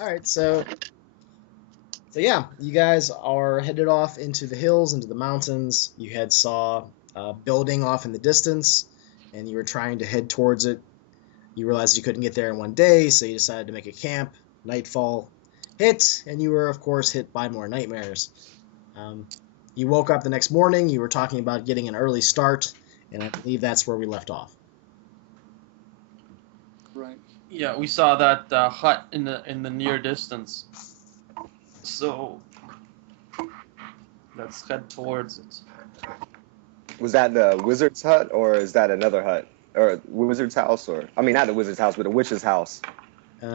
All right, so yeah, you guys are headed off into the hills, into the mountains. You had saw a building off in the distance, and you were trying to head towards it. You realized you couldn't get there in one day, so you decided to make a camp. Nightfall hit, and you were, of course, hit by more nightmares. Um, you woke up the next morning. You were talking about getting an early start, and I believe that's where we left off. Right. Yeah, we saw that hut in the near distance. So let's head towards it. Was that the wizard's hut, or is that another hut, or wizard's house, or I mean, not the wizard's house, but the witch's house?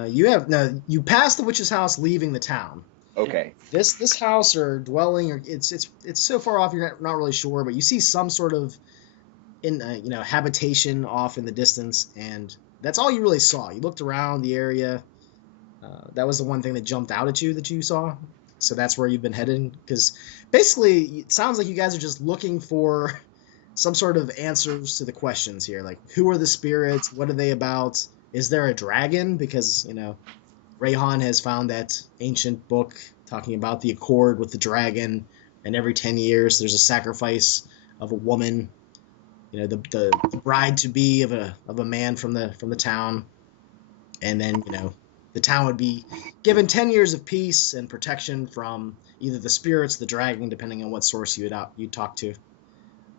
You passed the witch's house leaving the town. Okay. This house or dwelling, or it's so far off you're not really sure, but you see some sort of habitation off in the distance, and that's all you really saw. You looked around the area. That was the one thing that jumped out at you that you saw. So that's where you've been heading, because basically it sounds like you guys are just looking for some sort of answers to the questions here, like who are the spirits, what are they about, is there a dragon, because Rayhan has found that ancient book talking about the accord with the dragon, and every 10 years there's a sacrifice of a woman, the bride to be of a man from the town, and then the town would be given 10 years of peace and protection from either the spirits, the dragon, depending on what source you'd talk to.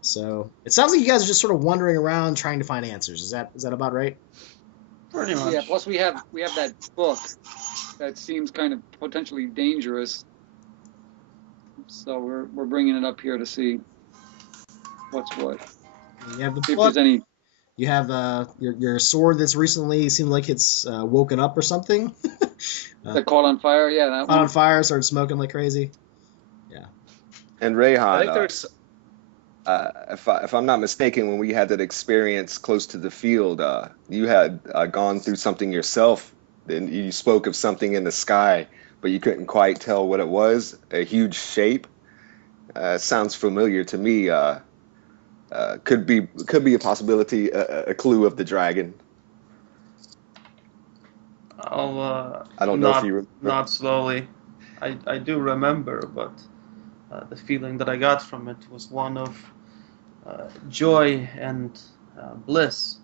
So it sounds like you guys are just sort of wandering around trying to find answers. Is that about right? Pretty much. Yeah. Plus, we have that book that seems kind of potentially dangerous. So we're bringing it up here to see what's what. You have the See if book. there's any. You have your sword that's recently seemed like it's woken up or something. That caught on fire. Yeah, that Caught one. on fire, started smoking like crazy. Yeah. And I think Rayhan, there's. if I'm not mistaken, when we had that experience close to the field, you had gone through something yourself. And you spoke of something in the sky, but you couldn't quite tell what it was. A huge shape. Sounds familiar to me. Could be a possibility, a clue of the dragon. I'll I don't know if you remember. not slowly. I do remember, but the feeling that I got from it was one of joy and bliss.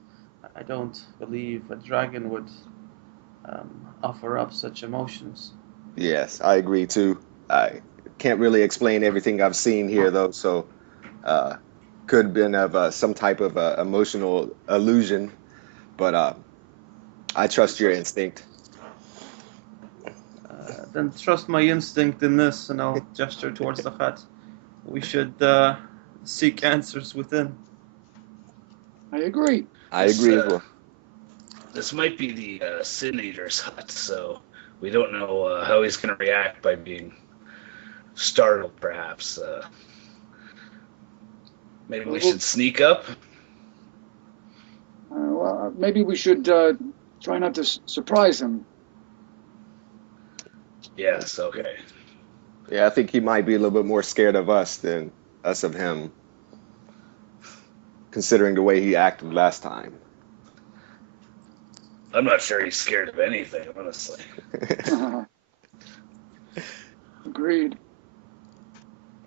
I don't believe a dragon would offer up such emotions. Yes, I agree too. I can't really explain everything I've seen here though, so could have been of some type of emotional illusion, but I trust your instinct. Then trust my instinct in this, and I'll gesture towards the hut. We should seek answers within. I agree. I agree as well. This might be the Sin Eater's hut, so we don't know how he's going to react by being startled, perhaps. Maybe we should sneak up. Well, maybe we should try not to surprise him. Yes, okay. Yeah, I think he might be a little bit more scared of us than us of him, considering the way he acted last time. I'm not sure he's scared of anything, honestly. Agreed.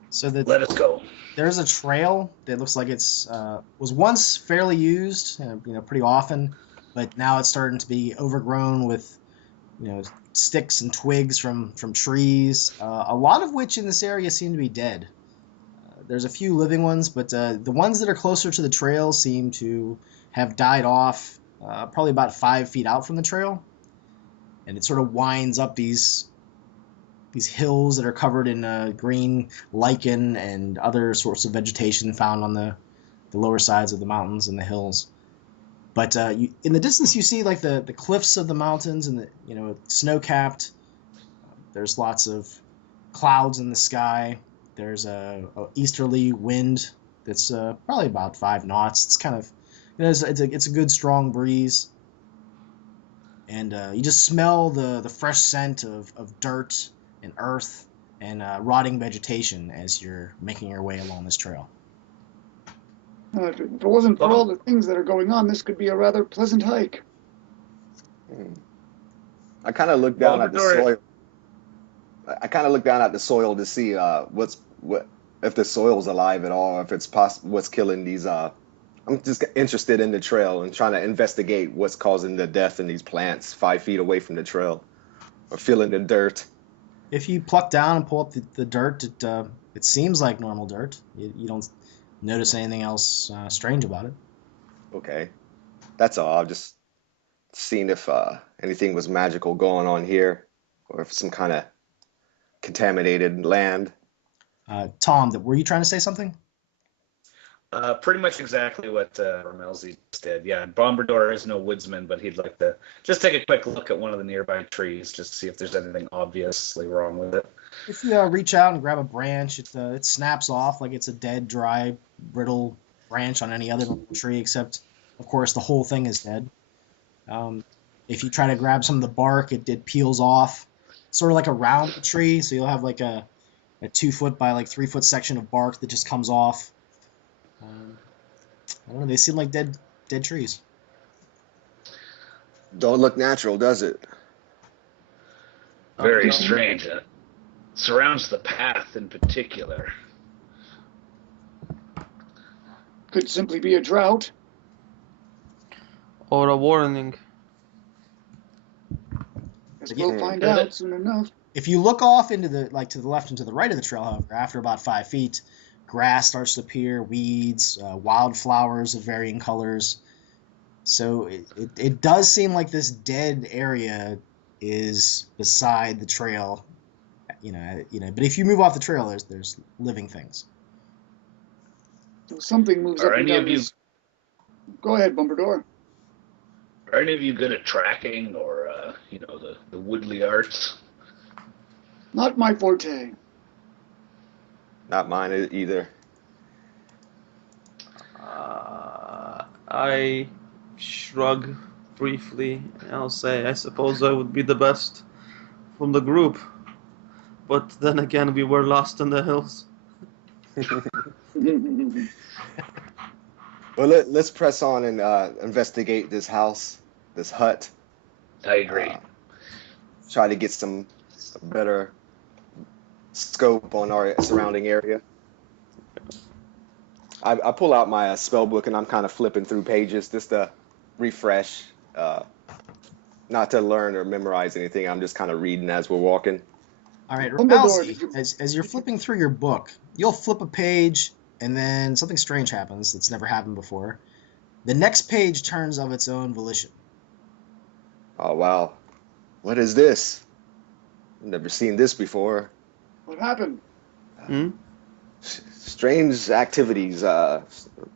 So Let us go. there's a trail that looks like it's was once fairly used, pretty often, but now it's starting to be overgrown with, sticks and twigs from trees. A lot of which in this area seem to be dead. There's a few living ones, but the ones that are closer to the trail seem to have died off, probably about 5 feet out from the trail, and it sort of winds up these hills that are covered in green lichen and other sorts of vegetation found on the lower sides of the mountains and the hills. But in the distance, you see like the cliffs of the mountains and the snow-capped. There's lots of clouds in the sky. There's a easterly wind that's probably about 5 knots. It's kind of it's a good strong breeze, and you just smell the fresh scent of dirt and earth and rotting vegetation as you're making your way along this trail. If it wasn't for all the things that are going on, this could be a rather pleasant hike. I kind of look down at the Bombador, soil. I kind of look down at the soil to see what if the soil's alive at all, if it's possible what's killing these. I'm just interested in the trail and trying to investigate what's causing the death in these plants 5 feet away from the trail, or feeling the dirt. If you pluck down and pull up the dirt, it seems like normal dirt. You don't notice anything else strange about it. Okay, that's all. I've just seen if anything was magical going on here, or if some kind of contaminated land. Tom, were you trying to say something? pretty much exactly what Ramelzi just did. Yeah, Bombador is no woodsman, but he'd like to just take a quick look at one of the nearby trees just to see if there's anything obviously wrong with it. If you reach out and grab a branch, it snaps off like it's a dead, dry, brittle branch on any other tree, except, of course, the whole thing is dead. If you try to grab some of the bark, it peels off, sort of like around the tree, so you'll have like a 2 foot by like 3 foot section of bark that just comes off. I don't know, they seem like dead trees. Don't look natural, does it? Very strange. Surrounds the path in particular. Could simply be a drought. Or a warning. Guess we'll find out soon enough. If you look off into to the left and to the right of the trail, however, after about 5 feet, grass starts to appear, weeds, wildflowers of varying colors. So it does seem like this dead area is beside the trail, you know. But if you move off the trail, there's living things. So something moves up and down this. Go ahead, Bombador. Are any of you good at tracking or, the woodly arts? Not my forte. Not mine either. I shrug briefly and I'll say, I suppose I would be the best from the group. But then again, we were lost in the hills. Well, let's press on and investigate this house, this hut. I agree. Try to get some better scope on our surrounding area. I pull out my spell book and I'm kind of flipping through pages just to refresh, not to learn or memorize anything. I'm just kind of reading as we're walking. All right, Ramalzi, as you're flipping through your book, you'll flip a page and then something strange happens that's never happened before. The next page turns of its own volition. Oh, wow. What is this? I've never seen this before. What happened? Strange activities.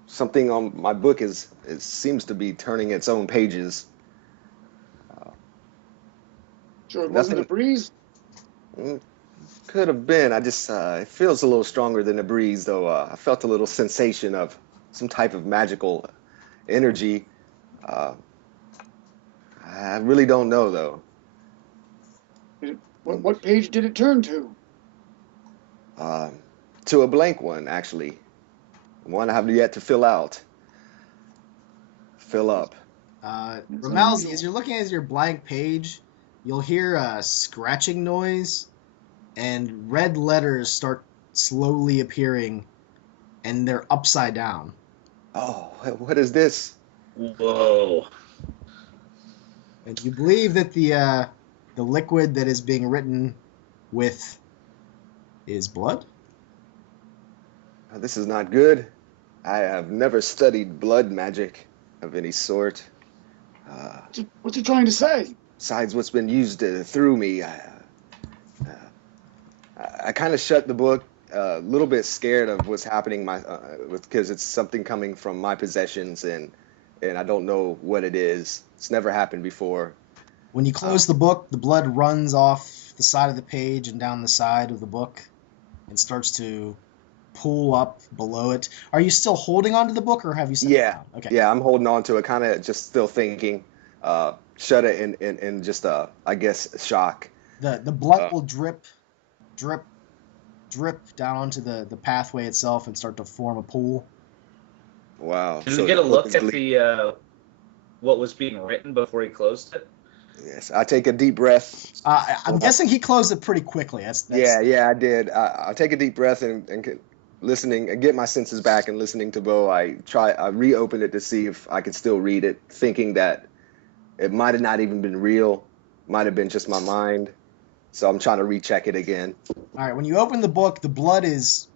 Something on my book it seems to be turning its own pages. Sure, it wasn't a breeze? Could have been. I just it feels a little stronger than a breeze, though. I felt a little sensation of some type of magical energy. I really don't know, though. What page did it turn to? To a blank one, actually. One I have yet to fill out. Fill up. Ramalzi, as you're looking at your blank page, you'll hear a scratching noise, and red letters start slowly appearing, and they're upside down. Oh, what is this? Whoa. And you believe that the liquid that is being written with is blood? This is not good. I have never studied blood magic of any sort. What's it trying to say? Besides what's been used through me, I kind of shut the book, a little bit scared of what's happening because it's something coming from my possessions and I don't know what it is. It's never happened before. When you close the book, the blood runs off the side of the page and down the side of the book and starts to pool up below it. Are you still holding onto the book, or have you set it down? Okay. Yeah, I'm holding on to it, kind of just still thinking. Shut it in just I guess shock. The blood will drip down onto the pathway itself and start to form a pool. Wow. Did we get a look at the what was being written before he closed it? Yes, I take a deep breath. I'm guessing he closed it pretty quickly. That's Yeah, I did. I take a deep breath and listening and get my senses back and listening to Bo. I reopened it to see if I could still read it, thinking that it might have not even been real, might have been just my mind. So I'm trying to recheck it again. All right. When you open the book, the blood is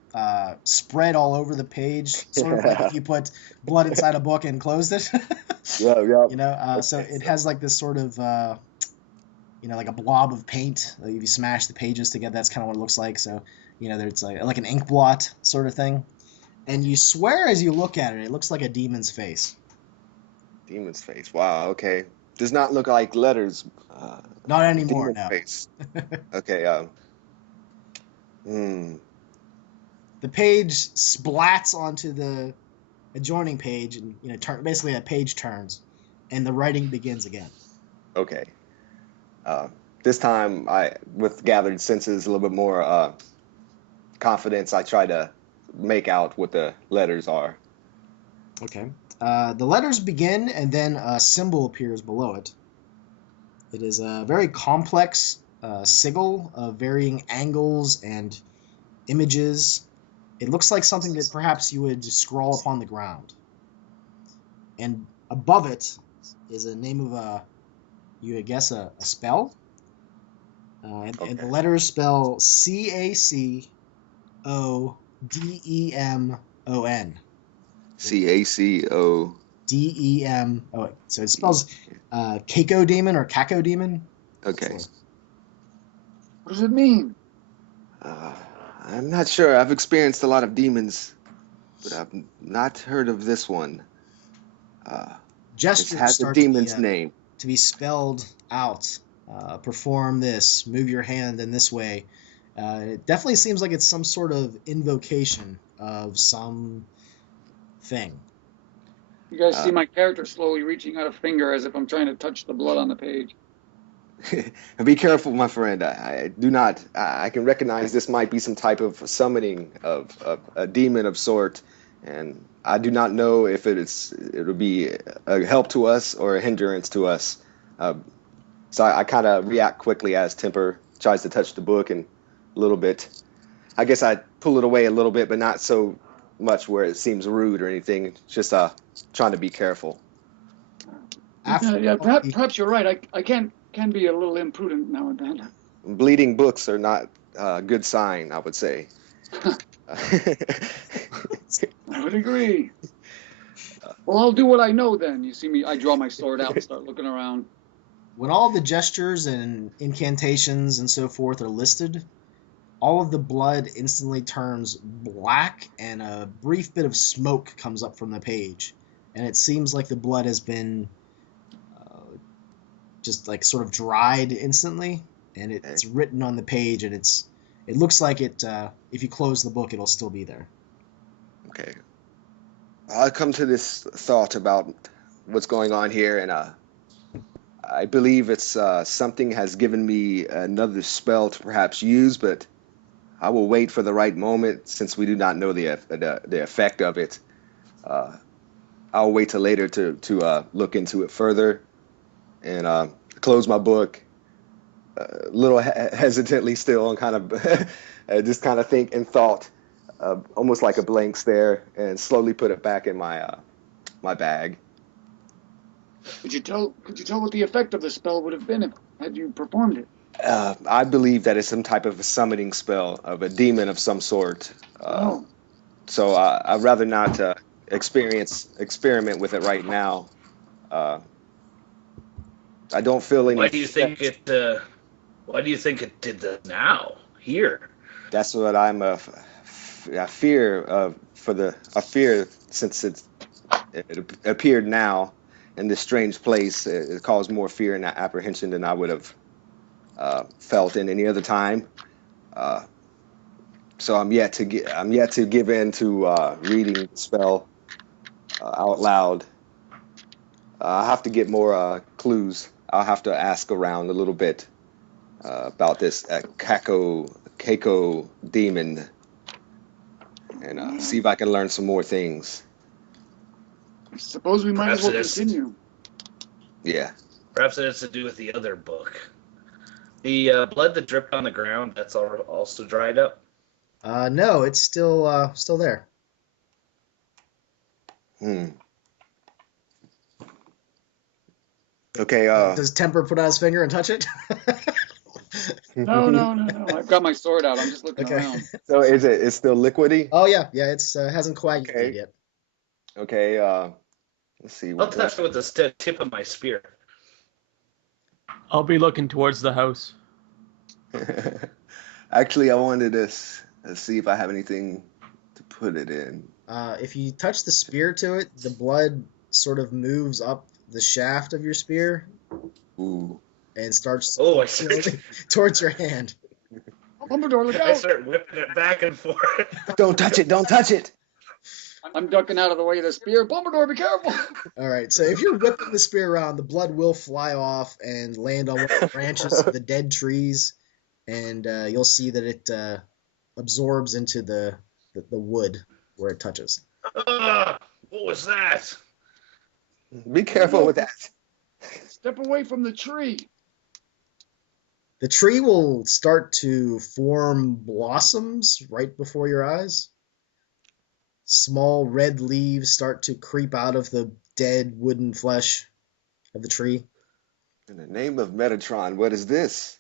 spread all over the page, sort of like if you put blood inside a book and closed it. Yeah. You know, so it has like this sort of, you know, like a blob of paint. Like if you smash the pages together, that's kind of what it looks like. So, you know, it's like an ink blot sort of thing. And you swear as you look at it, it looks like a demon's face. Demon's face. Wow. Okay. Does not look like letters. Not anymore, Demon's no. face. Okay. The page splats onto the adjoining page, and you know, basically a page turns, and the writing begins again. Okay. This time, with gathered senses, a little bit more confidence, I try to make out what the letters are. Okay. The letters begin, and then a symbol appears below it. It is a very complex sigil of varying angles and images. It looks like something that perhaps you would scrawl upon the ground. And above it is a name of you would guess a spell. And the letters spell CACODEMON. CACO. DEM. Oh, so it spells Cacodemon or Cacodemon. Okay. What does it mean? I'm not sure. I've experienced a lot of demons, but I've not heard of this one. Gestures it has a start demon's name. to be spelled out. Perform this. Move your hand in this way. It definitely seems like it's some sort of invocation of some thing. You guys see my character slowly reaching out a finger as if I'm trying to touch the blood on the page. Be careful, my friend. I do not. I can recognize this might be some type of summoning of a demon of sort, and I do not know if it'll be a help to us or a hindrance to us. So I kind of react quickly as Temper tries to touch the book, and a little bit. I guess I pull it away a little bit, but not so much where it seems rude or anything. Just trying to be careful. Perhaps you're right. I can be a little imprudent now and then. Bleeding books are not a good sign, I would say. I would agree. Well, I'll do what I know then. You see me, I draw my sword out and start looking around. When all the gestures and incantations and so forth are listed, all of the blood instantly turns black, and a brief bit of smoke comes up from the page. And it seems like the blood has been just like sort of dried instantly, and it's written on the page, and it looks like it. If you close the book, it'll still be there. Okay. I come to this thought about what's going on here, and I believe it's something has given me another spell to perhaps use, but I will wait for the right moment since we do not know the effect of it. I'll wait till later to look into it further, and close my book, a little hesitantly still, and kind of just kind of think in thought, almost like a blank stare, and slowly put it back in my my bag. Could you tell what the effect of the spell would have been had you performed it? I believe that it's some type of a summoning spell of a demon of some sort. So I'd rather not experiment with it right now. I don't feel any. Why do you think it did that now here? That's what I'm a fear since it appeared now in this strange place. It caused more fear and apprehension than I would have felt in any other time. So I'm yet to give in to reading the spell out loud. I have to get more clues. I'll have to ask around a little bit about this Keiko demon, and see if I can learn some more things. I suppose we might as well continue. Yeah. Perhaps it has to do with the other book. The blood that dripped on the ground, that's also dried up. No, it's still there. Hmm. Okay. Does Temper put out his finger and touch it? No, no, no, no. I've got my sword out. I'm just looking Okay. around. So it's still liquidy? Oh yeah, yeah. It's hasn't coagulated Okay. yet. Okay. Let's see. I'll touch it with the tip of my spear. I'll be looking towards the house. Actually, I wanted to see if I have anything to put it in. If you touch the spear to it, the blood sort of moves up the shaft of your spear Ooh. and starts Oh, I slowly start, towards your hand. Dumbledore, look I out! start whipping it back and forth. Don't touch it! Don't touch it! I'm ducking out of the way of the spear. Dumbledore, be careful! All right, so if you're whipping the spear around, the blood will fly off and land on one of the branches of the dead trees, and you'll see that it absorbs into the wood where it touches. What was that? Be careful with that. Step away from the tree. The tree will start to form blossoms right before your eyes. Small red leaves start to creep out of the dead wooden flesh of the tree. In the name of Metatron, what is this?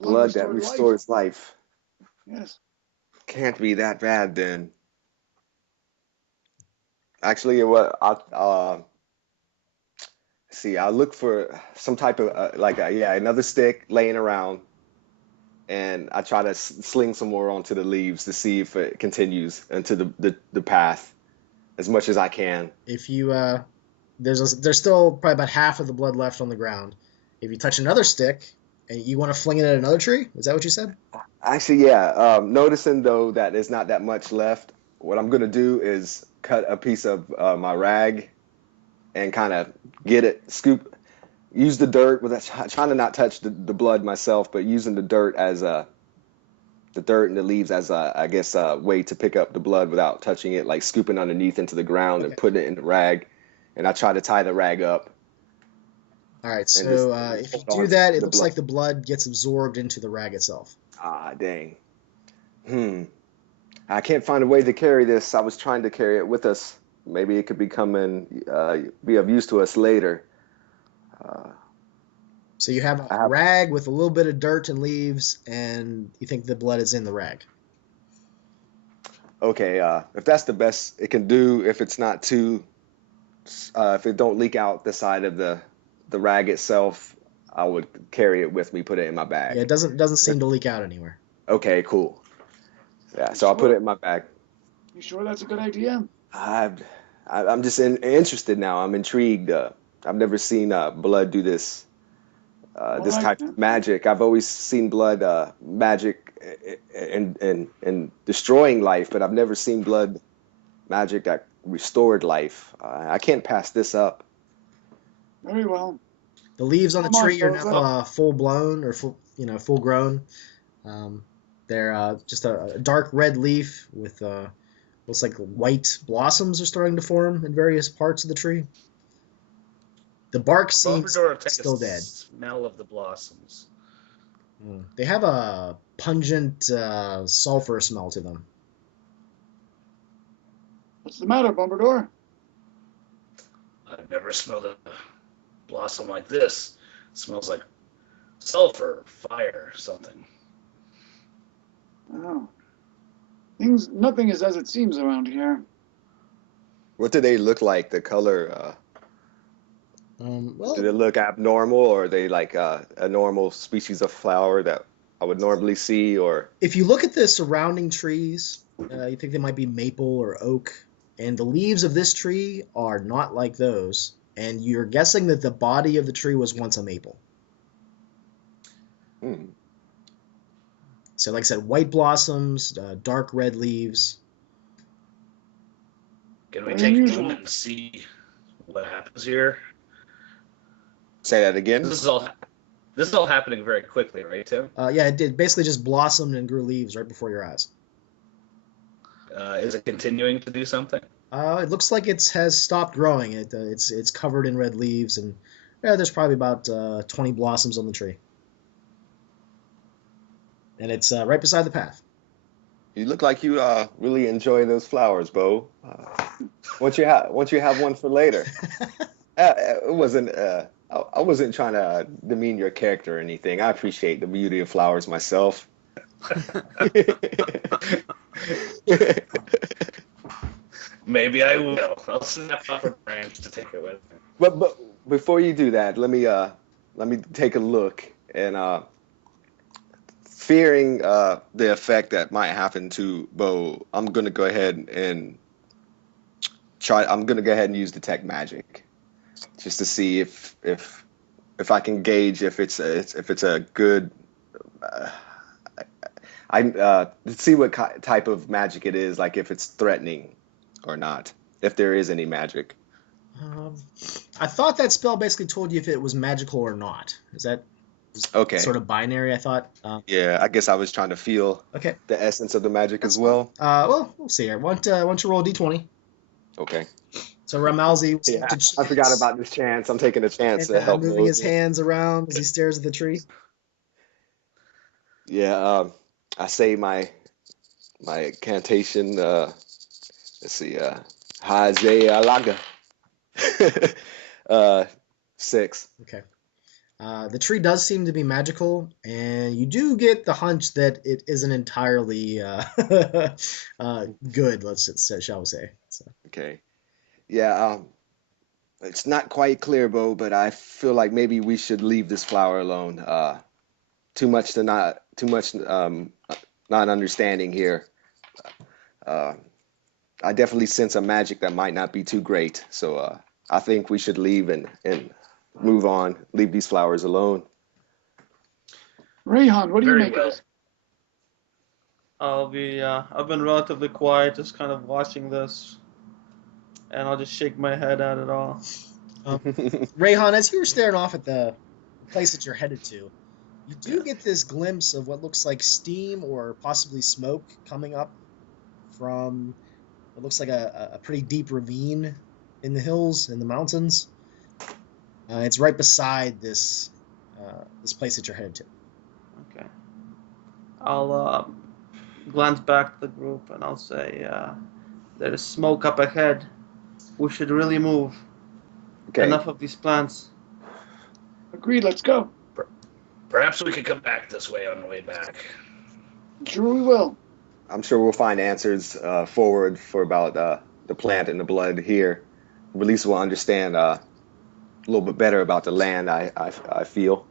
Blood that restores life. Yes. Can't be that bad then. Actually, what I'll see. I'll look for some type of another stick laying around, and I try to sling some more onto the leaves to see if it continues into the path as much as I can. If you there's still probably about half of the blood left on the ground. If you touch another stick and you want to fling it at another tree, is that what you said? Actually, yeah. Noticing though that there's not that much left, what I'm gonna do is cut a piece of my rag and kind of use the dirt trying to not touch the blood myself, but using the dirt and the leaves as I guess a way to pick up the blood without touching it, like scooping underneath into the ground and putting it in the rag, and I try to tie the rag up. All right, so if you do that, it looks like the blood gets absorbed into the rag itself. Ah, dang. I can't find a way to carry this. I was trying to carry it with us. Maybe it could be be of use to us later. So you have a rag with a little bit of dirt and leaves, and you think the blood is in the rag. Okay, if that's the best it can do, if it's not too, if it don't leak out the side of the rag itself, I would carry it with me, put it in my bag. Yeah, it doesn't seem to leak out anywhere. Okay, cool. Yeah, so I'll put it in my bag. You sure that's a good idea? I'm just interested now. I'm intrigued. I've never seen blood do this. This type of magic. I've always seen blood magic and destroying life, but I've never seen blood magic that restored life. I can't pass this up. Very well. The leaves on the tree are now full blown or full grown. They're just a dark red leaf with looks like white blossoms are starting to form in various parts of the tree. The bark seems still dead. Smell of the blossoms. They have a pungent sulfur smell to them. What's the matter, Dumbledore? I've never smelled a blossom like this. It smells like sulfur, fire, something. Oh. Nothing is as it seems around here. What do they look like? The color? Well, Do they look abnormal, or are they like a normal species of flower that I would normally see? Or if you look at the surrounding trees, you think they might be maple or oak, and the leaves of this tree are not like those, and you're guessing that the body of the tree was once a maple. So, like I said, white blossoms, dark red leaves. Can we take a moment and see what happens here? say that again. This is all happening very quickly, right, Tim? Yeah, it did. Basically just blossomed and grew leaves right before your eyes. Is it continuing to do something? It looks like it has stopped growing. It's covered in red leaves, and yeah, there's probably about 20 blossoms on the tree, and it's right beside the path. You look like you really enjoy those flowers, Bo. Won't you have one for later? It wasn't. I wasn't trying to demean your character or anything. I appreciate the beauty of flowers myself. Maybe I will. I'll snap off a branch to take it with me. But before you do that, let me take a look and fearing the effect that might happen to Bo, I'm gonna go ahead and try. I'm gonna go ahead and use detect magic just to see if I can gauge if it's a good. Uh, see what type of magic it is, like if it's threatening or not, if there is any magic. Um, I thought that spell basically told you if it was magical or not. Is that Okay. sort of binary? I thought. Yeah, I guess I was trying to feel Okay. the essence of the magic That's as well. Well, we'll see here. Why don't you roll a d20? Okay. So Ramalzi Yeah, I forgot about this chance. I'm taking a chance to help moving his Moses. hands around as he stares at the tree. Yeah, I say my incantation. Let's see. Haze Alaga. 6. Okay. The tree does seem to be magical, and you do get the hunch that it isn't entirely good. Shall we say? So. Okay. Yeah. It's not quite clear, Bo, but I feel like maybe we should leave this flower alone. Too much not understanding here. Uh, I definitely sense a magic that might not be too great. So I think we should leave and move on. Leave these flowers alone. Rayhan, what do you Very make well. of this? I've been relatively quiet, just kind of watching this, and I'll just shake my head at it all. Rayhan, as you were staring off at the place that you're headed to, you do get this glimpse of what looks like steam or possibly smoke coming up from what looks like a pretty deep ravine in the hills, in the mountains. It's right beside this place that you're headed to. Okay. I'll glance back to the group and I'll say, "There is smoke up ahead. We should really move. Okay. Enough of these plants." Agreed, let's go. Perhaps we could come back this way on the way back. Sure we will. I'm sure we'll find answers forward for about the plant and the blood here. At least we'll understand a little bit better about the land. I feel.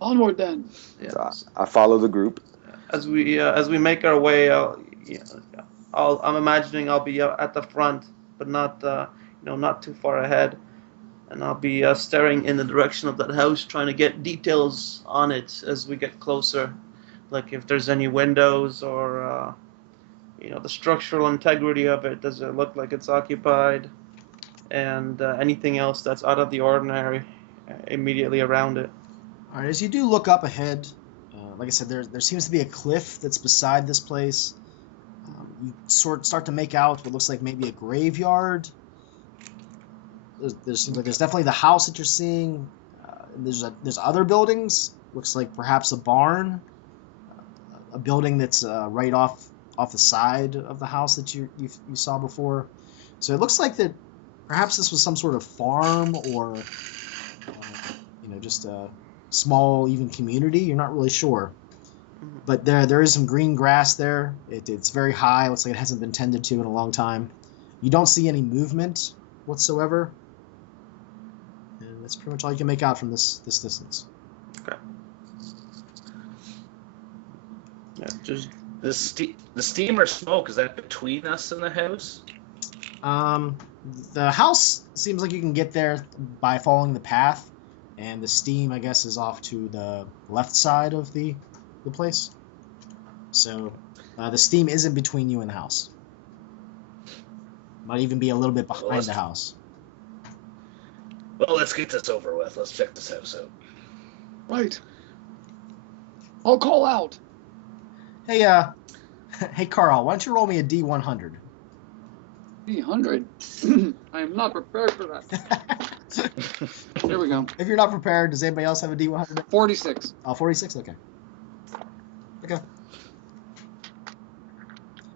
Onward then. Yeah. So I follow the group. As we make our way, I'm imagining I'll be at the front, but not not too far ahead, and I'll be staring in the direction of that house, trying to get details on it as we get closer, like if there's any windows or the structural integrity of it. Does it look like it's occupied? And anything else that's out of the ordinary immediately around it. All right, as you do look up ahead, like I said, there seems to be a cliff that's beside this place. You start to make out what looks like maybe a graveyard. There's definitely the house that you're seeing. There's other buildings. Looks like perhaps a barn, a building that's right off the side of the house that you saw before. So it looks like that perhaps this was some sort of farm or just a small even community. You're not really sure. But there is some green grass there. It's very high. Looks like it hasn't been tended to in a long time. You don't see any movement whatsoever. And that's pretty much all you can make out from this distance. Okay. Yeah, just The steam or smoke, is that between us and the house? The house seems like you can get there by following the path, and the steam, I guess, is off to the left side of the place. So the steam isn't between you and the house. Might even be a little bit behind the house. Well, let's get this over with. Let's check this house out. Right. I'll call out. Hey, hey, Carl, why don't you roll me a D100? 300. I am not prepared for that. There we go. If you're not prepared, does anybody else have a D100? 46. Oh, 46? Okay. Okay.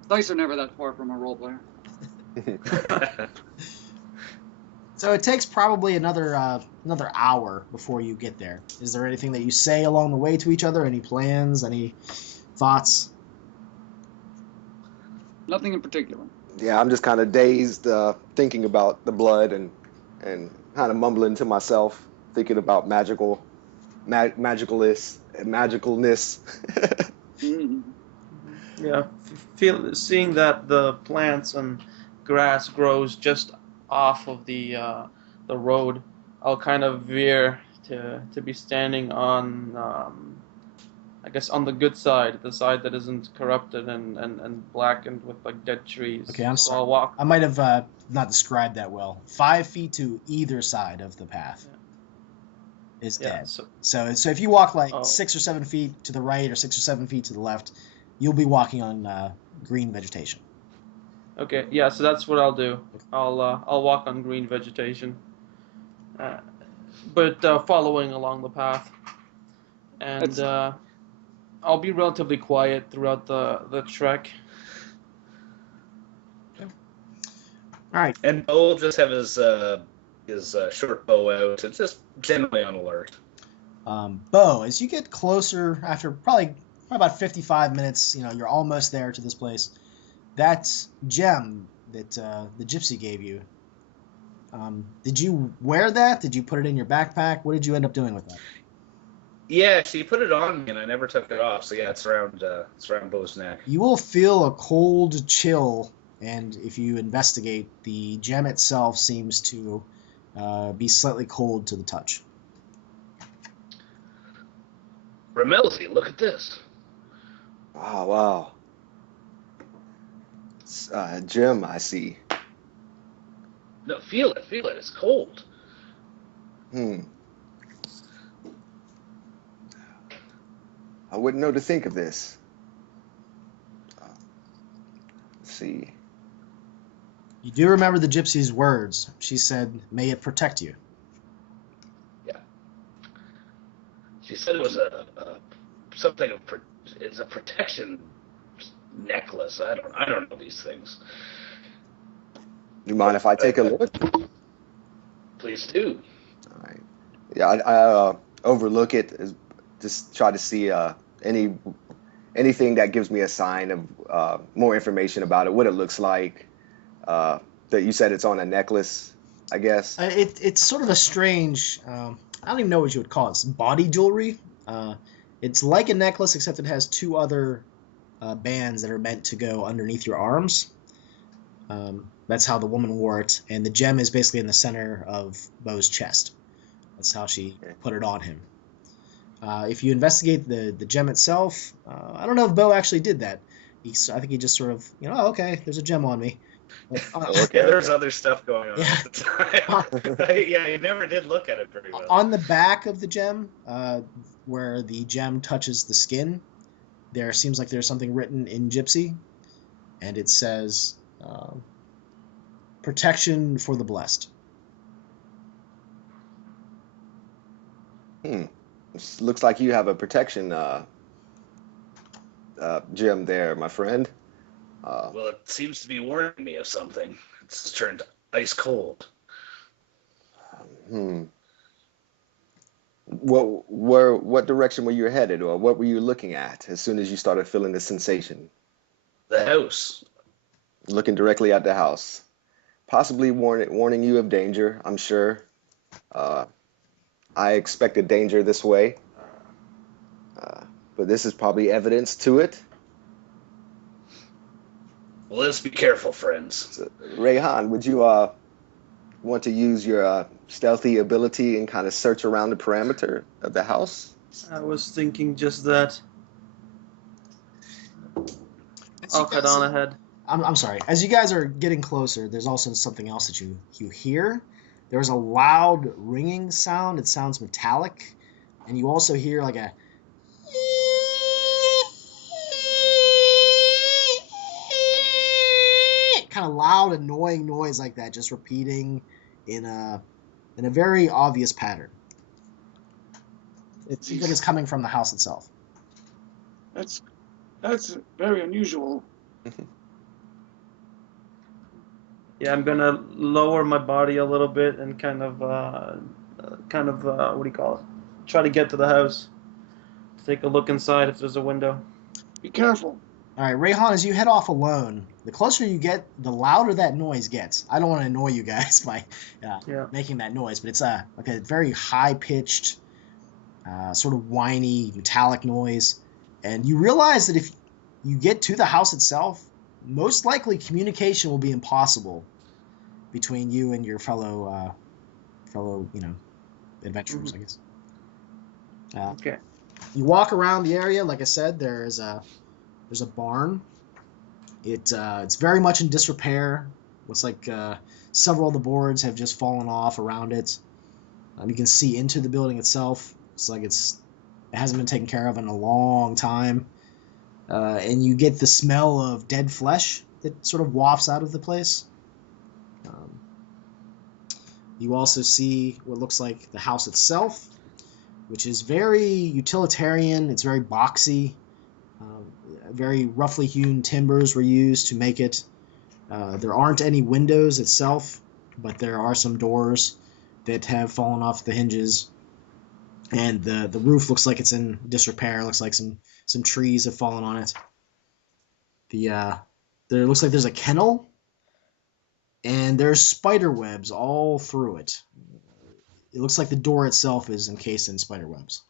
Dice are never that far from a role player. So it takes probably another hour before you get there. Is there anything that you say along the way to each other? Any plans? Any thoughts? Nothing in particular. Yeah, I'm just kind of dazed, thinking about the blood and kind of mumbling to myself, thinking about magicalness. Mhm. Yeah, seeing that the plants and grass grows just off of the road, I'll kind of veer to be standing on, I guess, on the good side, the side that isn't corrupted and blackened with like dead trees. Okay, I'm So sorry. I'll walk. I might have not described that well. 5 feet to either side of the path is dead. So if you walk like 6 or 7 feet to the right or 6 or 7 feet to the left, you'll be walking on green vegetation. Okay, yeah, so that's what I'll do. I'll walk on green vegetation, but following along the path, and I'll be relatively quiet throughout the trek. Okay. All right. And Bo will just have his short bow out and just generally on alert. Bo, as you get closer, after probably about 55 minutes, you're almost there to this place. That gem that the gypsy gave you, did you wear that? Did you put it in your backpack? What did you end up doing with that? Yeah, she put it on me and I never took it off. So yeah, it's around Bo's neck. You will feel a cold chill, and if you investigate, the gem itself seems to be slightly cold to the touch. Ramelzi, look at this. Oh, wow. Jim, I see. No, feel it. It's cold. I wouldn't know to think of this. Let's see. You do remember the gypsy's words. She said, "May it protect you." Yeah. She said it was it's a protection necklace. I don't know these things. You mind if I take a look? Please do. All right. Yeah, I overlook it, just try to see anything that gives me a sign of more information about it, what it looks like. That you said it's on a necklace, I guess. It's sort of a strange. I don't even know what you would call it. It's body jewelry. It's like a necklace, except it has two other bands that are meant to go underneath your arms. That's how the woman wore it, and the gem is basically in the center of Bo's chest. That's how she put it on him. If you investigate the gem itself, I don't know if Bo actually did that. I think he just sort of, okay, there's a gem on me. Yeah, there's other stuff going on Yeah. at the time. Yeah, he never did look at it very well. On the back of the gem, where the gem touches the skin, there seems like there's something written in Gypsy, and it says, "Protection for the blessed." Looks like you have a protection gem there, my friend. Well, it seems to be warning me of something. It's turned ice cold. What direction were you headed, or what were you looking at as soon as you started feeling the sensation? The house. Looking directly at the house, possibly warning you of danger, I'm sure. I expected danger this way, but this is probably evidence to it. Well, let's be careful, friends. So, Rayhan, would you want to use your stealthy ability and kind of search around the perimeter of the house? I was thinking just that. I'll head on ahead. I'm sorry. As you guys are getting closer, there's also something else that you hear. There's a loud ringing sound. It sounds metallic, and you also hear like a kind kind of loud, annoying noise like that, just repeating in a very obvious pattern. It seems like it's coming from the house itself. That's very unusual. Yeah, I'm gonna lower my body a little bit and kind of what do you call it? Try to get to the house. Take a look inside if there's a window. Be careful. All right, Rayhan, as you head off alone, the closer you get, the louder that noise gets. I don't want to annoy you guys by making that noise, but it's like a very high-pitched, sort of whiny, metallic noise. And you realize that if you get to the house itself, most likely communication will be impossible between you and your fellow adventurers, I guess. Okay. You walk around the area. Like I said, there's a barn. It's very much in disrepair. Looks like several of the boards have just fallen off around it. You can see into the building itself. It's like it hasn't been taken care of in a long time. And you get the smell of dead flesh that sort of wafts out of the place. You also see what looks like the house itself, which is very utilitarian. It's very boxy. Very roughly hewn timbers were used to make it. There aren't any windows itself, but there are some doors that have fallen off the hinges. And the roof looks like it's in disrepair. Looks like some trees have fallen on it. There looks like there's a kennel, and there's spider webs all through it. It looks like the door itself is encased in spider webs.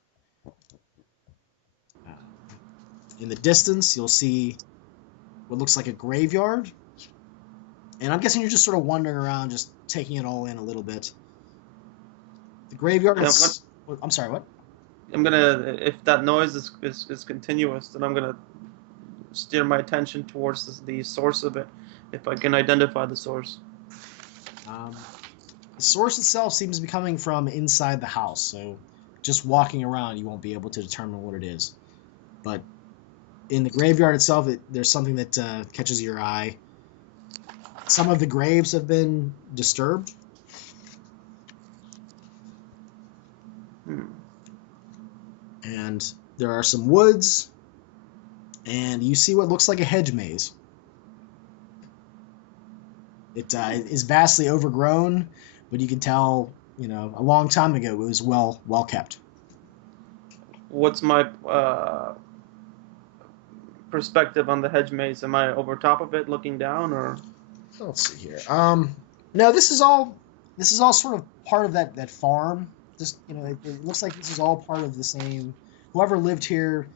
In the distance, you'll see what looks like a graveyard. And I'm guessing you're just sort of wandering around, just taking it all in a little bit. The graveyard is... I'm sorry, what? I'm gonna, if that noise is continuous, then I'm gonna steer my attention towards the source of it, if I can identify the source. The source itself seems to be coming from inside the house, so just walking around, you won't be able to determine what it is. But in the graveyard itself, there's something that catches your eye. Some of the graves have been disturbed. And there are some woods, and you see what looks like a hedge maze. It is vastly overgrown, but you can tell, a long time ago it was well kept. What's my perspective on the hedge maze? Am I over top of it, looking down, or? Let's see here. No, this is all sort of part of that farm. Just it looks like this is all part of the same. Whoever lived here,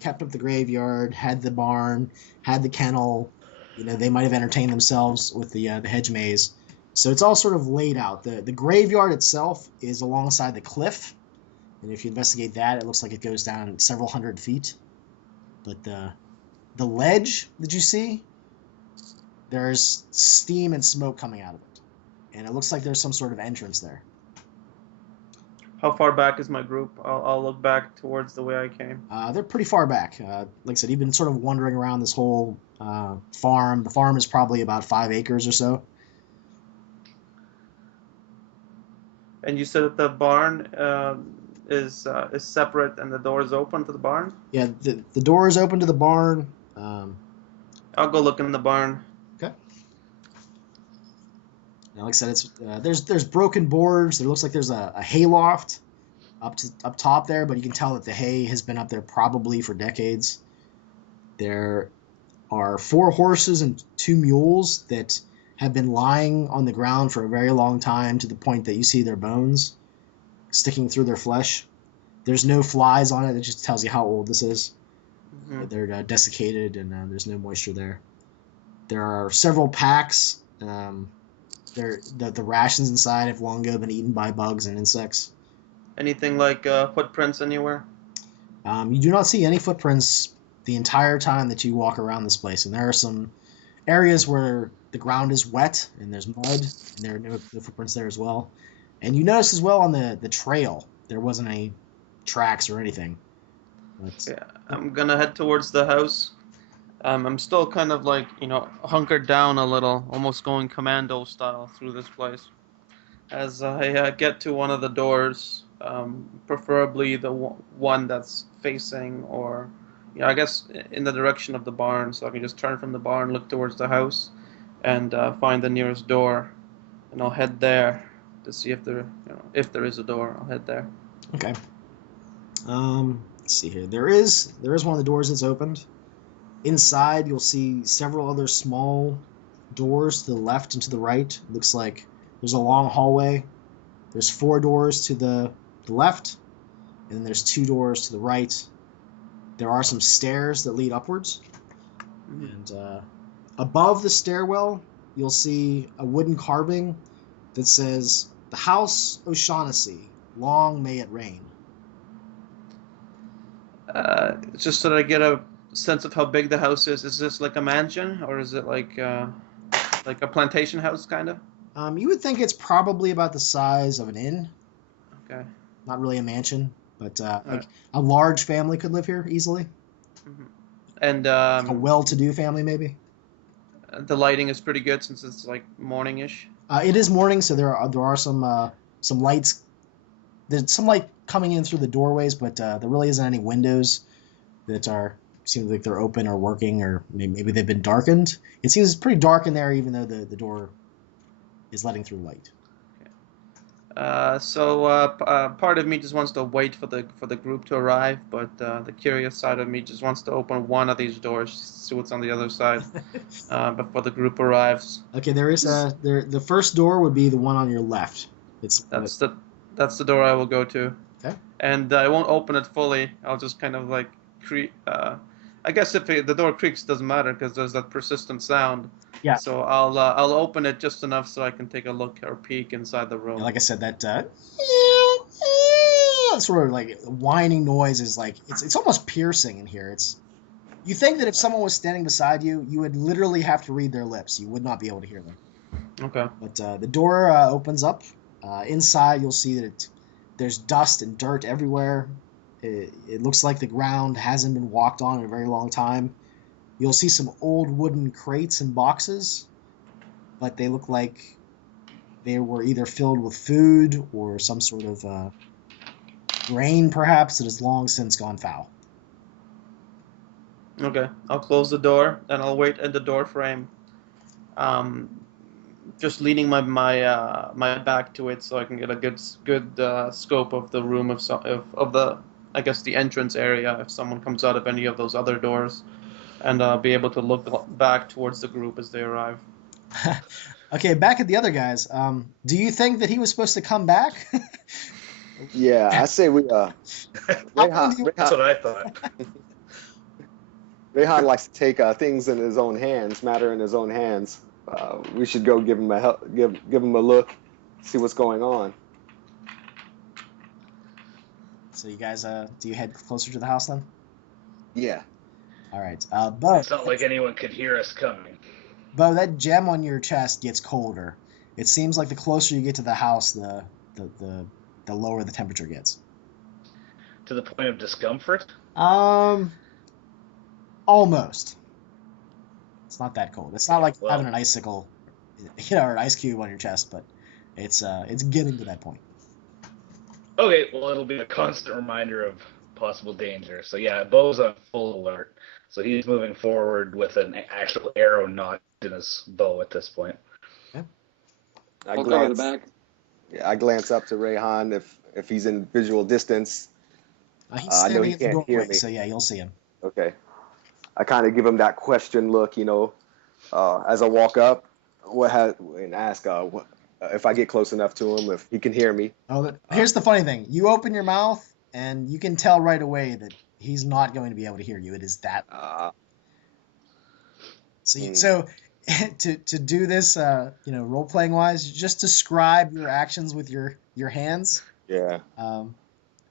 kept up the graveyard, had the barn, had the kennel. They might have entertained themselves with the hedge maze. So it's all sort of laid out. The graveyard itself is alongside the cliff, and if you investigate that, it looks like it goes down several hundred feet. But the ledge that you see, there's steam and smoke coming out of it, and it looks like there's some sort of entrance there. How far back is my group? I'll look back towards the way I came. They're pretty far back. Like I said, you've been sort of wandering around this whole farm. The farm is probably about 5 acres or so. And you said that the barn is separate and the door is open to the barn? Yeah, the door is open to the barn. I'll go look in the barn. Okay. Now, like I said, it's there's broken boards. There looks like there's a hay loft up top there, but you can tell that the hay has been up there probably for decades. There are 4 horses and 2 mules that have been lying on the ground for a very long time, to the point that you see their bones sticking through their flesh. There's no flies on it. It just tells you how old this is. Mm-hmm. They're desiccated, and there's no moisture there. There are several packs. The rations inside have long ago been eaten by bugs and insects. Anything like footprints anywhere? You do not see any footprints the entire time that you walk around this place, and there are some areas where the ground is wet and there's mud, and there are no footprints there as well. And you notice as well on the trail, there wasn't any tracks or anything. Yeah, I'm gonna head towards the house. I'm still kind of like, hunkered down a little, almost going commando style through this place. As I get to one of the doors, preferably the one that's facing, or, I guess in the direction of the barn, so I can just turn from the barn, look towards the house, and find the nearest door, and I'll head there to see if there is a door. I'll head there. Okay. Let's see here. There is one of the doors that's opened. Inside, you'll see several other small doors to the left and to the right. It looks like there's a long hallway. There's 4 doors to the left, and then there's 2 doors to the right. There are some stairs that lead upwards. And above the stairwell, you'll see a wooden carving that says, "The House O'Shaughnessy, long may it reign." Just so that I get a sense of how big the house is. Is this like a mansion, or is it like a plantation house, kind of? You would think it's probably about the size of an inn. Okay. Not really a mansion, but Right. a large family could live here easily. Mm-hmm. And A well-to-do family, maybe. the lighting is pretty good since it's like morning-ish. It is morning, so there are some lights. There's some light coming in through the doorways, but there really isn't any windows that seem like they're open or working, or maybe they've been darkened. It seems pretty dark in there, even though the door is letting through light. So part of me just wants to wait for the group to arrive, but the curious side of me just wants to open one of these doors, just to see what's on the other side before the group arrives. Okay, there is the first door would be the one on your left. That's the door I will go to. Okay. And I won't open it fully. I'll just kind of like I guess if the door creaks, it doesn't matter because there's that persistent sound. Yeah. So I'll open it just enough so I can take a look or peek inside the room. Yeah, like I said, that sort of like whining noise is like it's almost piercing in here. You think that if someone was standing beside you, you would literally have to read their lips. You would not be able to hear them. Okay. But the door opens up. Inside, you'll see that there's dust and dirt everywhere. It looks like the ground hasn't been walked on in a very long time. You'll see some old wooden crates and boxes, but they look like they were either filled with food or some sort of grain, perhaps, that has long since gone foul. Okay. I'll close the door and I'll wait at the door frame. Just leaning my back to it so I can get a good scope of the room of the, I guess, the entrance area if someone comes out of any of those other doors, and be able to look back towards the group as they arrive. Okay, back at the other guys. Do you think that he was supposed to come back? Yeah, I say we That's what I thought. Rehan likes to take things in his own hands, matter in his own hands. We should go give him give him a look, see what's going on. So you guys, do you head closer to the house then? Yeah. All right, Bo. It's not like anyone could hear us coming. Bo, that gem on your chest gets colder. It seems like the closer you get to the house, the lower the temperature gets. To the point of discomfort? Almost. It's not that cold. It's not like having an icicle, or an ice cube on your chest, but it's getting to that point. Okay, well, it'll be a constant reminder of possible danger. So yeah, Bo's on full alert. So he's moving forward with an actual arrow not in his bow at this point. Yeah. I'll cover the back. Yeah, I glance up to Rehan if he's in visual distance. He's I know standing he at the can't hear doorway, me. so yeah, you'll see him. Okay. I kind of give him that question look, as I walk up, and ask if I get close enough to him, if he can hear me. Here's the funny thing: you open your mouth, and you can tell right away that he's not going to be able to hear you. It is that. So to do this, role playing wise, just describe your actions with your hands. Yeah.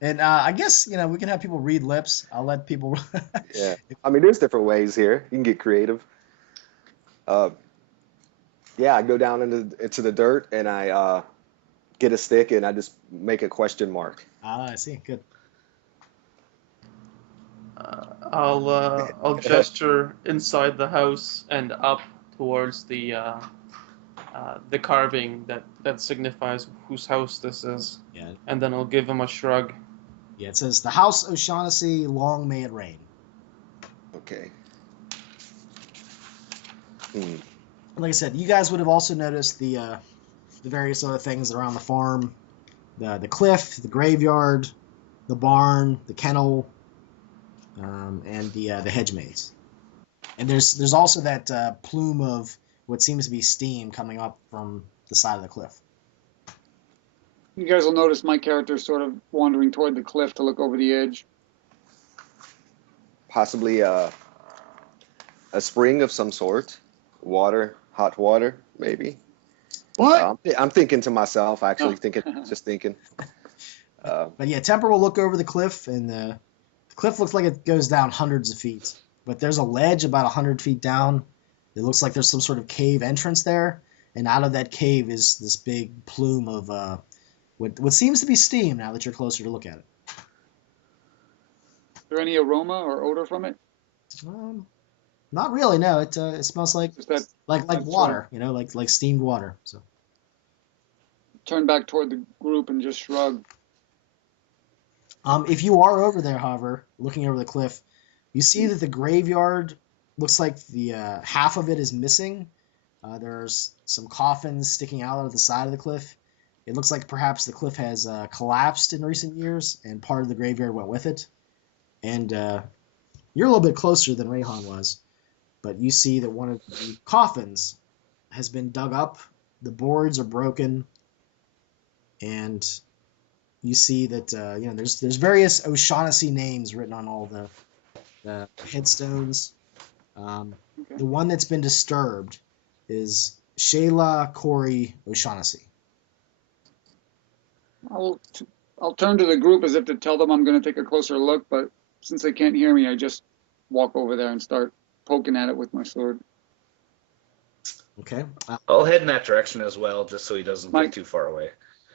And I guess we can have people read lips. I'll let people. Yeah. I mean, there's different ways here. You can get creative. Yeah, I go down into the dirt and I get a stick and I just make a question mark. I see. Good. I'll gesture inside the house and up towards the carving that signifies whose house this is, Yeah. and then I'll give him a shrug. Yeah, it says, "The House O'Shaughnessy, long may it reign." Okay. Like I said, you guys would have also noticed the various other things that are on the farm: the cliff, the graveyard, the barn, the kennel, and the hedge maze. And there's also that plume of what seems to be steam coming up from the side of the cliff. You guys will notice my character sort of wandering toward the cliff to look over the edge. Possibly a spring of some sort, water, hot water, maybe. What? I'm thinking to myself, actually just thinking. But yeah, Temper will look over the cliff, and the cliff looks like it goes down hundreds of feet. But there's a ledge about 100 feet down. It looks like there's some sort of cave entrance there, and out of that cave is this big plume of what seems to be steam. Now that you're closer to look at it, Is there any aroma or odor from it? Not really. No, it smells like Just that like water. You know, like steamed water. So turn back toward the group and just shrug. if you are over there, however, looking over the cliff, you see that the graveyard looks like the half of it is missing. There's some coffins sticking out of the side of the cliff. It looks like perhaps the cliff has collapsed in recent years, and part of the graveyard went with it. And you're a little bit closer than Rayhan was, but you see that one of the coffins has been dug up. The boards are broken, and you see that there's various O'Shaughnessy names written on all the headstones. Okay. The one that's been disturbed is Shayla Corey O'Shaughnessy. I'll turn to the group as if to tell them I'm going to take a closer look, but since they can't hear me, I just walk over there and start poking at it with my sword. Okay. I'll head in that direction as well, just so he doesn't Mike. get too far away.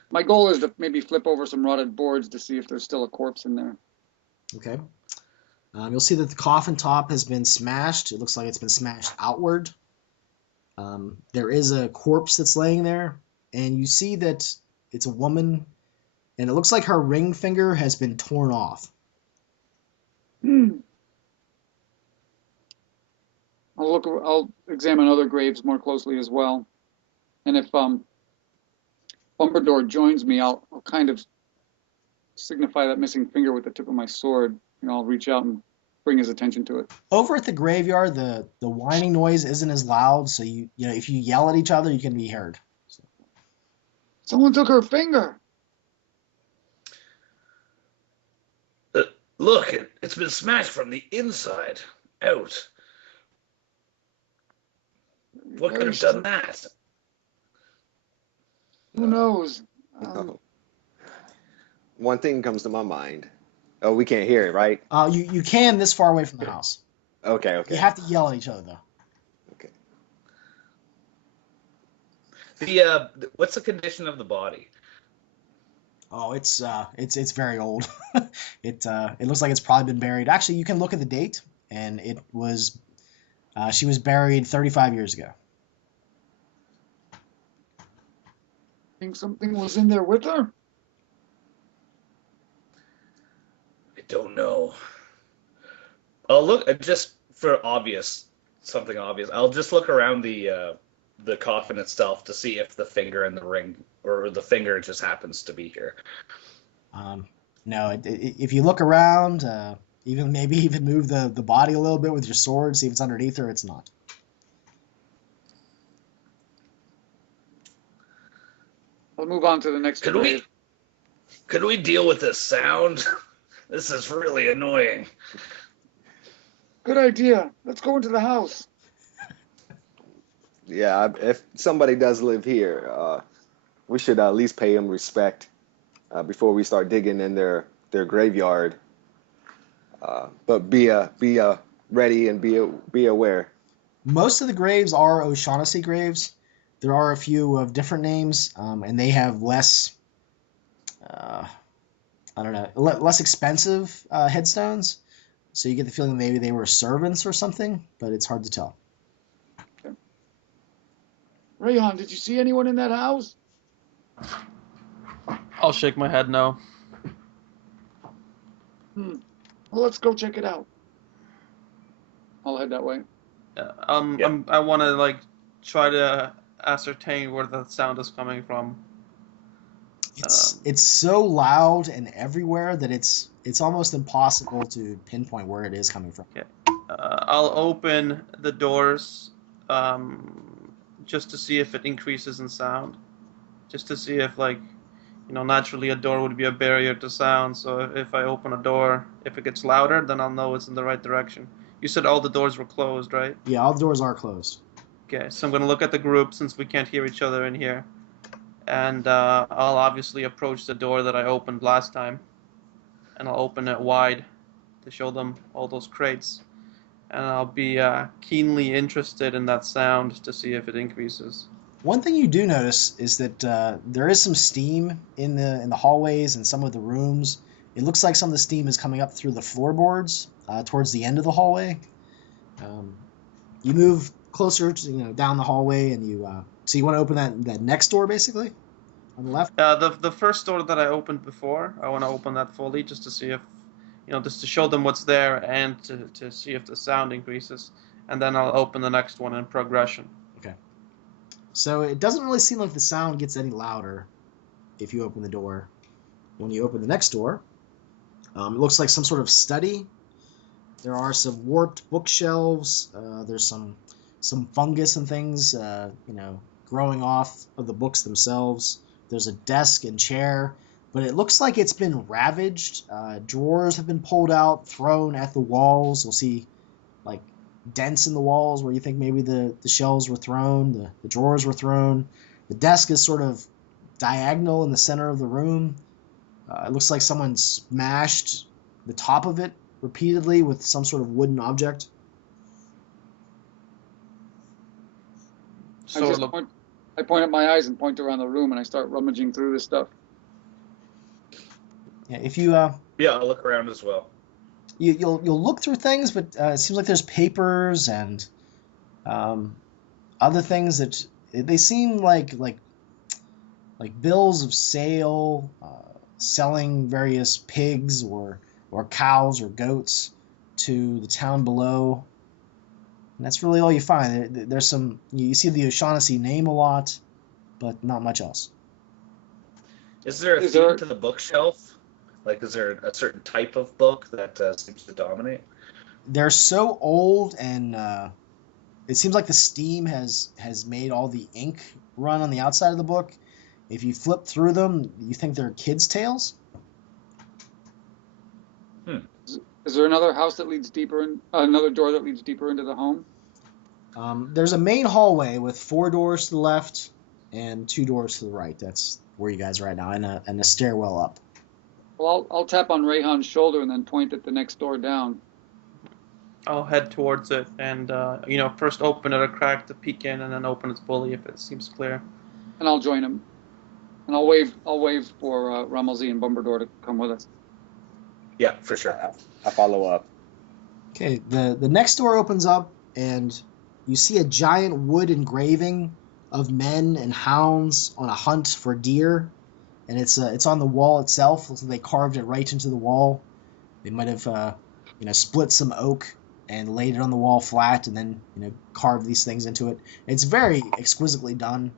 My goal is to maybe flip over some rotted boards to see if there's still a corpse in there. Okay. You'll see that the coffin top has been smashed. It looks like it's been smashed outward. There is a corpse that's laying there, and you see that it's a woman, and it looks like her ring finger has been torn off. I'll examine other graves more closely as well, and if Bumbledore joins me, I'll kind of signify that missing finger with the tip of my sword. I'll reach out and bring his attention to it. Over at the graveyard, the whining noise isn't as loud, so if you yell at each other, you can be heard. So. Someone took her finger. Look, it's been smashed from the inside out. What could have done that? Who knows? One thing comes to my mind. Oh, we can't hear it, right? You can this far away from the house. Okay. You have to yell at each other though. Okay. What's the condition of the body? Oh, it's very old. It looks like it's probably been buried. Actually, you can look at the date, and it was she was buried 35 years ago. Think something was in there with her? I don't know. I'll look just for something obvious. I'll just look around the coffin itself to see if the finger and the ring, or the finger just happens to be here. No, if you look around, maybe even move the body a little bit with your sword, see if it's underneath her. It's not. I'll move on to the next grave. Could we deal with this sound? This is really annoying. Good idea. Let's go into the house. Yeah, if somebody does live here, we should at least pay them respect before we start digging in their graveyard. But be ready and be aware. Most of the graves are O'Shaughnessy graves. There are a few of different names, and they have less, less expensive headstones. so you get the feeling maybe they were servants or something, but it's hard to tell. Rayhan, did you see anyone in that house? I'll shake my head no. Well, let's go check it out. I'll head that way. Yeah. I want to like try to ascertain where the sound is coming from. It's so loud and everywhere that it's almost impossible to pinpoint where it is coming from. Okay. I'll open the doors just to see if it increases in sound. Just to see if, like, naturally a door would be a barrier to sound. So if I open a door, if it gets louder, then I'll know it's in the right direction. You said all the doors were closed, right? Yeah, all the doors are closed. Okay, so I'm going to look at the group since we can't hear each other in here. And I'll obviously approach the door that I opened last time. And I'll open it wide to show them all those crates. And I'll be keenly interested in that sound to see if it increases. One thing you do notice is that there is some steam in the hallways and some of the rooms. It looks like some of the steam is coming up through the floorboards towards the end of the hallway. You move closer to, down the hallway, and so you want to open that next door basically on the left. The first door that I opened before, I want to open that fully just to see if, just to show them what's there and to see if the sound increases, and then I'll open the next one in progression. Okay. So it doesn't really seem like the sound gets any louder if you open the door. When you open the next door, it looks like some sort of study. There are some warped bookshelves. There's some fungus and things, growing off of the books themselves. There's a desk and chair, but it looks like it's been ravaged. Drawers have been pulled out, thrown at the walls. You'll see, like, dents in the walls where you think maybe the shelves were thrown, the drawers were thrown. The desk is sort of diagonal in the center of the room. It looks like someone smashed the top of it repeatedly with some sort of wooden object. So I point at my eyes and point around the room, and I start rummaging through this stuff. Yeah, if you Yeah, I'll look around as well. you'll look through things, but it seems like there's papers and other things that they seem like bills of sale, selling various pigs or cows or goats to the town below. And that's really all you find. There's some, you see the O'Shaughnessy name a lot, but not much else. Is there a theme to the bookshelf? Like, is there a certain type of book that seems to dominate? They're so old, and it seems like the steam has made all the ink run on the outside of the book. If you flip through them, you think they're kids' tales. Is there another house that leads deeper in, another door that leads deeper into the home? There's a main hallway with 4 doors to the left and 2 doors to the right. That's where you guys are right now, and a stairwell up. Well, I'll tap on Rayhan's shoulder and then point at the next door down. I'll head towards it and, first open it a crack to peek in, and then open it fully if it seems clear. And I'll join him. And I'll wave for Ramelzy and Bumbledore to come with us. Yeah, for sure. I follow up. Okay, the next door opens up, and you see a giant wood engraving of men and hounds on a hunt for deer, and it's on the wall itself. So they carved it right into the wall. They might have split some oak and laid it on the wall flat, and then carved these things into it. It's very exquisitely done.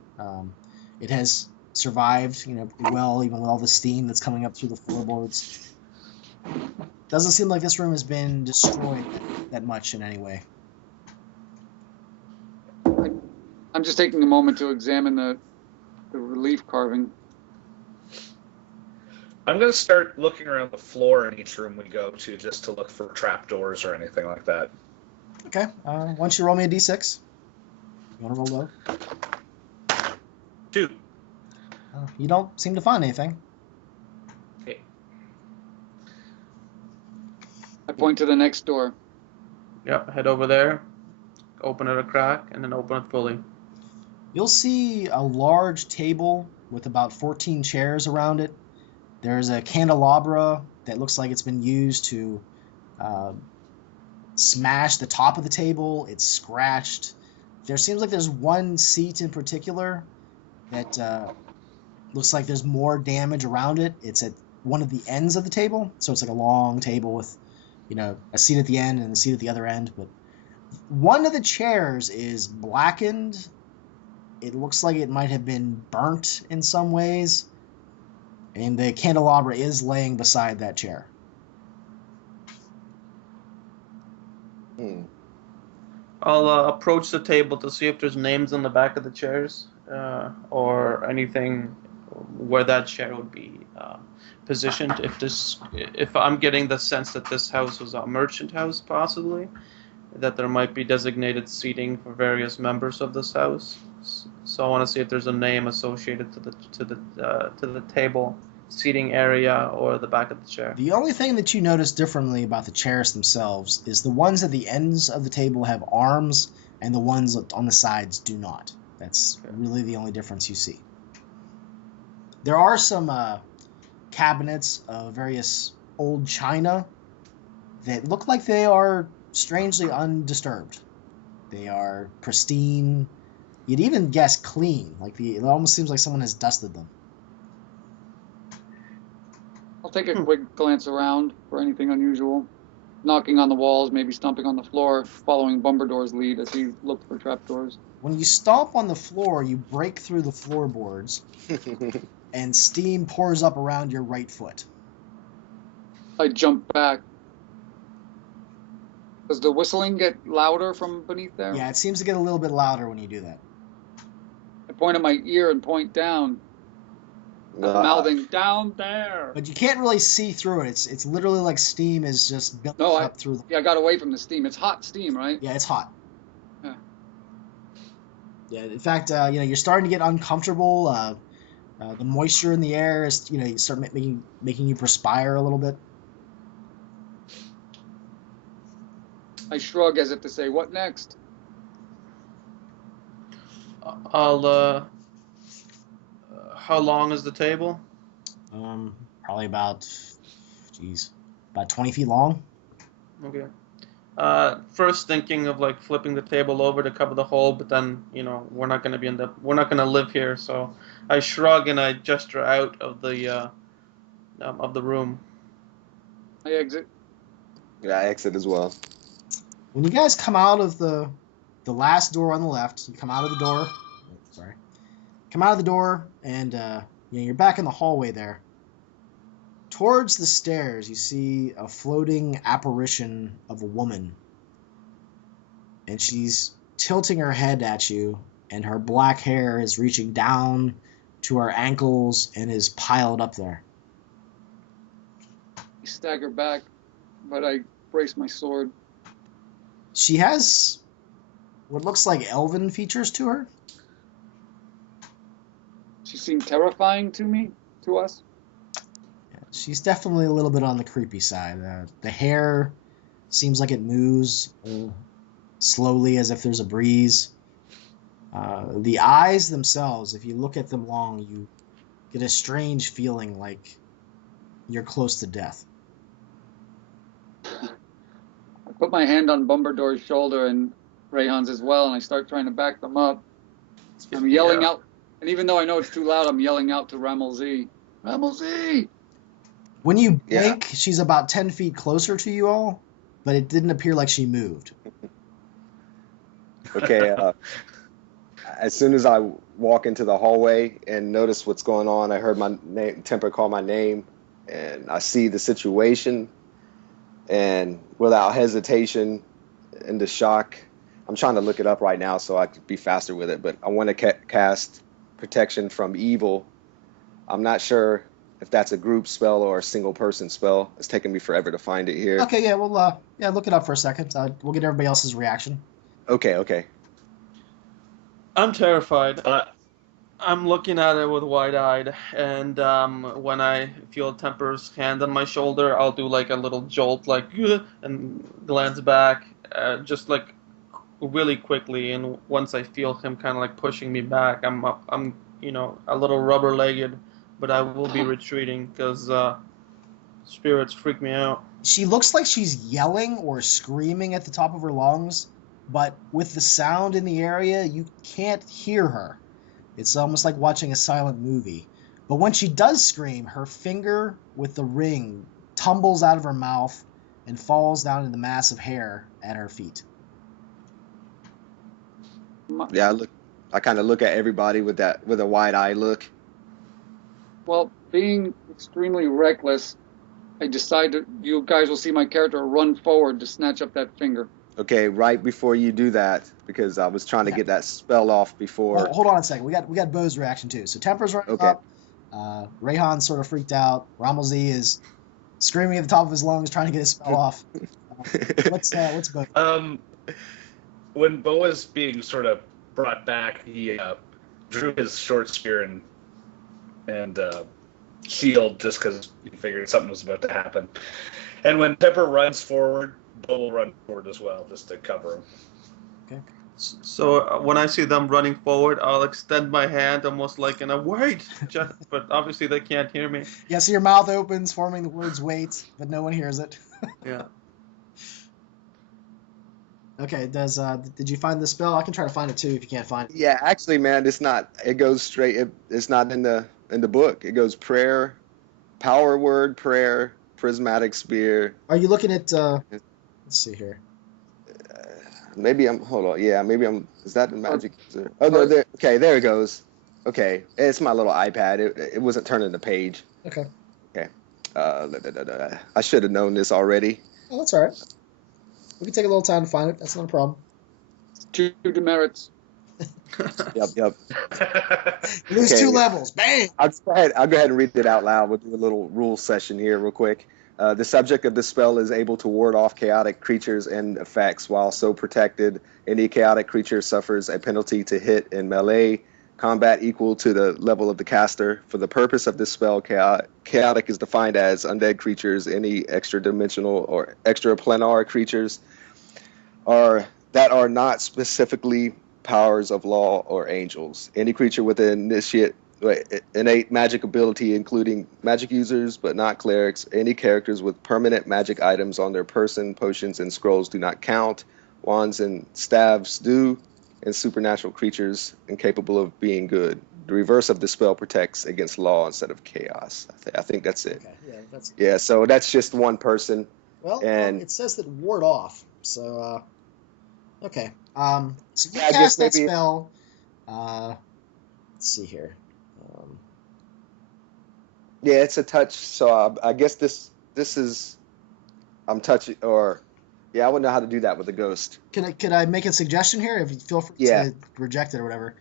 It has survived well, even with all the steam that's coming up through the floorboards. Doesn't seem like this room has been destroyed that much in any way. I'm just taking a moment to examine the relief carving. I'm going to start looking around the floor in each room we go to just to look for trapdoors or anything like that. Okay, why don't you roll me a d6? You want to roll low? 2. You don't seem to find anything. Okay. I point to the next door. Yep, head over there, open it a crack, and then open it fully. You'll see a large table with about 14 chairs around it. There's a candelabra that looks like it's been used to smashed the top of the table. It's scratched. There seems like there's one seat in particular that looks like there's more damage around it. It's at one of the ends of the table, so it's like a long table with, a seat at the end and a seat at the other end. But one of the chairs is blackened. It looks like it might have been burnt in some ways, and the candelabra is laying beside that chair. I'll approach the table to see if there's names on the back of the chairs, or anything where that chair would be positioned. If I'm getting the sense that this house was a merchant house, possibly, that there might be designated seating for various members of this house. So I want to see if there's a name associated to the table, seating area, or the back of the chair. The only thing that you notice differently about the chairs themselves is the ones at the ends of the table have arms, and the ones on the sides do not. That's really the only difference you see. There are some cabinets of various old china that look like they are strangely undisturbed. They are pristine. You'd even guess clean. It almost seems like someone has dusted them. I'll take a quick glance around for anything unusual. Knocking on the walls, maybe stomping on the floor, following Bumbledor's lead as he looked for trapdoors. When you stomp on the floor, you break through the floorboards, and steam pours up around your right foot. I jump back. Does the whistling get louder from beneath there? Yeah, it seems to get a little bit louder when you do that. I point at my ear and point down. Mouthing, down there. But you can't really see through it. It's literally like steam is just building up through the... Yeah, I got away from the steam. It's hot steam, right? Yeah, it's hot. Yeah. Yeah, in fact, you're starting to get uncomfortable. The moisture in the air is, you start making you perspire a little bit. I shrug as if to say, what next? I'll, how long is the table? Probably about 20 feet long. Okay. First thinking of flipping the table over to cover the hole, but then we're not gonna live here, so I shrug and I gesture out of the room. I exit. Yeah, I exit as well. When you guys come out of the last door on the left, you come out of the door. Sorry. Come out of the door, and you're back in the hallway there. Towards the stairs, you see a floating apparition of a woman. And she's tilting her head at you, and her black hair is reaching down to her ankles and is piled up there. I stagger back, but I brace my sword. She has what looks like elven features to her. She seemed terrifying to us. She's definitely a little bit on the creepy side. The hair seems like it moves slowly as if there's a breeze. The eyes themselves, if you look at them long, you get a strange feeling like you're close to death. I put my hand on Bumbledor's shoulder and Rayhan's as well, and I start trying to back them up. I'm yelling out, and even though I know it's too loud, I'm yelling out to Ramelzy. Ramelzy! When you blink, she's about 10 feet closer to you all, but it didn't appear like she moved. Okay, as soon as I walk into the hallway and notice what's going on, I heard my name, Temper call my name, and I see the situation, and without hesitation and the shock, I'm trying to look it up right now so I could be faster with it, but I want to cast Protection from Evil. I'm not sure if that's a group spell or a single person spell. It's taking me forever to find it here. Okay, yeah, we'll look it up for a second. We'll get everybody else's reaction. Okay. I'm terrified. I'm looking at it with wide-eyed, and when I feel Temper's hand on my shoulder, I'll do a little jolt, and glance back, just really quickly. And once I feel him kind of pushing me back, I'm a little rubber-legged, but I will be retreating because spirits freak me out. She looks like she's yelling or screaming at the top of her lungs, but with the sound in the area, you can't hear her. It's almost like watching a silent movie. But when she does scream, her finger with the ring tumbles out of her mouth and falls down in the mass of hair at her feet. Yeah, I kind of look at everybody with a wide eye look. Well, being extremely reckless, I decide that you guys will see my character run forward to snatch up that finger. Okay, right before you do that, because I was trying to get that spell off before. Hold on a second. We got Bo's reaction too. So Temper's running up. Rayhan's sort of freaked out. Ramelzy is screaming at the top of his lungs, trying to get his spell off. What's Bo? When Bo was being sort of brought back, he drew his short spear and shield just because he figured something was about to happen. And when Temper runs forward, Bo will run forward as well, just to cover him. Okay. So when I see them running forward, I'll extend my hand almost like in a wait, but obviously they can't hear me. Yeah, so your mouth opens, forming the words wait, but no one hears it. Yeah. Okay, did you find the spell? I can try to find it too if you can't find it. Yeah, actually, man, it's not. It goes straight. It's not in the book. It goes prayer, power word, prayer, prismatic spear. Are you looking at? Let's see here. Maybe I'm. Hold on. Yeah, maybe I'm. Is that the magic? Oh no. There. Okay, there it goes. Okay, it's my little iPad. It wasn't turning the page. Okay. Okay. I should have known this already. Oh, that's all right. We can take a little time to find it. That's not a problem. 2 demerits. Yep. You lose 2 levels. Bang! I'll go ahead and read it out loud. We'll do a little rule session here real quick. The subject of the spell is able to ward off chaotic creatures and effects. While so protected, any chaotic creature suffers a penalty to hit in melee combat equal to the level of the caster. For the purpose of this spell, chaotic is defined as undead creatures, any extra-dimensional or extraplanar creatures that are not specifically powers of law or angels. Any creature with an innate magic ability, including magic users but not clerics. Any characters with permanent magic items on their person, potions, and scrolls do not count. Wands and staves do, and supernatural creatures incapable of being good. The reverse of the spell protects against law instead of chaos. I think that's it. Okay, yeah, so that's just one person. Well, and it says that ward off. So, okay. So you I cast that guess maybe spell. Let's see here. Yeah, it's a touch. So I guess this is I'm touching or. Yeah, I wouldn't know how to do that with a ghost. Could I make a suggestion here? If you feel free to reject it or whatever.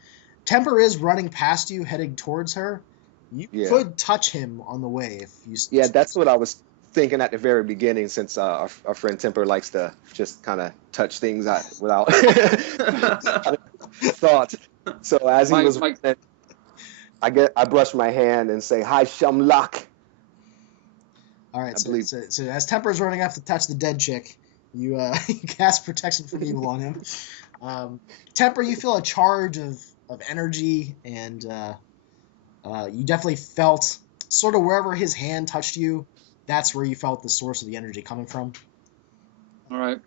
Temper is running past you, heading towards her. You could touch him on the way if you. Yeah, that's what I was thinking at the very beginning. Since our friend Temper likes to just kind of touch things without thought. So as he was, I brush my hand and say, "Hi, Shamlak." All right. So as Temper is running off to touch the dead chick. You cast protection from evil on him. Temper, you feel a charge of energy, and you definitely felt sort of wherever his hand touched you, that's where you felt the source of the energy coming from. All right.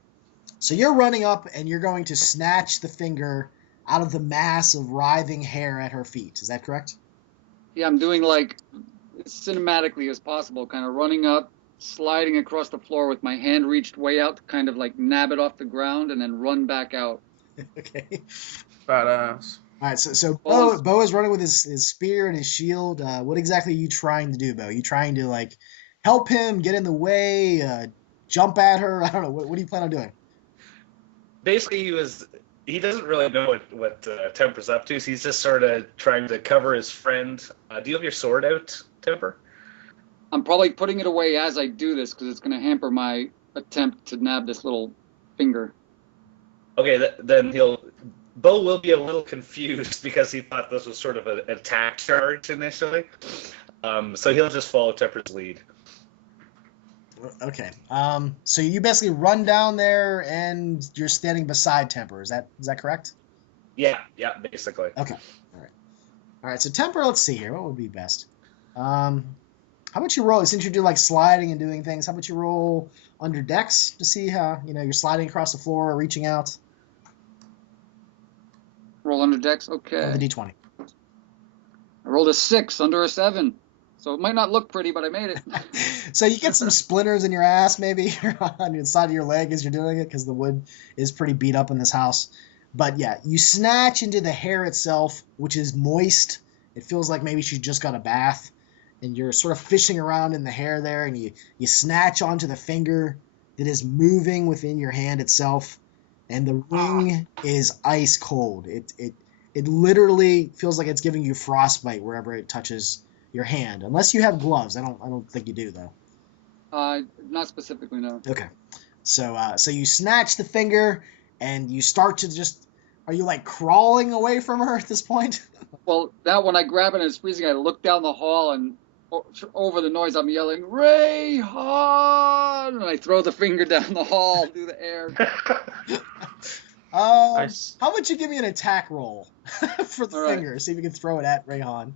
So you're running up, and you're going to snatch the finger out of the mass of writhing hair at her feet. Is that correct? Yeah, I'm doing like as cinematically as possible, kind of running up, sliding across the floor with my hand reached way out to kind of like nab it off the ground and then run back out. Okay. Badass. All right, so Bo is running with his spear and his shield. What exactly are you trying to do, Bo? Are you trying to like help him, get in the way, jump at her? I don't know. What do you plan on doing? Basically, he doesn't really know what Temper's up to, so he's just sort of trying to cover his friend. Do you have your sword out, Temper? I'm probably putting it away as I do this because it's going to hamper my attempt to nab this little finger. Okay, then Bo will be a little confused because he thought this was sort of an attack charge initially. So he'll just follow Temper's lead. Okay. So you basically run down there and you're standing beside Temper. Is that correct? Yeah, basically. Okay. All right. So Temper, let's see here. What would be best? How about you roll, since you're doing like sliding and doing things, how about you roll under decks to see how, you're sliding across the floor or reaching out? Roll under dex. Roll Okay. the d20. I rolled a 6 under a 7. So it might not look pretty, but I made it. So you get some splinters in your ass, maybe, on the side of your leg as you're doing it, because the wood is pretty beat up in this house. But yeah, you snatch into the hair itself, which is moist. It feels like maybe she just got a bath. And you're sort of fishing around in the hair there, and you snatch onto the finger that is moving within your hand itself. And the ring is ice cold. It literally feels like it's giving you frostbite wherever it touches your hand, unless you have gloves. I don't think you do though. Not specifically, no. Okay, so you snatch the finger and you start to just. Are you like crawling away from her at this point? Well, now when I grab it and it's freezing, I look down the hall and over the noise I'm yelling, Rayhan! And I throw the finger down the hall through the air. Nice. How about you give me an attack roll for the finger? See if you can throw it at Rayhan.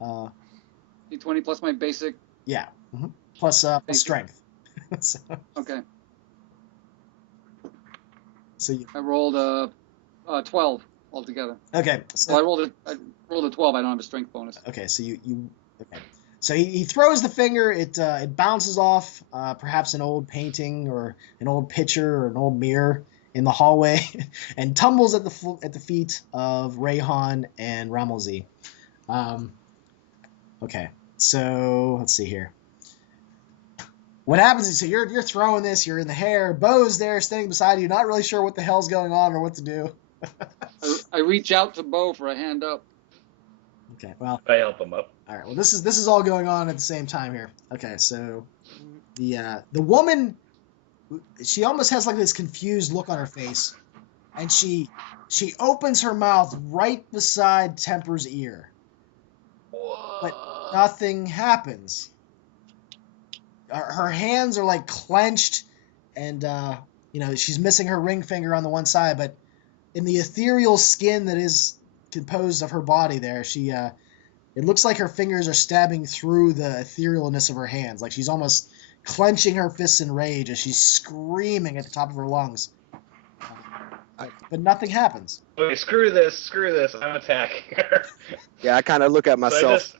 D20 plus my basic. Yeah. Mm-hmm. Plus strength. So, okay. So I rolled 12 altogether. Okay. So I rolled a 12. I don't have a strength bonus. Okay. So you okay. So he throws the finger. It bounces off perhaps an old painting or an old picture or an old mirror in the hallway, and tumbles at the feet of Rayhan and Ramelzy. Okay. So let's see here. What happens is, so you're throwing this, you're in the hair, Bo's there standing beside you, not really sure what the hell's going on or what to do. I reach out to Bo for a hand up. Okay, well, I help him up. all right. Well, this is all going on at the same time here. Okay, so the woman, she almost has like this confused look on her face, and she opens her mouth right beside Temper's ear, but nothing happens. Her hands are like clenched, and she's missing her ring finger on the one side, but in the ethereal skin that is composed of her body there, it looks like her fingers are stabbing through the etherealness of her hands, like she's almost clenching her fists in rage as she's screaming at the top of her lungs. But nothing happens. Okay, screw this, I'm attacking her. Yeah, I kind of look at myself.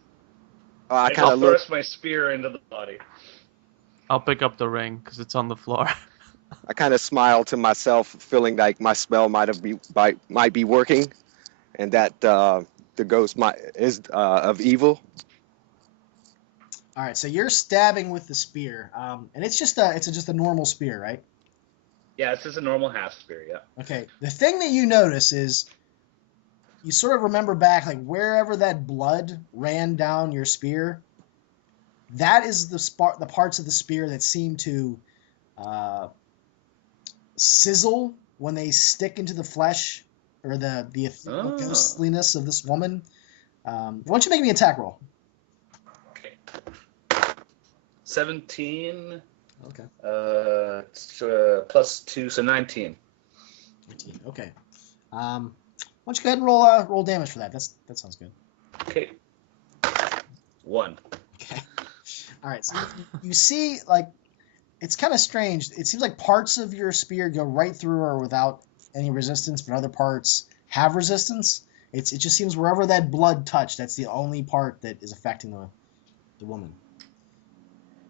I kind of thrust my spear into the body. I'll pick up the ring because it's on the floor. I kind of smile to myself, feeling like my spell might be working, and that the ghost is of evil. All right, so you're stabbing with the spear, and it's just a normal spear, right? Yeah, it's just a normal half spear. Yeah. Okay. The thing that you notice is you sort of remember back, like wherever that blood ran down your spear. That is the parts of the spear that seem to sizzle when they stick into the flesh or the ghostliness of this woman. Why don't you make me an attack roll? Okay. 17. Okay. It's plus 2, so 19. 19. Okay. Why don't you go ahead and roll damage for that? That sounds good. Okay. 1. Okay. All right. So you see, like, it's kind of strange. It seems like parts of your spear go right through her without any resistance, but other parts have resistance. It just seems wherever that blood touched, that's the only part that is affecting the woman.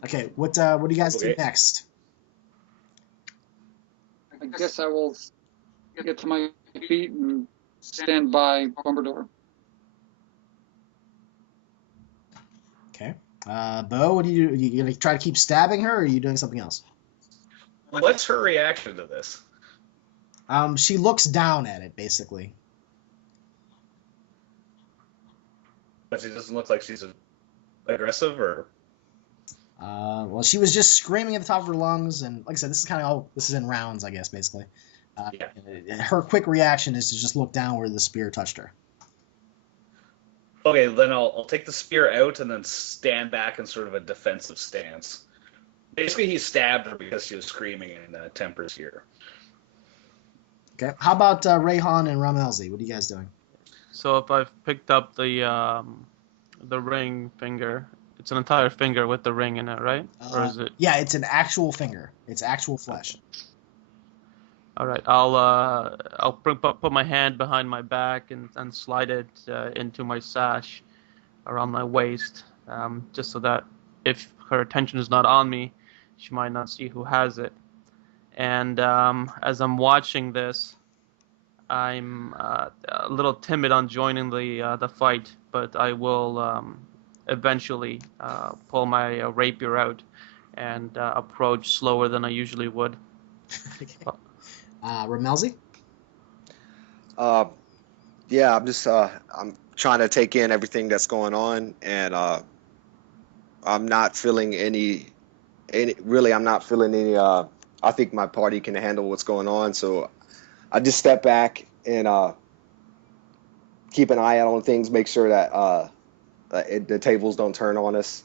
Okay, what do you guys do next? I guess I will get to my feet and stand by Bombardor. Okay. Bo, what do you do? Are you going to try to keep stabbing her, or are you doing something else? What's her reaction to this? She looks down at it, basically. But she doesn't look like she's aggressive, or? Well, she was just screaming at the top of her lungs, and like I said, this is in rounds, I guess, basically. Yeah. Her quick reaction is to just look down where the spear touched her. Okay, then I'll take the spear out and then stand back in sort of a defensive stance. Basically, he stabbed her because she was screaming in Temper's ear. Okay. How about Rayhan and Ramelzy? What are you guys doing? So if I've picked up the ring finger, It's an entire finger with the ring in it, right? Or is it? Yeah, it's an actual finger. It's actual flesh. All right. I'll put my hand behind my back and slide it into my sash around my waist, just so that if her attention is not on me, she might not see who has it. And as I'm watching this, I'm a little timid on joining the fight, but I will eventually pull my rapier out and approach slower than I usually would. Okay. Ramelzi? Yeah, I'm just I'm trying to take in everything that's going on, and I'm not feeling any really. I'm not feeling any. I think my party can handle what's going on, so I just step back and keep an eye out on things, make sure that the tables don't turn on us.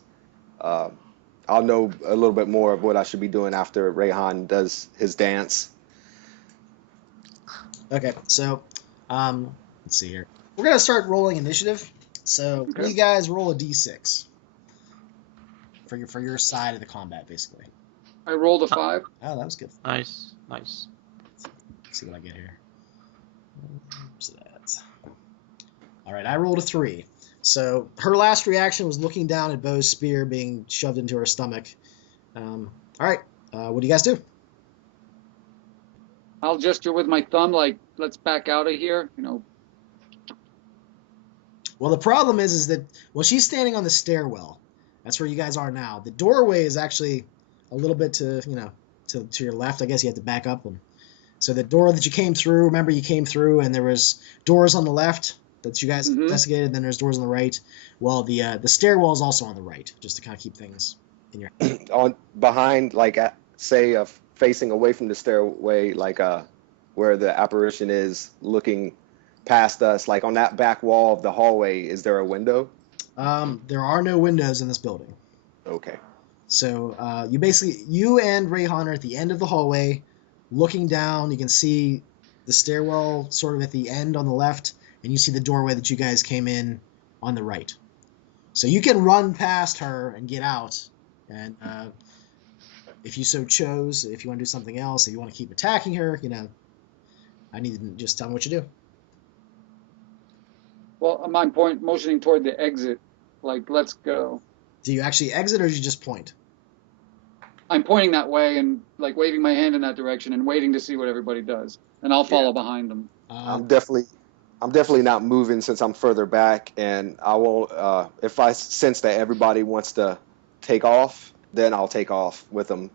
I'll know a little bit more of what I should be doing after Rayhan does his dance. Okay, so let's see here. We're gonna start rolling initiative. So you guys roll a d6 for your side of the combat, basically. I rolled a 5. Oh, that was good. Nice. Let's see what I get here. Where's it at? All right, I rolled a 3. So her last reaction was looking down at Bo's spear being shoved into her stomach. All right, what do you guys do? I'll gesture with my thumb, like, let's back out of here. You know. Well, the problem is that she's standing on the stairwell. That's where you guys are now. The doorway is actually a little bit to your left. I guess you have to back up them. So the door that you came through, remember you came through and there was doors on the left that you guys investigated, and then there's doors on the right. Well, the stairwell is also on the right, just to kind of keep things in your On behind, like say facing away from the stairway, like where the apparition is looking past us, like on that back wall of the hallway, is there a window? There are no windows in this building. Okay. So you and Rayhan are at the end of the hallway, looking down. You can see the stairwell sort of at the end on the left, and you see the doorway that you guys came in on the right. So you can run past her and get out, and if you so chose, if you want to do something else, if you want to keep attacking her, I need to just tell me what you do. Well, I'm motioning toward the exit, like, let's go. Do you actually exit, or do you just point? I'm pointing that way and, like, waving my hand in that direction and waiting to see what everybody does. And I'll follow behind them. I'm definitely not moving since I'm further back, and I won't. If I sense that everybody wants to take off, then I'll take off with them.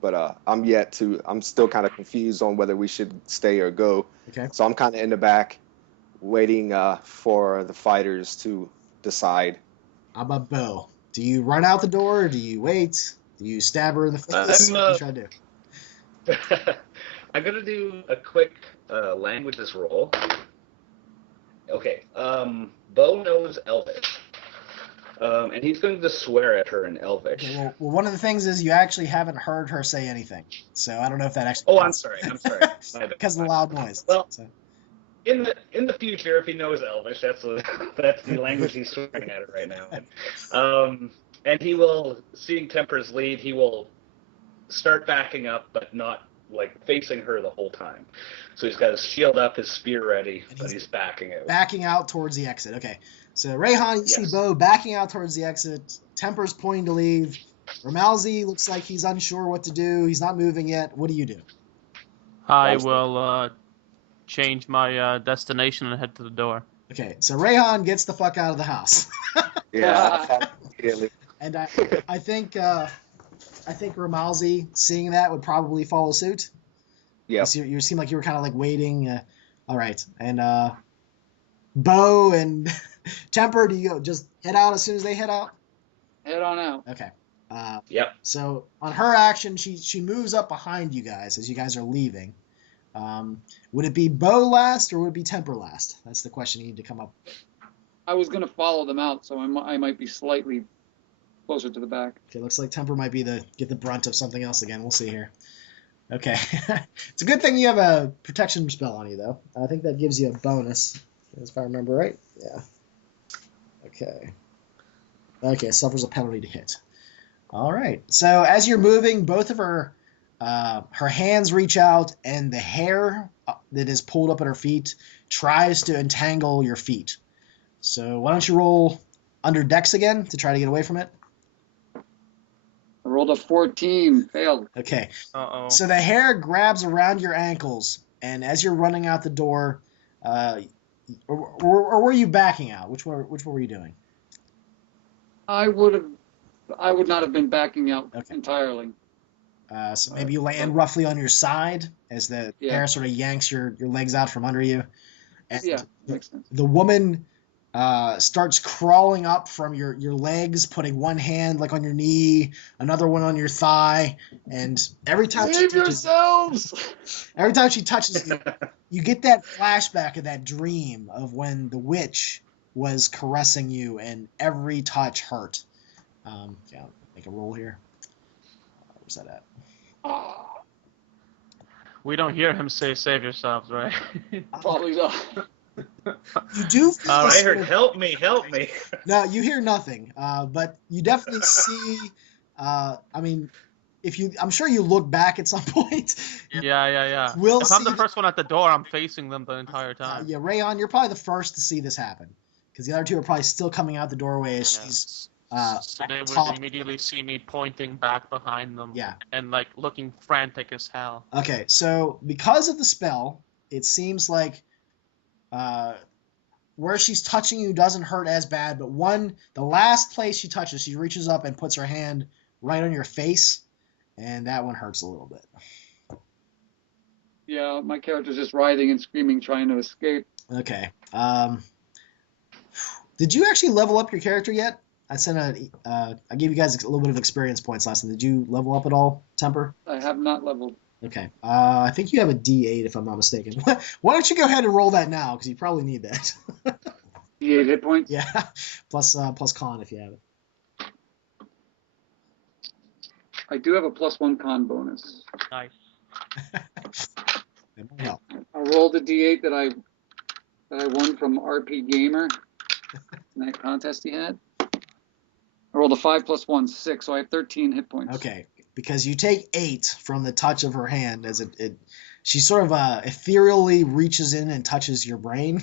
But I'm still kind of confused on whether we should stay or go. Okay. So I'm kind of in the back, waiting for the fighters to decide. How about Bo? Do you run out the door, or do you wait? Do you stab her in the face? What are you trying to do? I'm gonna do a quick languages roll. Okay. Bo knows Elvish. And he's going to swear at her in Elvish. Okay, well, one of the things is you actually haven't heard her say anything, so I don't know if that actually. Oh, I'm sorry. Because of the loud noise. Well, so. in the future, if he knows Elvish, that's the language he's swearing at her right now. And he will, seeing Temper's lead, he will start backing up, but not like facing her the whole time. So he's got his shield up, his spear ready, but he's backing out. Backing out towards the exit. Okay. So Rayhan, you see Bo backing out towards the exit. Temper's pointing to leave. Ramalzi looks like he's unsure what to do. He's not moving yet. What do you do? I will change my destination and head to the door. Okay, so Rayhan gets the fuck out of the house. Yeah. Immediately. And I think Ramalzi, seeing that, would probably follow suit. Yeah. You seem like you were kind of like waiting. All right, and Bo and Temper, do you just head out as soon as they head out? Head on out. Okay. Yep. So on her action, she moves up behind you guys as you guys are leaving. Would it be Bo last or would it be Temper last? That's the question you need to come up with. I was going to follow them out, so I might be slightly closer to the back. Okay, looks like Temper might get the brunt of something else again. We'll see here. Okay. It's a good thing you have a protection spell on you, though. I think that gives you a bonus, if I remember right. Yeah. Okay. Okay, suffers a penalty to hit. All right. So as you're moving, both of her hands reach out, and the hair that is pulled up at her feet tries to entangle your feet. So why don't you roll under dex again to try to get away from it? I rolled a 14, failed. Okay. Uh-oh. So the hair grabs around your ankles, and as you're running out the door, or were you backing out? Which one were you doing? I would not have been backing out Okay. entirely. So maybe you land roughly on your side as the hair sort of yanks your legs out from under you. And Yeah, makes sense. the woman starts crawling up from your legs, putting one hand like on your knee, another one on your thigh, and every time Save yourselves! every time she touches you, you get that flashback of that dream of when the witch was caressing you, and every touch hurt. Yeah, make a roll here. Where's that at? We don't hear him say "save yourselves," right? Probably not. You do feel I heard, help me, help me. No, you hear nothing, but you definitely see. I mean, I'm sure you look back at some point. Yeah. We'll If I'm the see- first one at the door, I'm facing them the entire time. Yeah, Rayon, you're probably the first to see this happen, because the other two are probably still coming out the doorway as she's. So they would top. immediately see me pointing back behind them. Yeah. And like looking frantic as hell. Okay, so because of the spell, it seems like where she's touching you doesn't hurt as bad, but the last place she touches, she reaches up and puts her hand right on your face, and that one hurts a little bit. Yeah, my character's just writhing and screaming, trying to escape. Okay. Did you actually level up your character yet? I gave you guys a little bit of experience points last time. Did you level up at all, Temper? I have not leveled. Okay. I think you have a D8 if I'm not mistaken. Why don't you go ahead and roll that now, because you probably need that. D8 hit points? Yeah. Plus con if you have it. I do have a +1 con bonus. Nice. That might help. I rolled a D8 that I won from RP Gamer in that contest he had. I rolled a 5 + 1, 6, so I have 13 hit points. Okay, because you take 8 from the touch of her hand as she sort of ethereally reaches in and touches your brain.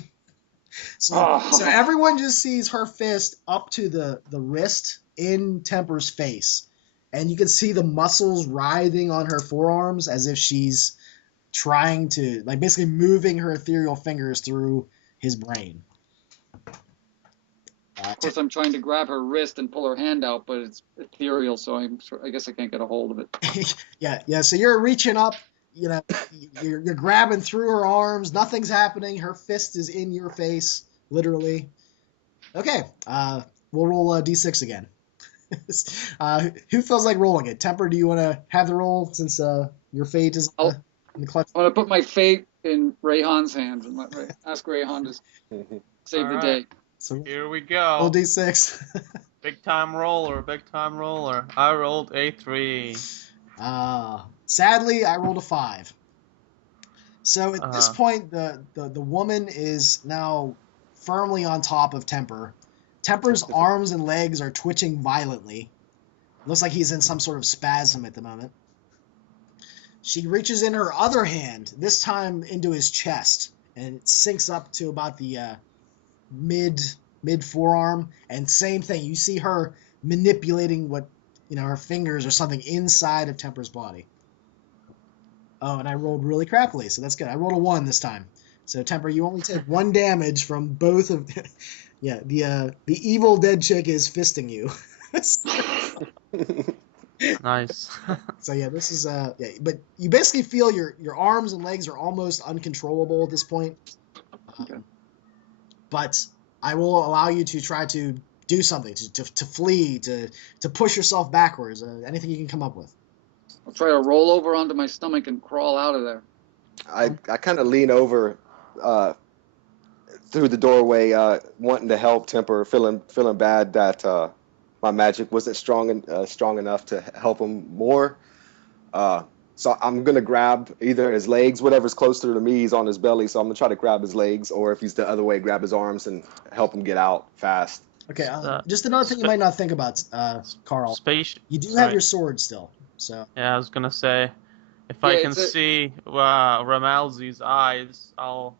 So everyone just sees her fist up to the wrist in Temper's face, and you can see the muscles writhing on her forearms as if she's trying to, like, basically moving her ethereal fingers through his brain. Of course, I'm trying to grab her wrist and pull her hand out, but it's ethereal, so I guess I can't get a hold of it. Yeah. So you're reaching up, you're grabbing through her arms. Nothing's happening. Her fist is in your face, literally. Okay. We'll roll a d6 again. Who feels like rolling it? Temper, do you want to have the roll since your fate is in the clutch? I want to put my fate in Rayhan's hands and ask Rayhan to save the day. So Here we go. roll d6. Big time roller. I rolled a 3. Sadly, I rolled a 5. So at this point, the woman is now firmly on top of Temper. Temper's arms and legs are twitching violently. Looks like he's in some sort of spasm at the moment. She reaches in her other hand, this time into his chest, and it sinks up to about the mid forearm, and same thing. You see her manipulating her fingers or something inside of Temper's body. Oh, and I rolled really crappily, so that's good. I rolled a 1 this time. So Temper, you only take 1 damage from both of. Yeah, the evil dead chick is fisting you. Nice. So yeah, this is but you basically feel your arms and legs are almost uncontrollable at this point. Okay. But I will allow you to try to do something, to flee, to push yourself backwards, anything you can come up with. I'll try to roll over onto my stomach and crawl out of there. I kind of lean over through the doorway, wanting to help Temper, feeling bad that my magic wasn't strong enough to help him more. So I'm gonna grab either his legs, whatever's closer to me. He's on his belly, so I'm gonna try to grab his legs, or if he's the other way, grab his arms and help him get out fast. Okay, just another thing you might not think about, Carl. Space. You do have Sorry. your sword still, so. Yeah, I was gonna say, if Yeah, I can it's a- see Ramalzi's eyes, I'll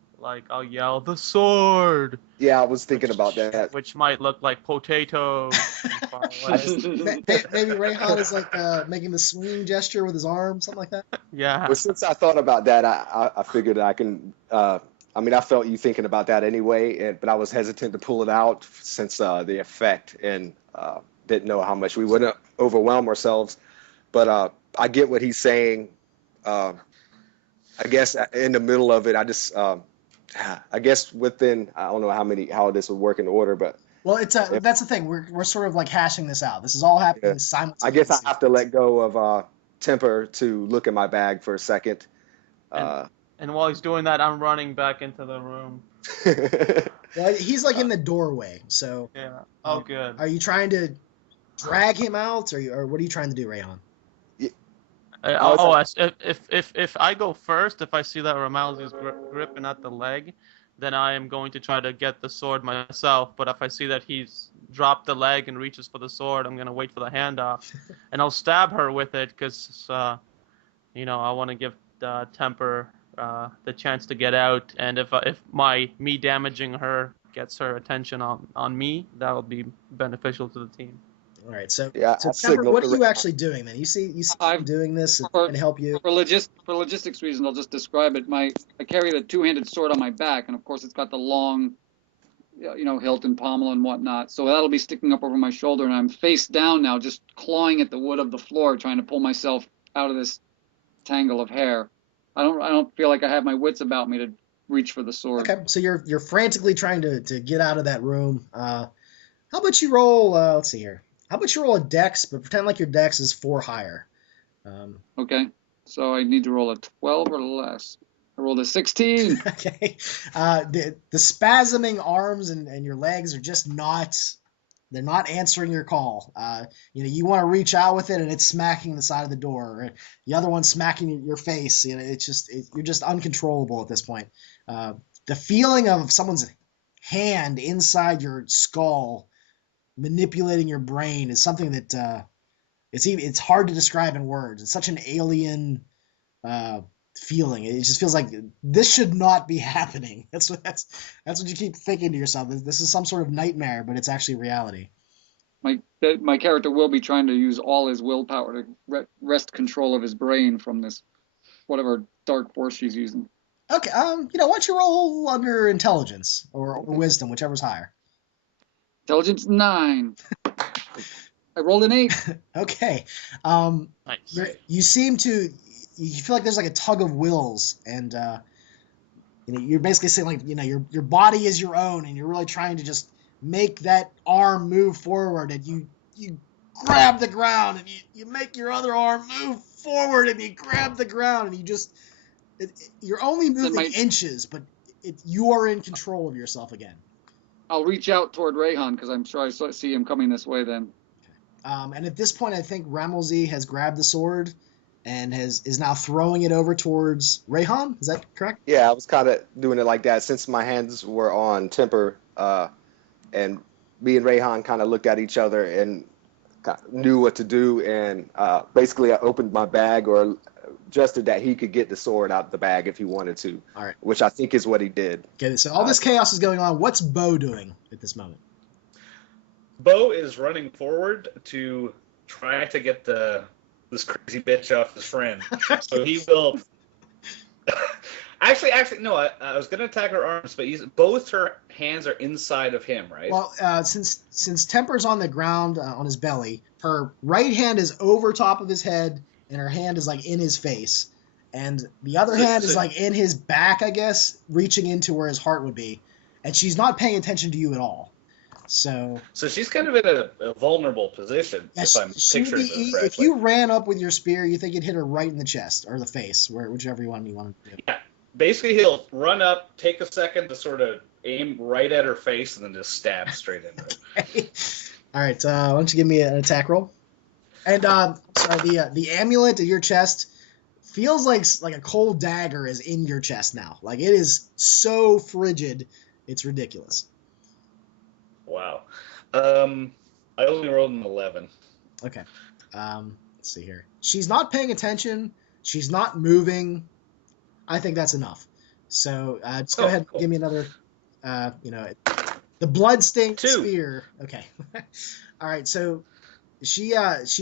yell the sword, Yeah, I was thinking about that. which might look like potatoes from far away. Maybe Rayhan is like making the swinging gesture with his arm, something like that. Yeah. Well, since I thought about that, I figured I can. I mean, I felt you thinking about that anyway, but I was hesitant to pull it out since the effect, and didn't know how much we would overwhelm ourselves. But I get what he's saying. Uh, I guess in the middle of it, I guess within, I don't know how this would work in order, but Well, that's the thing. We're sort of like hashing this out. This is all happening yeah, simultaneously. I guess I have to let go of temper to look at my bag for a second. And while he's doing that, I'm running back into the room. Well, he's like in the doorway, so. Yeah. Oh, good. Are you trying to drag him out, or what are you trying to do, Rayhan? If I go first, if I see that Ramalzi's gripping at the leg, then I am going to try to get the sword myself. But if I see that he's dropped the leg and reaches for the sword, I'm going to wait for the handoff. And I'll stab her with it because, I want to give Temper the chance to get out. And if me damaging her gets her attention on me, that will be beneficial to the team. All right, so Yeah, so I Temper, signaled what are to you actually doing then? You see him doing this and help you. For logistics reasons, I'll just describe it. I carry the two-handed sword on my back, and of course, it's got the long, hilt and pommel and whatnot. So that'll be sticking up over my shoulder, and I'm face down now, just clawing at the wood of the floor, trying to pull myself out of this tangle of hair. I don't feel like I have my wits about me to reach for the sword. Okay, so you're frantically trying to get out of that room. How about you roll? Let's see here. How about you roll a dex, but pretend like your dex is 4 higher. Okay, so I need to roll a 12 or less. I rolled a 16. Okay. The spasming arms and your legs are just they're not answering your call. You want to reach out with it and it's smacking the side of the door. Or the other one's smacking your face. You're just uncontrollable at this point. The feeling of someone's hand inside your skull manipulating your brain is something that it's hard to describe in words. It's such an alien feeling. It just feels like this should not be happening. That's what you keep thinking to yourself. This is some sort of nightmare, but it's actually reality. My character will be trying to use all his willpower to wrest control of his brain from this whatever dark force she's using. Okay. Why don't you roll under intelligence or wisdom, whichever's higher. Intelligence 9. I rolled an 8. Okay. Nice. You seem to. You feel like there's like a tug of wills, and you're basically saying like your body is your own, and you're really trying to just make that arm move forward, and you grab the ground, and you make your other arm move forward, and you grab the ground, and you're only moving inches, but you are in control of yourself again. I'll reach out toward Rayhan because I'm sure I see him coming this way then. And at this point, I think Ramalzi has grabbed the sword and is now throwing it over towards Rayhan. Is that correct? Yeah, I was kind of doing it like that since my hands were on Temper, and me and Rayhan kind of looked at each other and knew what to do, and basically I opened my bag or adjusted that he could get the sword out of the bag if he wanted to. All right. Which I think is what he did. Okay, so all this chaos is going on. What's Bo doing at this moment? Bo is running forward to try to get this crazy bitch off his friend. So he will. Actually, no. I was gonna attack her arms, but both her hands are inside of him, right? Well, since Temper's on the ground on his belly, her right hand is over top of his head, and her hand is like in his face, and the other hand is like in his back, I guess, reaching into where his heart would be, and she's not paying attention to you at all. So she's kind of in a vulnerable position, if I'm picturing this correctly. If you ran up with your spear, you think you'd hit her right in the chest or the face, whichever one you want to do. Yeah, basically he'll run up, take a second to sort of aim right at her face, and then just stab straight into it. Okay. All right, why don't you give me an attack roll? And sorry, the amulet at your chest feels like a cold dagger is in your chest now. Like it is so frigid, it's ridiculous. Wow. I only rolled an 11. Okay. Let's see here. She's not paying attention. She's not moving. I think that's enough. So just go ahead and Cool. give me another, the bloodstained 2. spear. Okay. All right. So she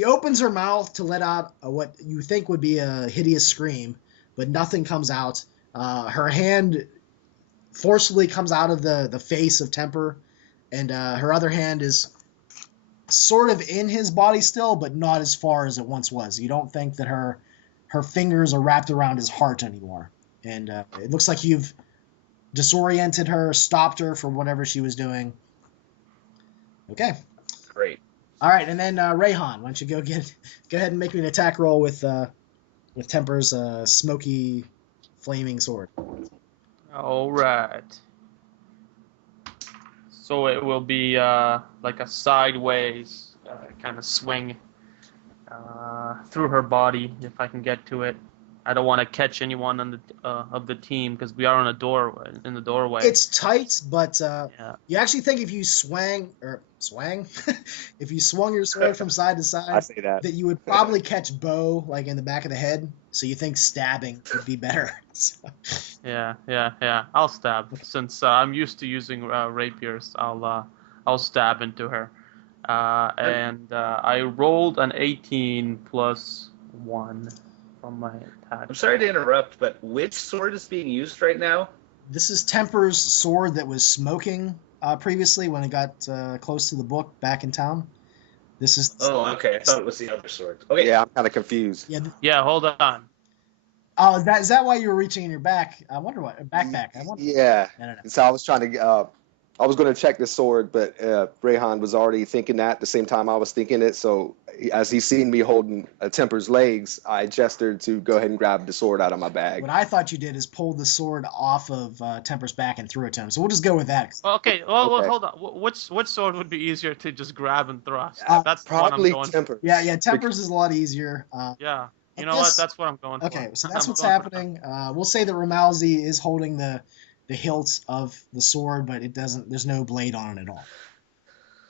opens her mouth to let out what you think would be a hideous scream, but nothing comes out. Her hand forcibly comes out of the face of Temper, and her other hand is sort of in his body still, but not as far as it once was. You don't think that her fingers are wrapped around his heart anymore. And it looks like you've disoriented her, stopped her from whatever she was doing. Okay. Great. All right, and then Rayhan, why don't you go ahead and make me an attack roll with Temper's smoky, flaming sword. All right. So it will be like a sideways kind of swing through her body if I can get to it. I don't want to catch anyone on the of the team because we are in the doorway. It's tight, but Yeah. you actually think if you swung your sword from side to I side, say that. you would probably catch Bo like in the back of the head. So you think stabbing would be better. So, Yeah. I'll stab since I'm used to using rapiers. I'll stab into her. And I rolled an 18 plus 1 from my attack. I'm sorry to interrupt, but which sword is being used right now? this is Temper's sword that was smoking previously when it got close to the book back in town. This is. Oh, okay. I thought it was the other sword. Okay. Yeah, I'm kind of confused. Yeah, hold on. Oh, is that why you were reaching in your back? I wonder what backpack. I wonder. Yeah. I don't know. So I was trying to. I was going to check the sword, but Rayhan was already thinking that at the same time I was thinking it. So as he seen me holding Temper's legs, I gestured to go ahead and grab the sword out of my bag. What I thought you did is pull the sword off of Temper's back and threw it to him. So we'll just go with that. Okay, well, Okay. hold on. Which sword would be easier to just grab and thrust? That's Probably what I'm going. Temper. Yeah. Temper's is a lot easier. Yeah. You I know guess- what? That's what I'm going for. Okay, so that's I'm what's going for happening. We'll say that Ramalzi is holding the hilt of the sword, but there's no blade on it at all.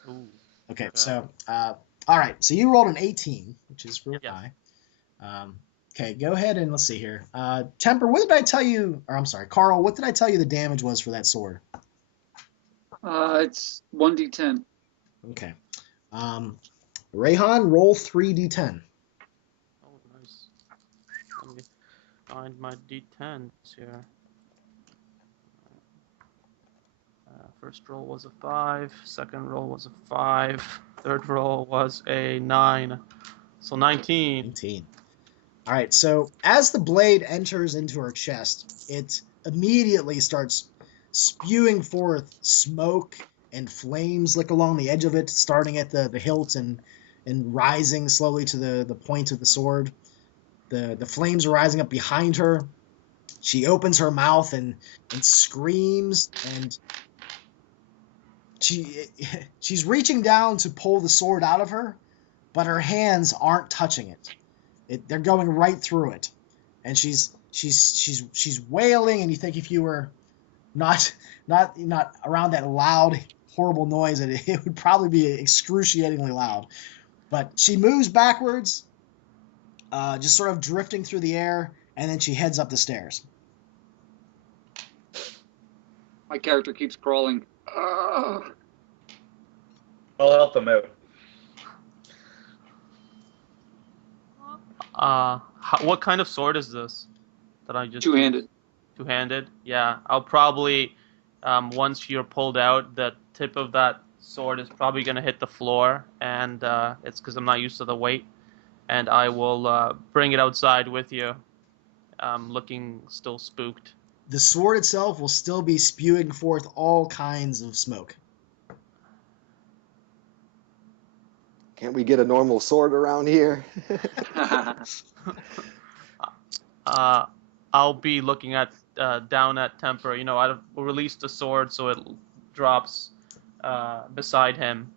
Ooh. Okay, Okay. so all right, so you rolled an 18, which is real Yes. high. Okay, go ahead and let's see here. Temper, what did I tell you? Or I'm sorry, Carl, what did I tell you the damage was for that sword? It's 1d10. Okay. Rayhan, roll 3d10. Oh, nice. Let me find my D10s here. First roll was a 5. Second roll was a 5. Third roll was a 9. So 19. 19. All right, so as the blade enters into her chest, it immediately starts spewing forth smoke and flames lick along the edge of it, starting at the hilt and rising slowly to the point of the sword. The flames are rising up behind her. She opens her mouth and screams, and she's reaching down to pull the sword out of her, but her hands aren't touching it. They're going right through it, and she's wailing. And you think if you were not around that loud, horrible noise, it would probably be excruciatingly loud. But she moves backwards, just sort of drifting through the air, and then she heads up the stairs. My character keeps crawling. I'll help him out. What kind of sword is this that I just Two-handed. Two-handed? Yeah, I'll probably once you're pulled out, the tip of that sword is probably gonna hit the floor, and it's because I'm not used to the weight. And I will bring it outside with you, looking still spooked. The sword itself will still be spewing forth all kinds of smoke. Can't we get a normal sword around here? I'll be looking at down at Temper. I'll release the sword so it drops beside him,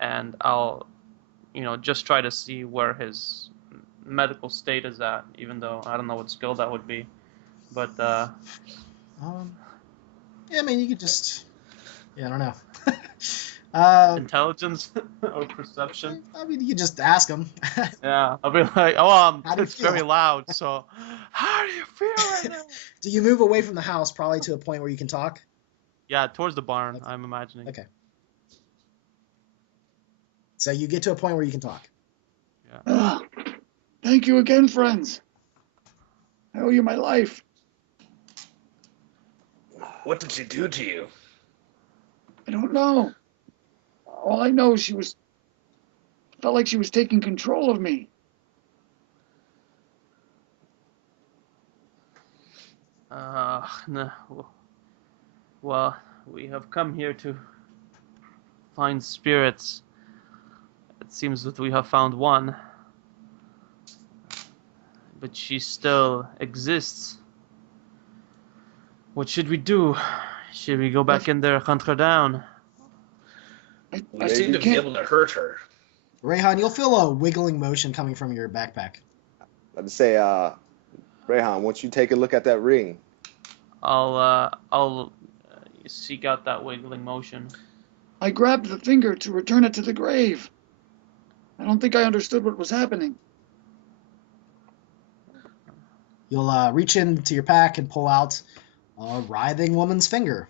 and I'll, just try to see where his medical state is at, even though I don't know what skill that would be. But Yeah, I mean, you could just, I don't know. Intelligence or perception? I mean, you can just ask them. Yeah, I'll be like, oh, How do you it's very feel? loud, so how do you feel right now? Do you move away from the house, probably to a point where you can talk? Yeah, towards the barn, I'm imagining. Okay. So you get to a point where you can talk. Yeah. Ah, thank you again, friends. I owe you my life. What did she do to you? I don't know. All I know is felt like she was taking control of me. No. Well, we have come here to find spirits. It seems that we have found one, but she still exists. What should we do? Should we go back in there and hunt her down? We seem to be able to hurt her. Rayhan, you'll feel a wiggling motion coming from your backpack. I'd say, Rayhan, once you take a look at that ring. I'll seek out that wiggling motion. I grabbed the finger to return it to the grave. I don't think I understood what was happening. You'll reach into your pack and pull out a writhing woman's finger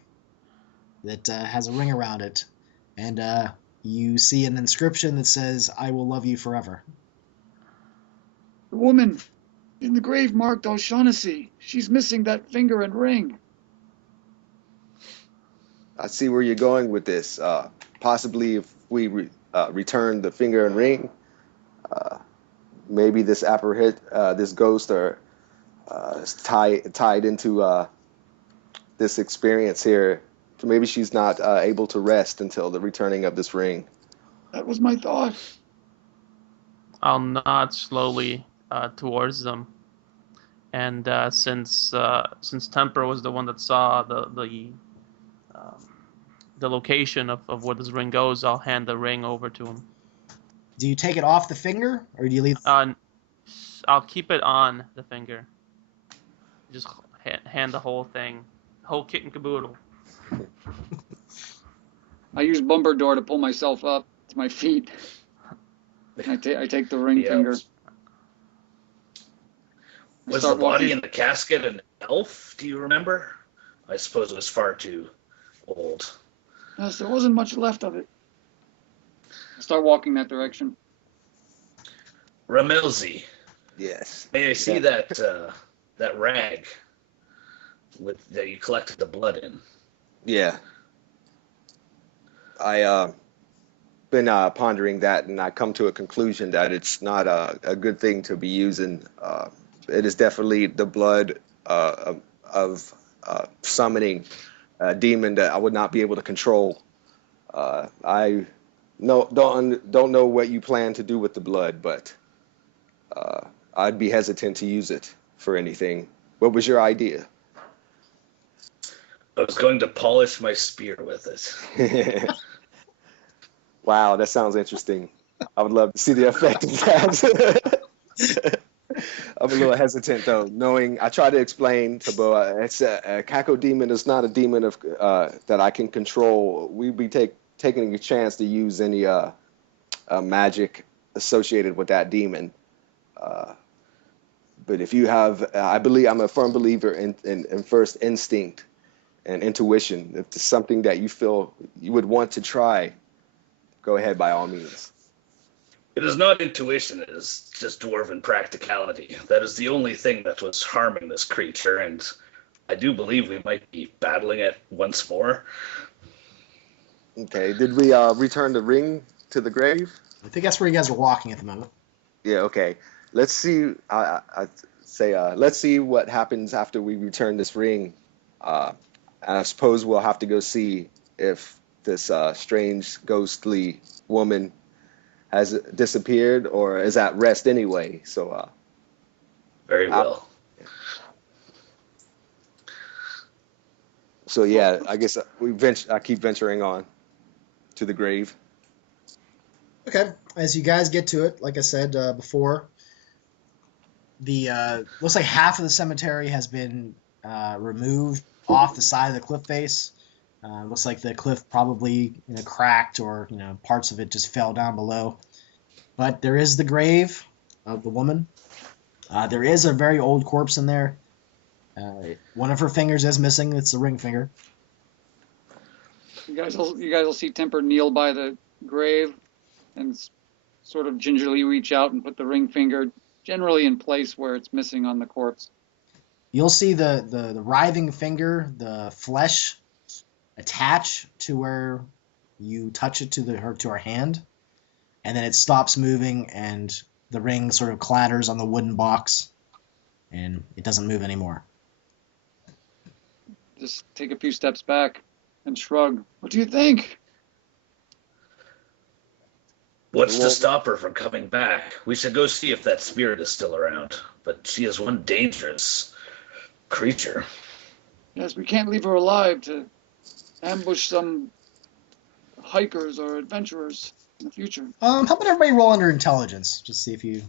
that has a ring around it. And you see an inscription that says, "I will love you forever." The woman in the grave marked O'Shaughnessy. She's missing that finger and ring. I see where you're going with this. Possibly if we return the finger and ring, maybe this this ghost are tied into this experience here. So maybe she's not able to rest until the returning of this ring. That was my thought. I'll nod slowly towards them, and since Temper was the one that saw the location of where this ring goes, I'll hand the ring over to him. Do you take it off the finger, or do you leave? I'll keep it on the finger. Just hand the whole thing, whole kit and caboodle. I use Bumper Door to pull myself up to my feet. I take the ring finger. Was the body in the casket an elf? Do you remember? I suppose it was far too old. Yes, there wasn't much left of it. I start walking that direction. Ramelzi. Yes. May I see that rag that you collected the blood in? Yeah. I been pondering that, and I come to a conclusion that it's not a good thing to be using. It is definitely the blood of summoning a demon that I would not be able to control. I don't know what you plan to do with the blood, but I'd be hesitant to use it for anything. What was your idea? I was going to polish my spear with it. Wow, that sounds interesting. I would love to see the effect of that. I'm a little hesitant though, knowing I try to explain to Bo, it's a Kako demon is not a demon of that I can control. We'd be taking a chance to use any magic associated with that demon. But if you have, I'm a firm believer in first instinct and intuition. If it's something that you feel you would want to try, go ahead by all means. It is not intuition, it is just dwarven practicality. That is the only thing that was harming this creature, and I do believe we might be battling it once more. Okay, did we return the ring to the grave? I think that's where you guys are walking at the moment. Yeah, okay. Let's see. I say, let's see what happens after we return this ring. And I suppose we'll have to go see if this strange, ghostly woman has disappeared or is at rest anyway. So, very well. So yeah, I guess I keep venturing on to the grave. Okay, as you guys get to it, like I said before, the looks like half of the cemetery has been removed off the side of the cliff face. Looks like the cliff probably cracked, or parts of it just fell down below. But there is the grave of the woman. There is a very old corpse in there. One of her fingers is missing. It's the ring finger. You guys will see Temper kneel by the grave and sort of gingerly reach out and put the ring finger generally in place where it's missing on the corpse. You'll see the writhing finger, the flesh attach to where you touch it to her hand, and then it stops moving, and the ring sort of clatters on the wooden box, and it doesn't move anymore. Just take a few steps back and shrug. What do you think? What's to stop her from coming back? We should go see if that spirit is still around. But she is one dangerous creature. Yes, we can't leave her alive to ambush some hikers or adventurers in the future. How about everybody roll under intelligence, just see if you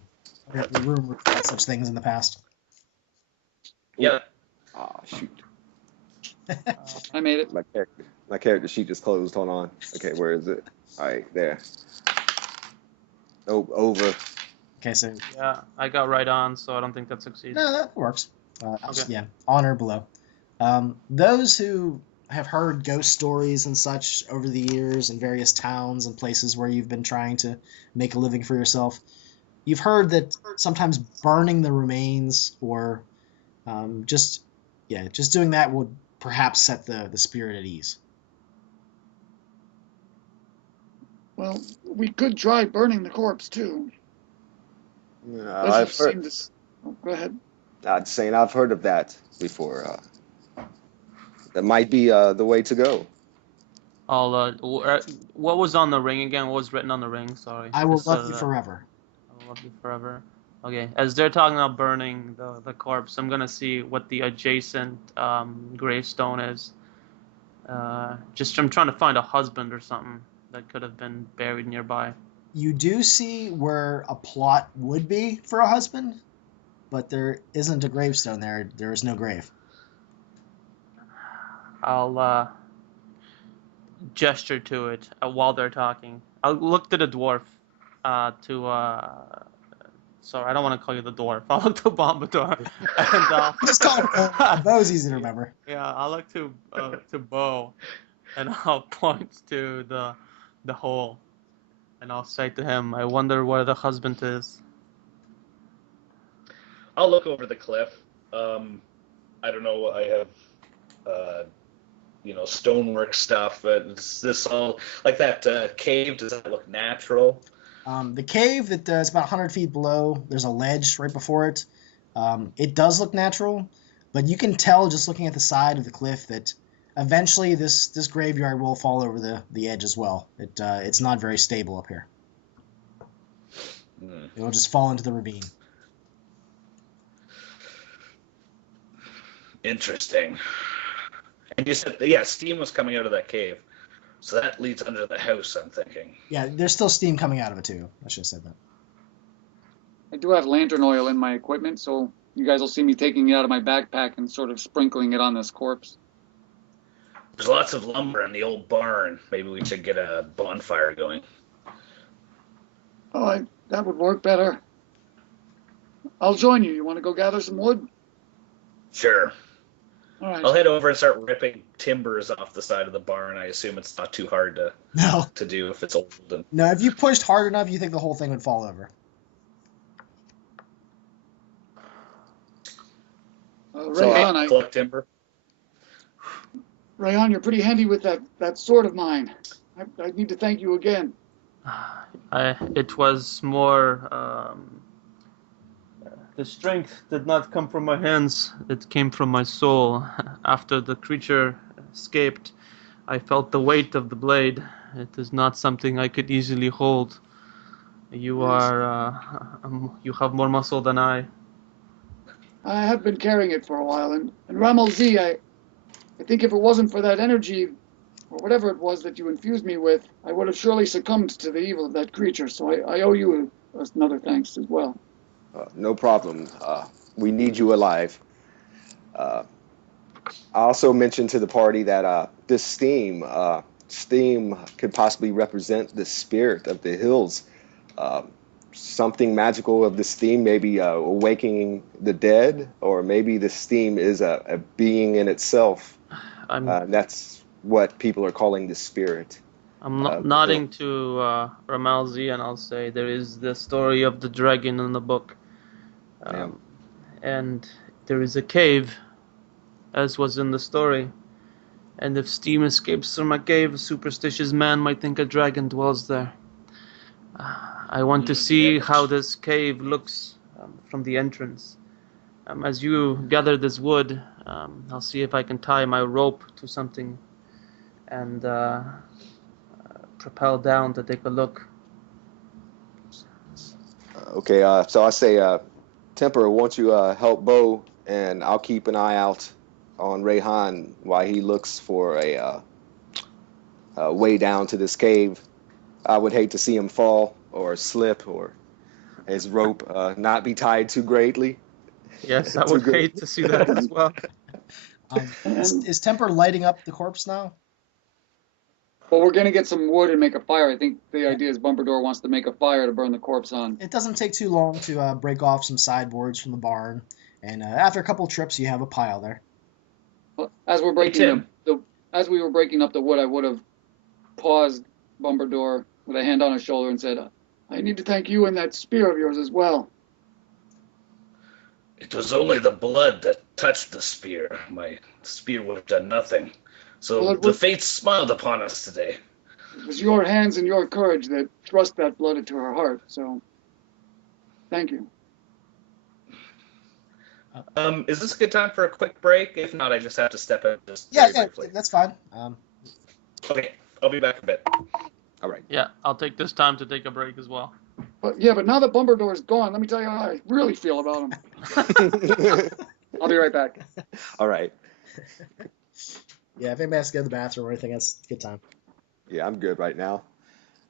the room had such things in the past. Yeah. Ah, shoot. I made it. My character sheet just closed. Hold on. Okay, where is it? All right, there. Oh, over. Okay, so Yeah, I got right on, so I don't think that succeeds. no, that works. Okay. Yeah, honor below. Those who have heard ghost stories and such over the years in various towns and places where you've been trying to make a living for yourself, you've heard that sometimes burning the remains or just doing that would perhaps set the spirit at ease. Well, we could try burning the corpse too. I've heard. Oh, go ahead. I'm saying I've heard of that before. That might be the way to go. What was on the ring again? What was written on the ring? Sorry. I will Just love you forever. I will love you forever. Okay, as they're talking about burning the corpse, I'm gonna see what the adjacent gravestone is. I'm trying to find a husband or something that could have been buried nearby. You do see where a plot would be for a husband, but there isn't a gravestone there. There is no grave. I'll gesture to it while they're talking. I'll look to the dwarf sorry, I don't want to call you the dwarf. I'll look to Bombador. And Just call it Bo's easy to remember. yeah, I'll look to Bo, and I'll point to the hole, and I'll say to him, "I wonder where the husband is." I'll look over the cliff. I don't know. I have, stonework stuff. Is this all like that cave? Does that look natural? The cave that is about 100 feet below, there's a ledge right before it. It does look natural, but you can tell just looking at the side of the cliff that eventually this graveyard will fall over the edge as well. It's not very stable up here. It will just fall into the ravine. Interesting. And you said, steam was coming out of that cave. So that leads under the house, I'm thinking. Yeah, there's still steam coming out of it too. I should have said that. I do have lantern oil in my equipment, so you guys will see me taking it out of my backpack and sort of sprinkling it on this corpse. There's lots of lumber in the old barn. Maybe we should get a bonfire going. Oh, that would work better. I'll join you. You want to go gather some wood? Sure. All right. I'll head over and start ripping timbers off the side of the barn. I assume it's not too hard to do if it's old. No, if you pushed hard enough, you think the whole thing would fall over. Rayhan, collect timber. Rayhan, you're pretty handy with that sword of mine. I need to thank you again. It was more. The strength did not come from my hands, it came from my soul. After the creature escaped, I felt the weight of the blade. It is not something I could easily hold. You you have more muscle than I. I have been carrying it for a while, and Ramal Z, I think if it wasn't for that energy, or whatever it was that you infused me with, I would have surely succumbed to the evil of that creature, so I owe you another thanks as well. No problem. We need you alive. I also mentioned to the party that this steam could possibly represent the spirit of the hills. Uh, Something magical of this theme, maybe awakening the dead, or maybe this theme is a being in itself. I'm That's what people are calling the spirit. nodding to Ramalzi, and I'll say there is the story of the dragon in the book, Yeah. and there is a cave, as was in the story. And if steam escapes from a cave, a superstitious man might think a dragon dwells there. I want to see how this cave looks from the entrance. As you gather this wood, I'll see if I can tie my rope to something and propel down to take a look. Okay, so I say, Temper, won't you help Bo, and I'll keep an eye out on Rayhan while he looks for a way down to this cave. I would hate to see him fall or slip or his rope not be tied too greatly. Yes, I Too would good. hate to see that as well. Is Temper lighting up the corpse now? Well, we're gonna get some wood and make a fire. I think the idea is Bumbledore wants to make a fire to burn the corpse on. It doesn't take too long to break off some sideboards from the barn, and after a couple trips, you have a pile there. Well, as we're breaking as we were breaking up the wood, I would have paused Bumbledore with a hand on his shoulder and said, I need to thank you and that spear of yours as well. It was only the blood that touched the spear. My spear would have done nothing. So Well, the fates smiled upon us today. It was your hands and your courage that thrust that blood into her heart, so thank you. Is this a good time for a quick break? If not, I just have to step out just Yeah, very briefly. that's fine. Okay, I'll be back in a bit. All right. Yeah, I'll take this time to take a break as well. But now that Bumbledore is gone, let me tell you how I really feel about him. I'll be right back. All right. Yeah, if anybody has to go to the bathroom or anything, that's a good time. Yeah, I'm good right now.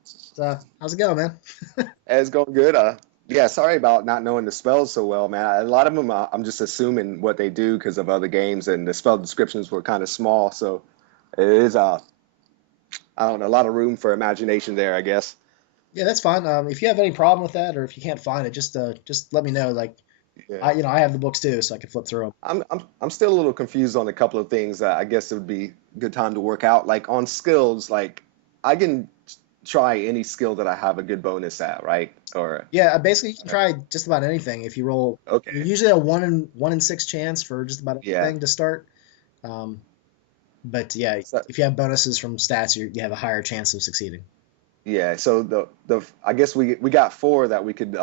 So, how's it going, man? It's going good. Yeah, sorry about not knowing the spells so well, man. A lot of them, I'm just assuming what they do because of other games, and the spell descriptions were kind of small. So it is, I don't know, a lot of room for imagination there, I guess. Yeah, that's fine. If you have any problem with that, or if you can't find it, just let me know. Like, Yeah. I have the books too, so I can flip through them. I'm still a little confused on a couple of things. I guess it would be a good time to work out. Like on skills, like I can try any skill that I have a good bonus at, right? Or Yeah, basically you can try just about anything if you roll. okay, Usually a 1 in 6 chance for just about Yeah. anything to start. But yeah, So- if you have bonuses from stats, you have a higher chance of succeeding. yeah. So the I guess we got four that we could.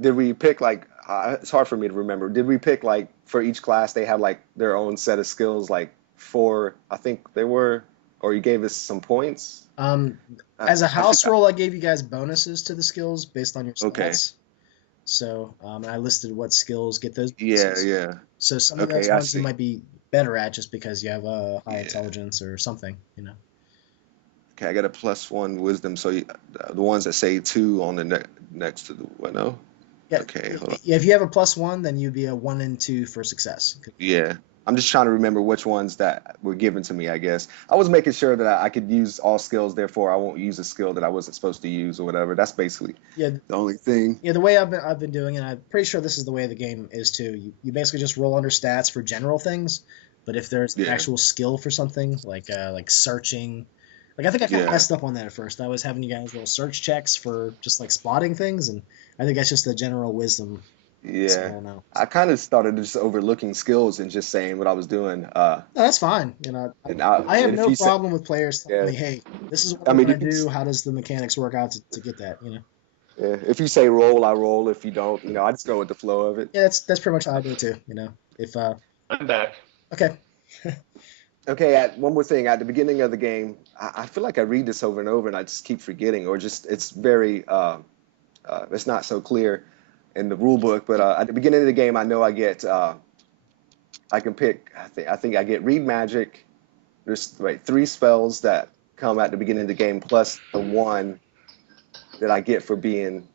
Did we pick like? It's hard for me to remember. Did we pick like for each class they have like their own set of skills? Like four, I think they were, or you gave us some points. As a I house forgot. roll, I gave you guys bonuses to the skills based on your stats. Okay. So I listed what skills get those Yeah, bonuses. yeah. So some of Okay, those I ones you see. might be better at just because you have a high Yeah. intelligence or something, Okay, I got a +1 wisdom. So the ones that say 2 on the next to the window. Yeah. Okay, hold on. If you have a +1, then you'd be a 1 and 2 for success. Yeah. I'm just trying to remember which ones that were given to me, I guess. I was making sure that I could use all skills, therefore I won't use a skill that I wasn't supposed to use or whatever. That's basically Yeah. the only thing. Yeah, the way I've been doing it, I'm pretty sure this is the way the game is too. You basically just roll under stats for general things, but if there's an Yeah. actual skill for something like searching, like I think I kind of Yeah. messed up on that at first. I was having you guys roll search checks for just like spotting things, and I think that's just the general wisdom. So, I Yeah. don't know. I kind of started just overlooking skills and just saying what I was doing. No, that's fine. And I have and if no you say, problem with players telling yeah. me, "Hey, this is what I I'm mean, going you to can do. How does the mechanics work out to get that?" yeah, if you say roll, I roll. If you don't, I just go with the flow of it. Yeah, that's pretty much how I do it too. If I'm back. okay, Okay, one more thing. At the beginning of the game, I feel like I read this over and over and I just keep forgetting, or just it's very, it's not so clear in the rule book. But at the beginning of the game, I know I get, I can pick, I think I get read magic. There's 3 spells that come at the beginning of the game, plus the 1 that I get for being,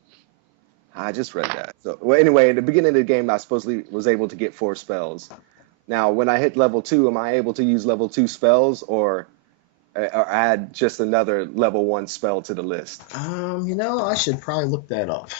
I just read that. So, well, anyway, at the beginning of the game, I supposedly was able to get 4 spells. Now, when I hit level 2, am I able to use level 2 spells or add just another level 1 spell to the list? I should probably look that up.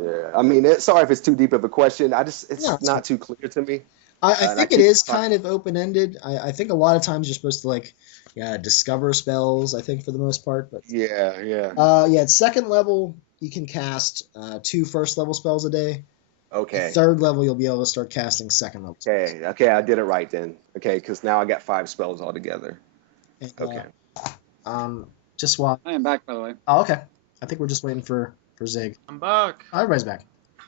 Yeah, I mean, sorry if it's too deep of a question. No, It's it's fine. not too clear to me, I and I think it can't is find. kind of open-ended. I think a lot of times you're supposed to like, yeah, discover spells. I think for the most part, but Yeah, yeah. yeah, at second level you can cast 2 first level spells a day. At Okay, third level you'll be able to start casting second level spells. okay. I did it right then. Okay, because now I got 5 spells altogether. And, Okay. just while. I am back, by the way. Oh, okay. I think we're just waiting for Zig. I'm back. Oh, everybody's back.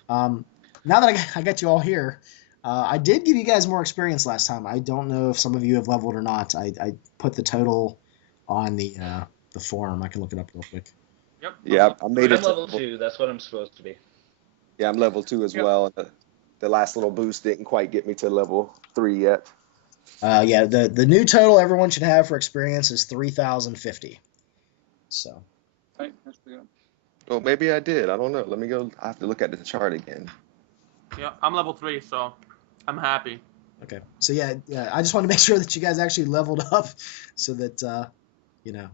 Now that I got you all here, I did give you guys more experience last time. I don't know if some of you have leveled or not. I put the total on the forum. I can look it up real quick. Yep. Yeah, I made I'm it. level 2. That's what I'm supposed to be. Yeah, I'm level 2 as Yep. well. The last little boost didn't quite get me to level 3 yet. Yeah, the new total everyone should have for experience is 3,050. So. Right, that's pretty good. Well, maybe I did. I don't know. Let me go. I have to look at the chart again. Yeah, I'm level 3, so I'm happy. Okay. So yeah, I just want to make sure that you guys actually leveled up, so that you know.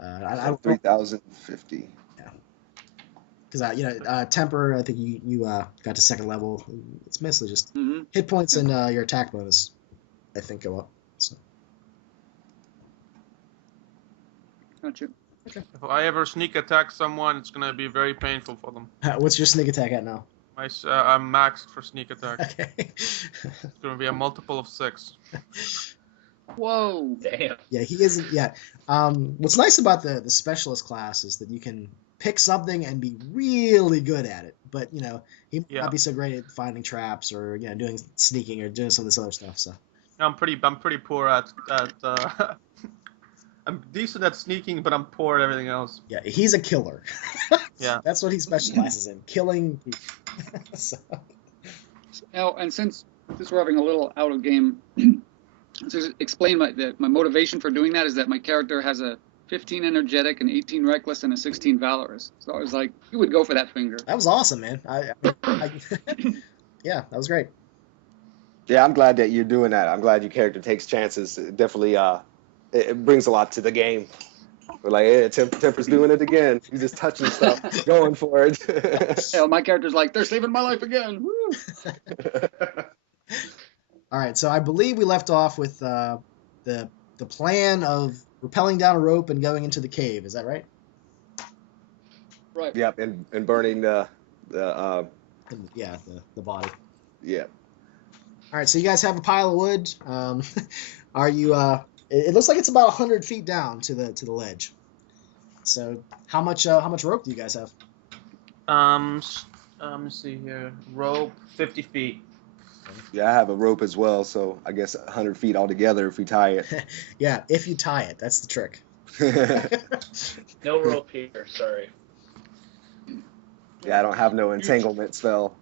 I don't 3,050. because temper. I think you got to second level. It's mostly just Mm-hmm. hit points and your attack bonus. I think go up. So Gotcha. If I ever sneak attack someone, it's gonna be very painful for them. what's your sneak attack at now? I'm maxed for sneak attack. Okay. It's gonna be a multiple of 6. Whoa. Damn. Yeah, he isn't yet. What's nice about the specialist class is that you can pick something and be really good at it, but he might Yeah. not be so great at finding traps or doing sneaking or doing some of this other stuff. So I'm pretty poor at I'm decent at sneaking, but I'm poor at everything else. yeah, he's a killer. Yeah. That's what he specializes in, killing people. So, Now, and since we're having a little out of game, just explain my motivation for doing that is that my character has a 15 energetic, an 18 reckless, and a 16 valorous. So I was like, you would go for that finger. that was awesome, man. Yeah, that was great. Yeah, I'm glad that you're doing that. I'm glad your character takes chances. It definitely, it brings a lot to the game. We're like, hey, Temper's doing it again. He's just touching stuff, going for it. Hell, my character's like, they're saving my life again. Woo! All right, so I believe we left off with the plan of rappelling down a rope and going into the cave. Is that right? Right. Yep, and burning the Yeah, the body. yeah. All right, so you guys have a pile of wood. Are you? It looks like it's about 100 feet down to the ledge. So how much rope do you guys have? Let me see here. Rope, 50 feet. Yeah, I have a rope as well, so I guess 100 feet altogether if we tie it. Yeah, if you tie it, that's the trick. No rope here. Sorry. Yeah, I don't have no entanglement spell.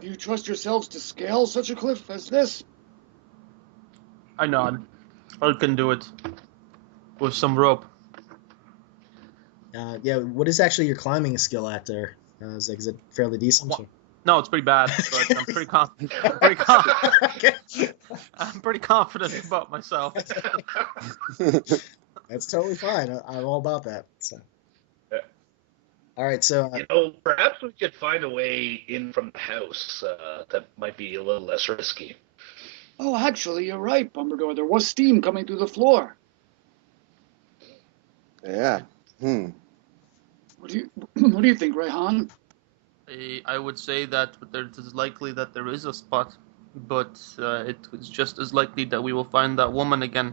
Do you trust yourselves to scale such a cliff as this? I nod. I can do it with some rope. Yeah, what is actually your climbing skill at there? Is it fairly decent? Or? No, it's pretty bad, but I'm pretty confident. Okay. I'm pretty confident about myself. That's totally fine. I'm all about that. So. Yeah. All right, so Perhaps we could find a way in from the house that might be a little less risky. Oh, actually, you're right, Bumbledore. There was steam coming through the floor. Yeah. What do you think, Rayhan? I would say that it is likely that there is a spot, but it is just as likely that we will find that woman again.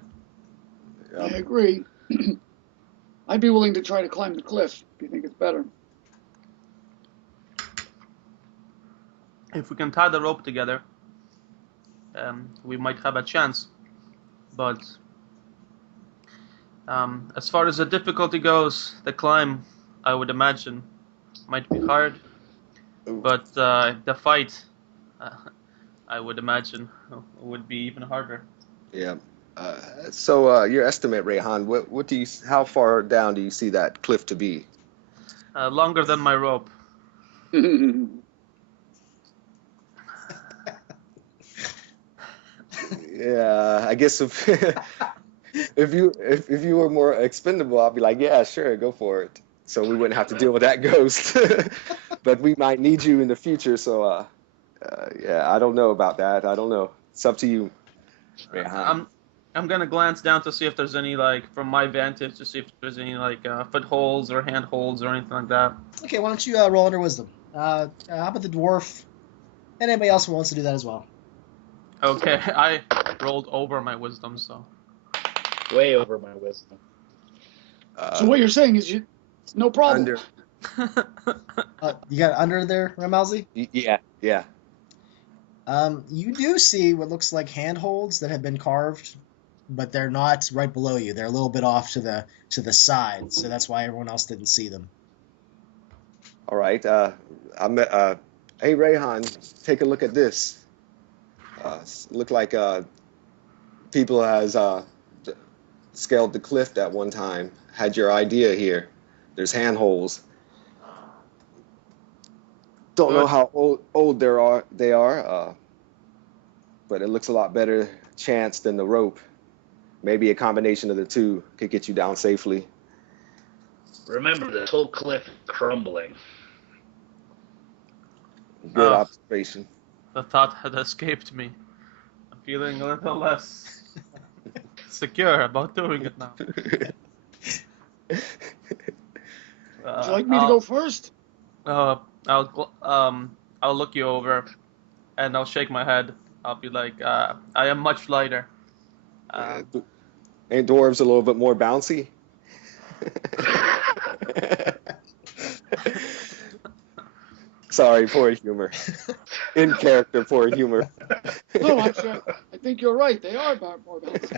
I agree. I'd be willing to try to climb the cliff if you think it's better. If we can tie the rope together, we might have a chance. But as far as the difficulty goes, the climb, I would imagine, might be hard. But the fight, I would imagine, would be even harder. Yeah. So your estimate, Rayhan, what do you? How far down do you see that cliff to be? Longer than my rope. Yeah, I guess if if you were more expendable, I'd be like, yeah, sure, go for it. So we wouldn't have to deal with that ghost. But we might need you in the future, so yeah, I don't know about that. I don't know. It's up to you, Rehan. I'm gonna glance down to see if there's any, like, from my vantage, to see if there's any, like, footholds or handholds or anything like that. Okay, why don't you roll under wisdom? How about the dwarf? And anybody else who wants to do that as well. Okay, I rolled over my wisdom, so. Way over my wisdom. So what you're saying is it's no problem. Under. You got under there, Ramalzi? Yeah, yeah. You do see what looks like handholds that have been carved, but they're not right below you. They're a little bit off to the side, so that's why everyone else didn't see them. All right. Hey, Rehan, take a look at this. Look like people has scaled the cliff at one time. Had your idea here. There's handholds. Don't know how old they are, but it looks a lot better chance than the rope. Maybe a combination of the two could get you down safely. Remember, this whole cliff is crumbling. Good observation. The thought had escaped me. I'm feeling a little less secure about doing it now. Would you like me to go first? I'll look you over, and I'll shake my head. I'll be like, I am much lighter. Ain't dwarves a little bit more bouncy? Sorry, poor humor. In character, poor humor. No, actually, I think you're right. They are more balanced.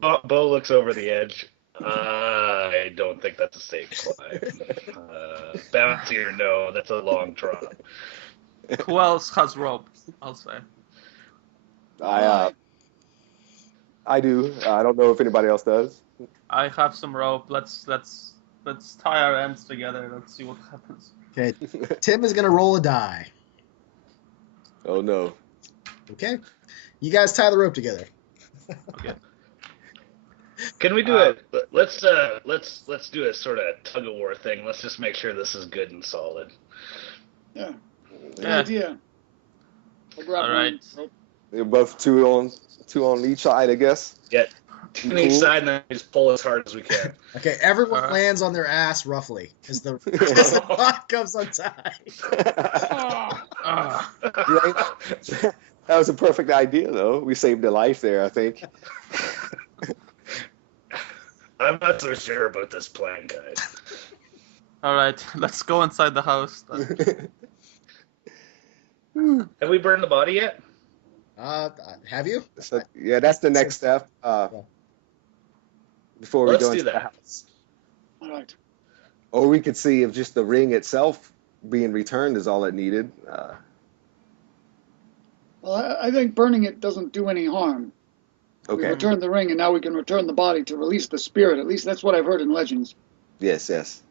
Bo looks over the edge. I don't think that's a safe climb. Bouncy or no, that's a long drop. Who else has rope? I'll say. I do. I don't know if anybody else does. I have some rope. Let's tie our ends together. Let's see what happens. Okay, Tim is gonna roll a die. Oh no. Okay, you guys tie the rope together. Okay. Can we do it? Let's do a sort of tug of war thing. Let's just make sure this is good and solid. Yeah. Good Yeah. idea. I'll grab All right. one. You're both two on each side, I guess. Yeah. Two on each side, and then we just pull as hard as we can. Okay, everyone Alright. lands on their ass roughly as the knot comes untied. That was a perfect idea, though. We saved a life there, I think. I'm not so sure about this plan, guys. All right, let's go inside the house. Have we burned the body yet? Have you? So, yeah, that's the next step. Before we Let's go do into the that. house. All right. Or we could see if just the ring itself being returned is all it needed. Well, I think burning it doesn't do any harm. We Okay. return the ring, and now we can return the body to release the spirit. At least that's what I've heard in legends. Yes, yes.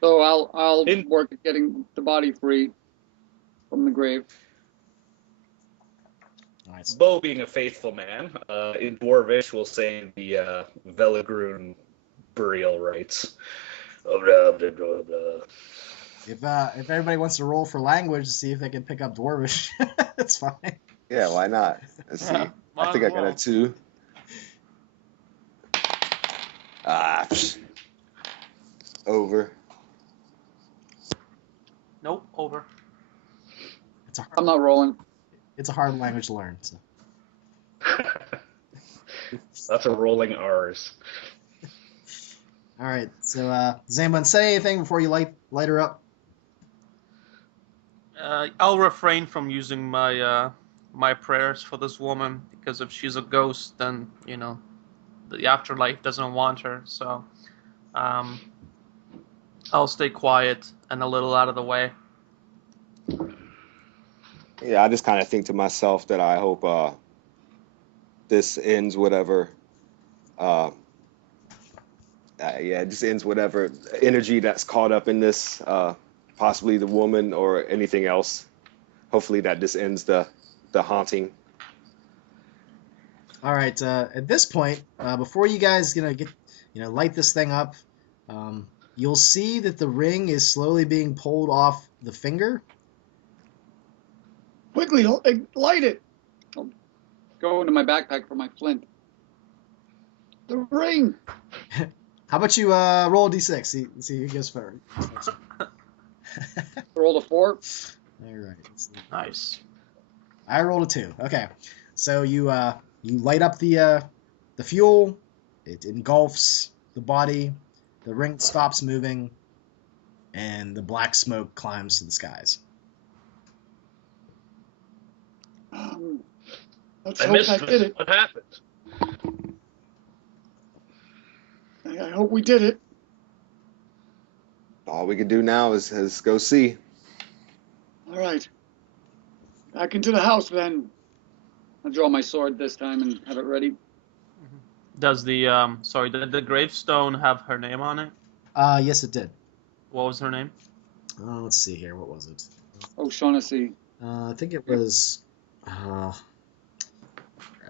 So I'll work at getting the body free from the grave. Nice. Bo, being a faithful man, in Dwarvish, will say the Velagrun burial rites. Blah, blah, blah, blah. If everybody wants to roll for language to see if they can pick up Dwarvish, that's fine. Yeah, why not? Let's see. Yeah, I think I got a 2. Over. Nope, over. I'm not rolling. It's a hard language to learn. So. That's a rolling R's. All right. So, does anyone say anything before you light her up? I'll refrain from using my my prayers for this woman, because if she's a ghost, then the afterlife doesn't want her. So, I'll stay quiet and a little out of the way. Yeah, I just kind of think to myself that I hope this ends whatever. Yeah, it just ends whatever energy that's caught up in this possibly the woman or anything else. Hopefully that just ends the haunting. All right. At this point, before you guys light this thing up, you'll see that the ring is slowly being pulled off the finger. Quickly, light it. Go into my backpack for my flint. The ring. How about you roll a d6? See who goes first. Roll a 4. All right. Nice. I rolled a 2. Okay. So you light up the fuel. It engulfs the body. The ring stops moving, and the black smoke climbs to the skies. Let's I hope missed that did this. it. What happened? I hope we did it. All we can do now is go see. All right. Back into the house then. I'll draw my sword this time and have it ready. Does the did the gravestone have her name on it? Yes, it did. What was her name? Let's see here. What was it? O'Shaughnessy. I think it was.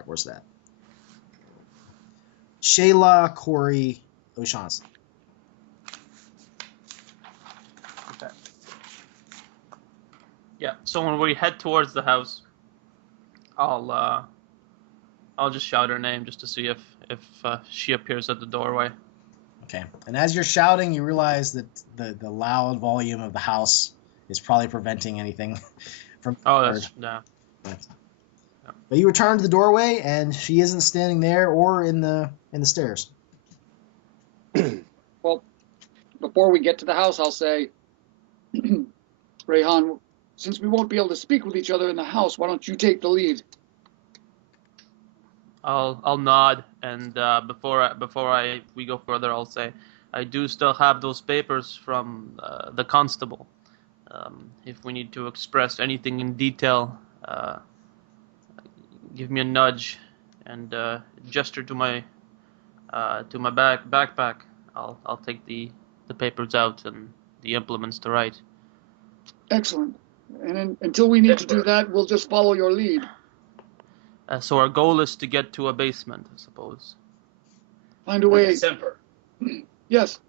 Where's that? Shayla Corey O'Shaughnessy. Okay. Yeah. So when we head towards the house, I'll just shout her name just to see if she appears at the doorway. Okay. And as you're shouting, you realize that the loud volume of the house is probably preventing anything from. Oh, that's yeah. But you return to the doorway, and she isn't standing there or in the stairs. Well, before we get to the house, I'll say, Rayhan, since we won't be able to speak with each other in the house, why don't you take the lead? I'll nod, and before we go further, I'll say I do still have those papers from the constable. If we need to express anything in detail, give me a nudge and gesture to my backpack. I'll take the papers out and the implements to write. Excellent. And until we need to do that, we'll just follow your lead. So our goal is to get to a basement, I suppose. Find a way. Semper, Yes.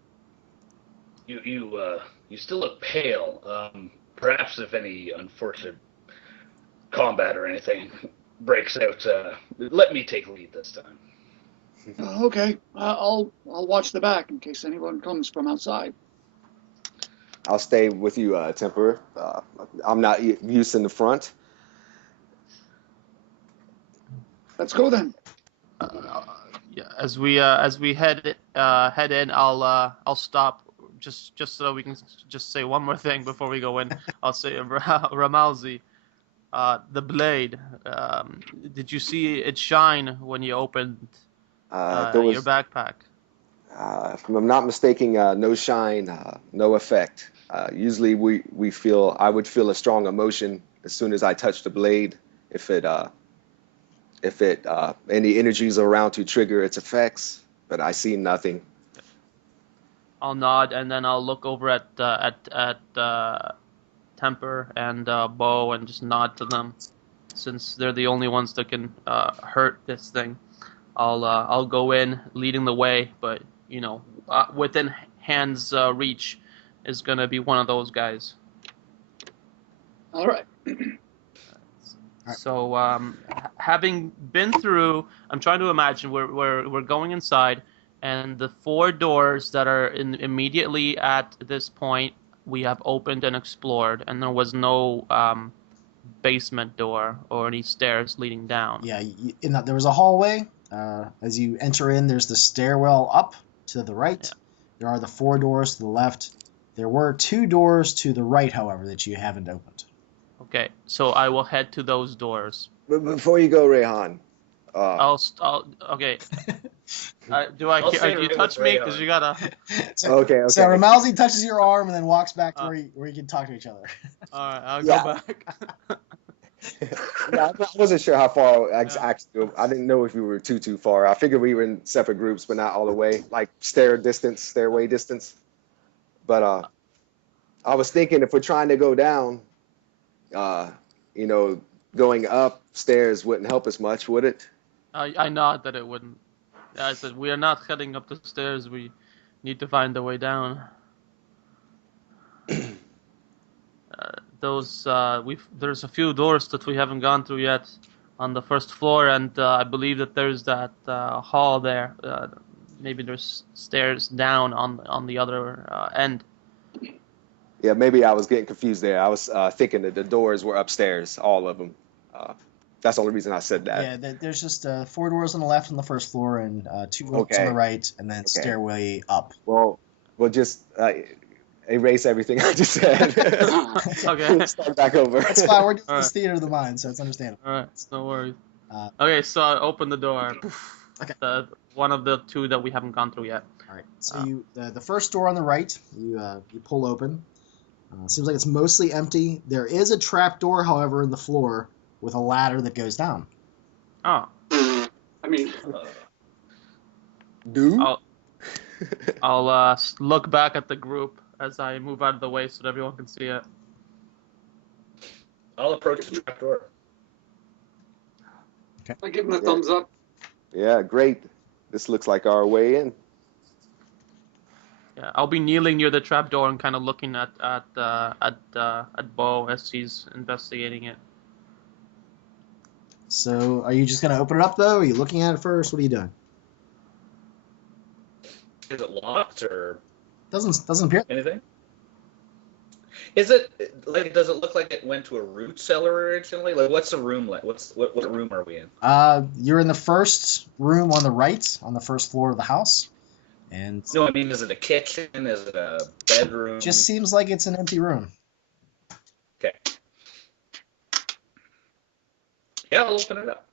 you still look pale. Perhaps if any unfortunate combat or anything breaks out, let me take lead this time. Okay. I'll watch the back in case anyone comes from outside. I'll stay with you, Temper. I'm not used in the front. Let's go then. Yeah, as we head in, I'll stop just so we can just say one more thing before we go in. I'll say, Ramalzi, the blade. Did you see it shine when you opened your backpack? If I'm not mistaken, no shine, no effect. Usually I would feel a strong emotion as soon as I touch the blade. If any energies are around to trigger its effects, but I see nothing. I'll nod, and then I'll look over at Temper and Bo and just nod to them, since they're the only ones that can hurt this thing. I'll go in leading the way, but within hand's reach is gonna be one of those guys. All right. So having been through, I'm trying to imagine we're going inside, and the 4 doors that are immediately at this point we have opened and explored, and there was no basement door or any stairs leading down. Yeah, there was a hallway. As you enter in, there's the stairwell up to the right. Yeah. There are the 4 doors to the left. There were 2 doors to the right, however, that you haven't opened. Okay, so I will head to those doors. But before you go, Rayhan. Okay. Do you touch me? Because you gotta. Okay. So Ramalzi touches your arm and then walks back to where you can talk to each other. All right, I'll go back. Yeah, I wasn't sure how far actually. I didn't know if you were too far. I figured we were in separate groups, but not all the way, like stairway distance. But I was thinking if we're trying to go down, you know, going upstairs wouldn't help us much, would it? I nod that it wouldn't. Yeah, I said, we are not heading up the stairs. We need to find a way down. There's a few doors that we haven't gone through yet on the first floor, and I believe that there's that hall there. Maybe there's stairs down on the other end. Yeah, maybe I was getting confused there. I was thinking that the doors were upstairs, all of them. That's the only reason I said that. Yeah, there's just 4 doors on the left on the first floor and 2 doors on the right, and then stairway up. Well, we'll just erase everything I just said. Okay. Start back over. That's fine. We're doing this theater of the mind, so it's understandable. All right, no worries. Okay, so I open the door. Okay. One of the 2 that we haven't gone through yet. All right. So the first door on the right, you pull open. Seems like it's mostly empty. There is a trap door, however, in the floor with a ladder that goes down. Oh. I mean, I'll look back at the group as I move out of the way so that everyone can see it. I'll approach the trapdoor. I give him a thumbs up. Yeah, great. This looks like our way in. Yeah, I'll be kneeling near the trapdoor and kind of looking at Bo as he's investigating it. So, are you just gonna open it up though? Are you looking at it first? What are you doing? Is it locked or Doesn't appear. anything? Is it like? Does it look like it went to a root cellar originally? Like, what's the room like? What room are we in? You're in the first room on the right, on the first floor of the house, and No, I mean, is it a kitchen? Is it a bedroom? just seems like it's an empty room. Okay. Yeah, I'll open it up.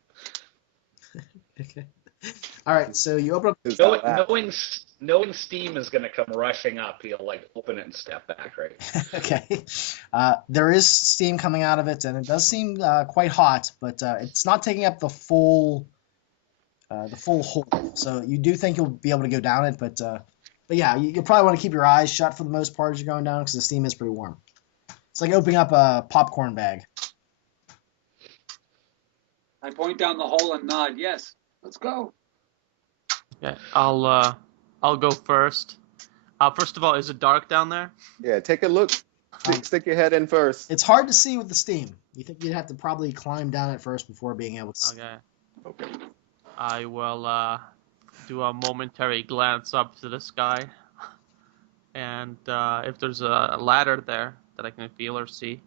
Okay. All right. So you open up. Knowing Steam is going to come rushing up, he'll like open it and step back, right? Okay. There is steam coming out of it, and it does seem quite hot, but it's not taking up the full hole. So you do think you'll be able to go down it, but yeah, you'll probably want to keep your eyes shut for the most part as you're going down because the steam is pretty warm. It's like opening up a popcorn bag. I point down the hole and nod. Yes, let's go. Okay, I'll go first. First of all, is it dark down there? Yeah, take a look. Stick your head in first. It's hard to see with the steam. You think you'd have to probably climb down it first before being able to see. Okay. I will do a momentary glance up to the sky, and if there's a ladder there that I can feel or see,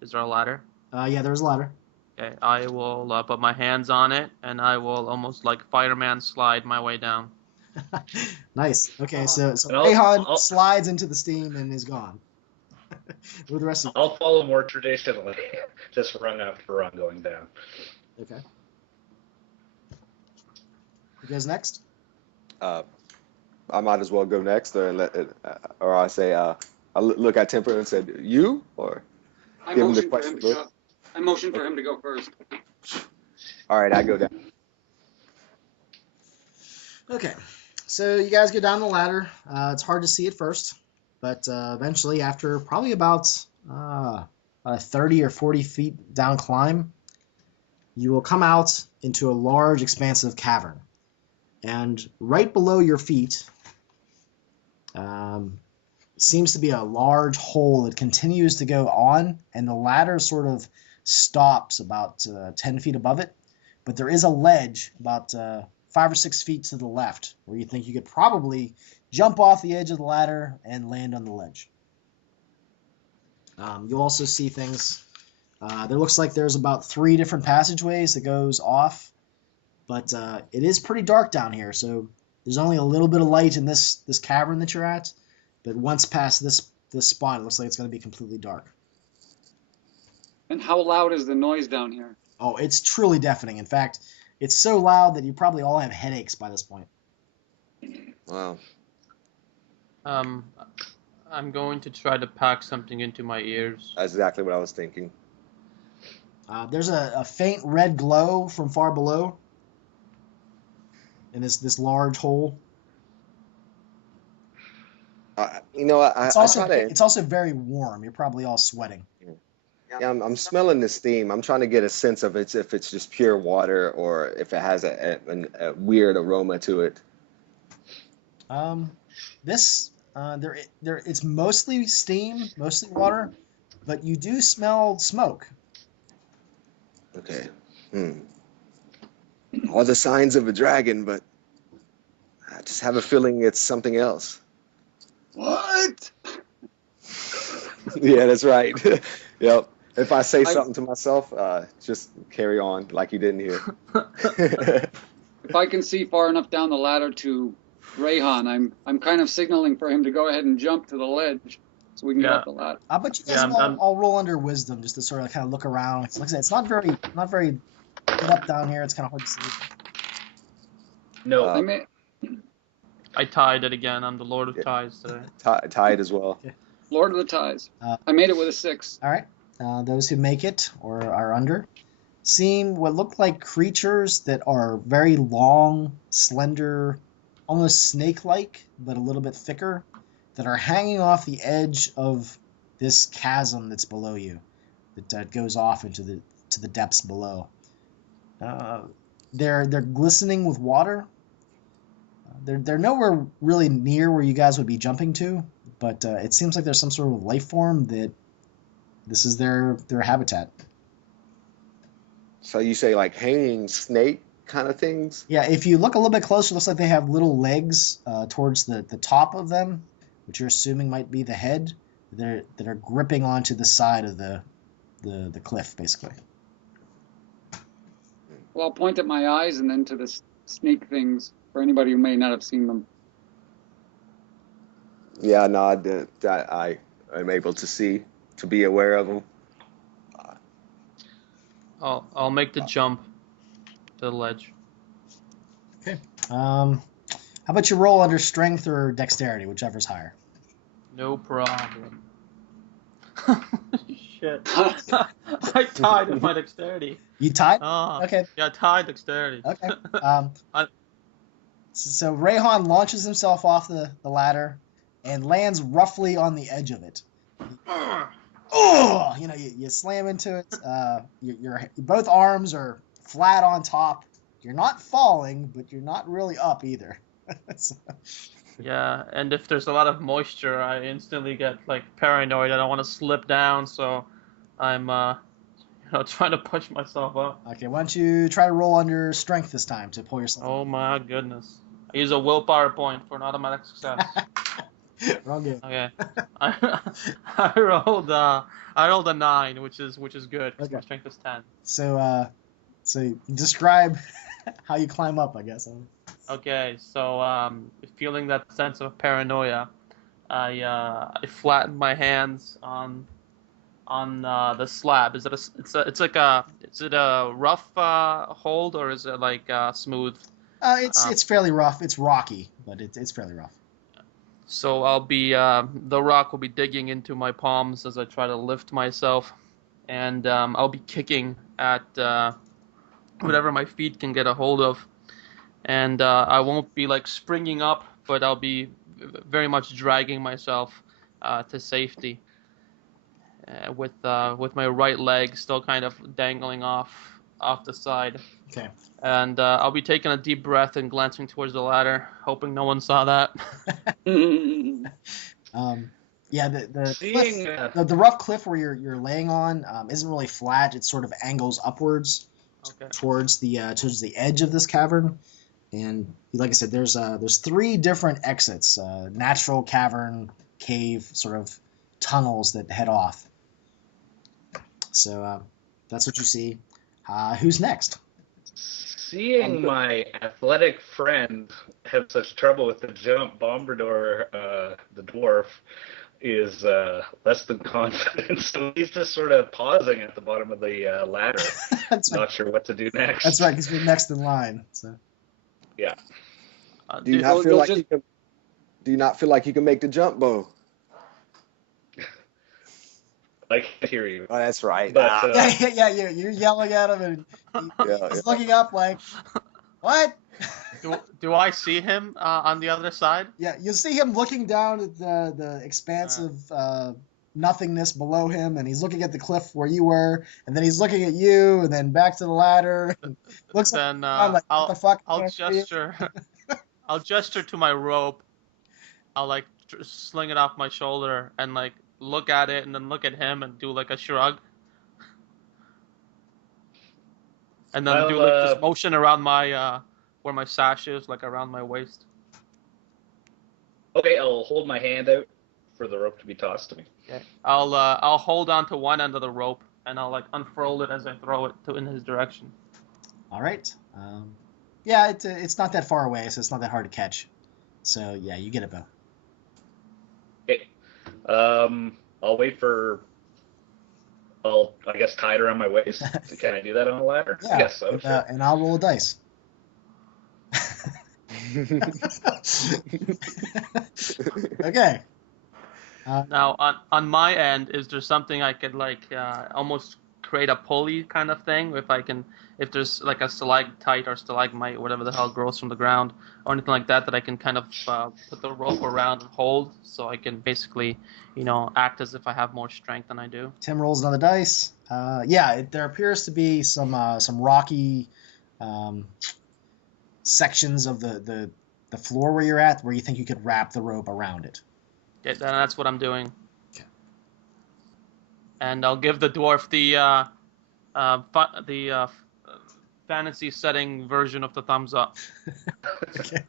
is there a ladder? Yeah, there's a ladder. Okay, I will put my hands on it, and I will almost like fireman slide my way down. Nice. Okay, so And Rayhan slides into the steam and is gone. With the rest of I'll follow more traditionally, just rung after rung going down. Okay. Who goes next? I might as well go next, or I say, I look at Temper and said, "You?" Or I give him the motion for him question. to go. I motion for him to go first. All right, I go down. Okay. So you guys go down the ladder. It's hard to see at first, but eventually, after probably about a 30 or 40 feet down climb, you will come out into a large, expansive cavern. And right below your feet seems to be a large hole that continues to go on, and the ladder sort of stops about 10 feet above it. But there is a ledge about 5 or 6 feet to the left where you think you could probably jump off the edge of the ladder and land on the ledge. You'll also see things. There looks like there's about 3 different passageways that goes off, but it is pretty dark down here, so there's only a little bit of light in this cavern that you're at, but once past this spot, it looks like it's going to be completely dark. And how loud is the noise down here? Oh, it's truly deafening. In fact, it's so loud that you probably all have headaches by this point. Wow. I'm going to try to pack something into my ears. That's exactly what I was thinking. There's a faint red glow from far below in this large hole. You know, It's I also try to. it's also very warm. You're probably all sweating. Yeah, I'm smelling the steam. I'm trying to get a sense of it's if it's just pure water or if it has a weird aroma to it. Um, this it's mostly steam, mostly water, but you do smell smoke. Okay. Hmm. All the signs of a dragon, but I just have a feeling it's something else. What? Yeah, that's right. Yep. If I say I something to myself, just carry on like you didn't hear. if I can see far enough down the ladder to Rayhan, I'm kind of signaling for him to go ahead and jump to the ledge so we can get Yeah, up the ladder. I bet you guys yeah, all roll under wisdom just to sort of kind of look around. Like I said, it's not very lit up down here. It's kind of hard to see. No. I Uh, may, I tied it again. I'm the Lord of yeah, Ties today. tied as well. Okay. Lord of the Ties. Uh, I made it with a 6. all right. Those who make it or are under seem what look like creatures that are very long, slender, almost snake-like, but a little bit thicker, that are hanging off the edge of this chasm that's below you, that goes off into the depths below. Uh, they're glistening with water. They're nowhere really near where you guys would be jumping to, but it seems like there's some sort of life form that this is their habitat. So you say like hanging snake kind of things? Yeah, if you look a little bit closer, it looks like they have little legs towards the top of them, which you're assuming might be the head. That are gripping onto the side of the cliff, basically. Well, I'll point at my eyes and then to the snake things for anybody who may not have seen them. Yeah, no, I am able to be aware of them. I'll make the jump to the ledge. Okay. How about you roll under strength or dexterity, whichever's higher? No problem. Shit. I tied with my dexterity. You tied? Ah, Okay. yeah, tied dexterity. Okay. I- So Rayhan launches himself off the ladder and lands roughly on the edge of it. Oh! You slam into it. Your both arms are flat on top. You're not falling, but you're not really up either. So, Yeah, and if there's a lot of moisture, I instantly get like paranoid. I don't want to slip down, so I'm trying to push myself up. okay, why don't you try to roll under strength this time to pull yourself Oh my goodness. I use a willpower point for an automatic success. Wrong game. Okay. I rolled a 9, which is good because my Okay. strength is 10. So describe how you climb up, I guess. Okay, so feeling that sense of paranoia, I flatten my hands on the slab. Is it a rough hold or is it like smooth? It's fairly rough. It's rocky, but it's fairly rough. So I'll be the rock will be digging into my palms as I try to lift myself, and I'll be kicking at whatever my feet can get a hold of, and I won't be like springing up, but I'll be very much dragging myself to safety with my right leg still kind of dangling off the side. Okay. And I'll be taking a deep breath and glancing towards the ladder, hoping no one saw that. Yeah, the Seeing, cliff, the rough cliff where you're laying on isn't really flat. It sort of angles upwards Okay. towards the edge of this cavern. And like I said, there's 3 different exits, natural cavern, cave, sort of tunnels that head off. So that's what you see. Who's next? Seeing my athletic friend have such trouble with the jump, Bombardor, the dwarf, is less than confident. So he's just sort of pausing at the bottom of the ladder, That's right. not sure what to do next. That's right, because you're next in line. So Yeah. Do you not feel like you can make the jump, Bo? I can hear you. Oh, that's right. But yeah, you're yelling at him, and Yeah, he's looking up like, what? Do I see him on the other side? Yeah, you'll see him looking down at the expanse of nothingness below him, and he's looking at the cliff where you were, and then he's looking at you, and then back to the ladder. And looks Then like what the fuck? I I'll can't see you." gesture. I'll gesture to my rope. I'll like sling it off my shoulder and like look at it and then look at him and do like a shrug. And then do like this motion around my where my sash is, like around my waist. Okay, I'll hold my hand out for the rope to be tossed to me. Okay. I'll hold on to one end of the rope and I'll like unfurl it as I throw it in his direction. All right. Yeah, it's not that far away, so it's not that hard to catch. So yeah, you get it, Bo. Okay. I'll wait for. I guess tie it around my waist. Can I do that on a ladder? Yeah. Yes, so. Sure. And I'll roll a dice. Okay. Now on my end, is there something I could like almost create a pulley kind of thing? If there's like a stalactite or stalagmite, whatever the hell grows from the ground, or anything like that I can kind of put the rope around and hold, so I can basically, act as if I have more strength than I do. Tim rolls another dice. Yeah, there appears to be some rocky sections of the floor where you're at, where you think you could wrap the rope around it. Yeah, that's what I'm doing. Okay. And I'll give the dwarf the fantasy setting version of the thumbs up. Okay.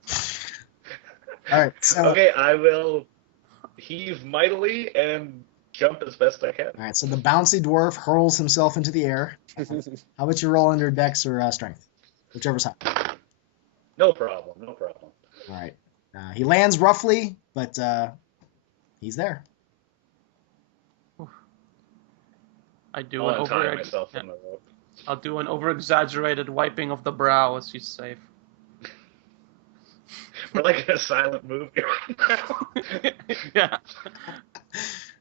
All right. So. Okay, I will heave mightily and jump as best I can. All right. So the bouncy dwarf hurls himself into the air. How about you roll under Dex or Strength, whichever's high. No problem. No problem. All right. He lands roughly, but he's there. I do I'll untie myself from the rope. I'll do an over-exaggerated wiping of the brow as he's safe. We're like in a silent movie right now. Yeah.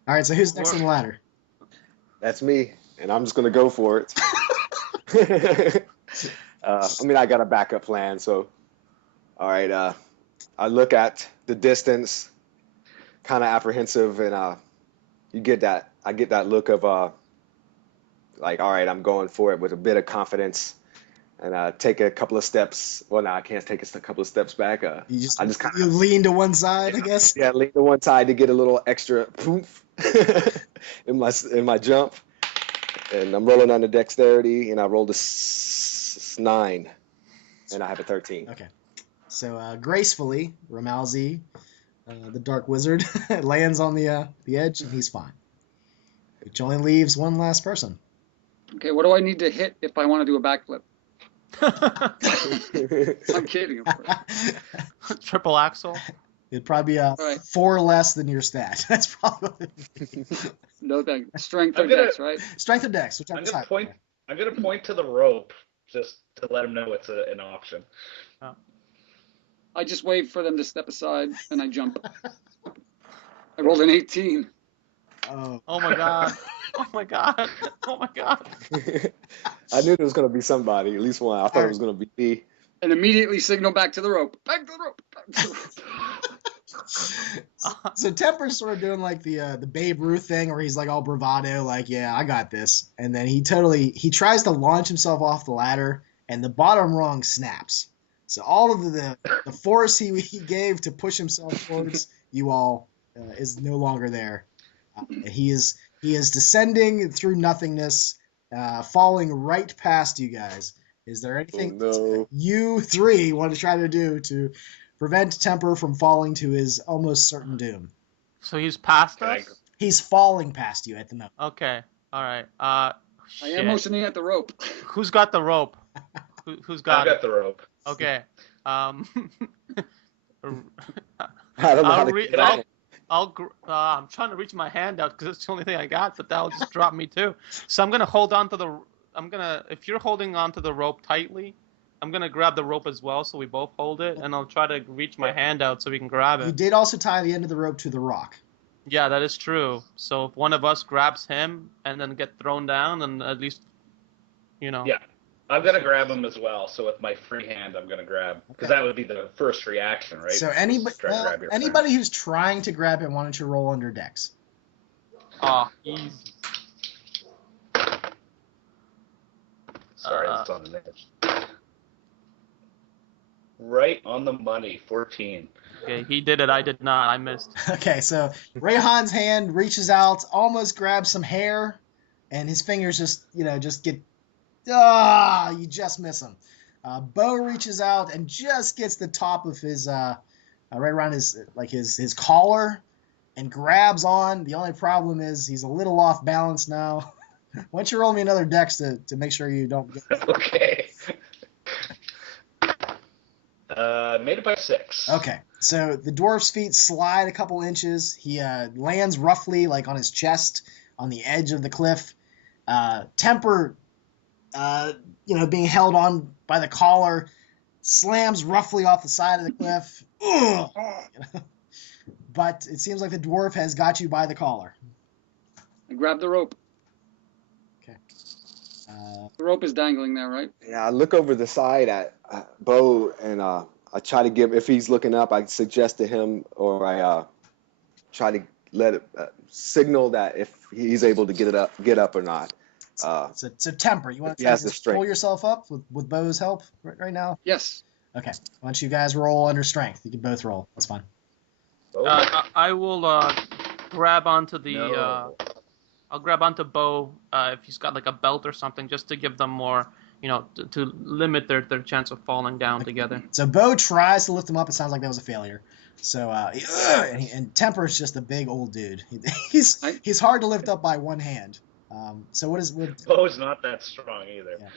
All right, so who's next on the ladder? That's me, and I'm just gonna go for it. I got a backup plan, so all right. I look at the distance, kind of apprehensive, and I get that look of like, all right, I'm going for it with a bit of confidence, and take a couple of steps. Well, no, I can't take a couple of steps back. You lean to one side, I guess. Yeah, lean to one side to get a little extra poof in my jump, and I'm rolling on the dexterity, and I rolled a 9, and I have a 13. Okay, so gracefully, Ramalzi, the Dark Wizard, lands on the edge, and he's fine. Which only leaves one last person. Okay, what do I need to hit if I want to do a backflip? I'm kidding, of course. Triple axel. It'd probably be 4 less than your stat. That's probably no thanks. Strength or Dex, right? Strength or Dex. I'm gonna point to the rope just to let him know it's an option. Oh. I just wait for them to step aside and I jump. I rolled an 18. Oh my god. Oh my god. Oh my god. I knew there was going to be somebody, at least one. I thought it was going to be me. And immediately signal back to the rope. Back to the rope. Back to the rope. So Temper's sort of doing like the Babe Ruth thing where he's like all bravado, like, yeah, I got this. And then he tries to launch himself off the ladder, and the bottom rung snaps. So all of the force he gave to push himself towards you all is no longer there. He is descending through nothingness, falling right past you guys. Is there anything you three want to try to do to prevent Temper from falling to his almost certain doom? So he's past us? He's falling past you at the moment. Okay. All right. I am motioning at the rope. Who's got the rope? Who's got I've got the rope. Okay. I don't know how to get it. I'm trying to reach my hand out because it's the only thing I got, but that'll just drop me too. So I'm gonna hold on to if you're holding on to the rope tightly, I'm gonna grab the rope as well, so we both hold it, and I'll try to reach my hand out so we can grab it. You did also tie the end of the rope to the rock. Yeah, that is true. So if one of us grabs him and then get thrown down, then at least, Yeah. I'm gonna grab him as well. So with my free hand, I'm gonna grab because that would be the first reaction, right? So Just try to grab your friend. anybody who's trying to grab him, why don't you roll under Dex? Easy. Sorry, that's on the edge. Right on the money, 14. Okay, he did it. I did not. I missed. Okay, so Rayhan's hand reaches out, almost grabs some hair, and his fingers just get. You just miss him. Bo reaches out and just gets the top of his right around his collar, and grabs on. The only problem is he's a little off balance now. Why don't you roll me another Dex to make sure you don't. Okay. Made it by 6. Okay, so the dwarf's feet slide a couple inches. He lands roughly like on his chest on the edge of the cliff. Temper, being held on by the collar, slams roughly off the side of the cliff. But it seems like the dwarf has got you by the collar. I grab the rope. Okay. The rope is dangling there, right? Yeah, I look over the side at Bo, and I try to give, if he's looking up, I suggest to him, or I try to let it signal that if he's able to get up or not. So Temper, you want to try to pull yourself up with Bo's help right now? Yes. Okay. Why don't you guys roll under strength? You can both roll. That's fine. I will grab onto the. No. I'll grab onto Bo if he's got like a belt or something, just to give them more, to limit their chance of falling down together. So Bo tries to lift him up. It sounds like that was a failure. So and Temper's just a big old dude. He's hard to lift up by one hand. So what? Bo's not that strong either. Yeah.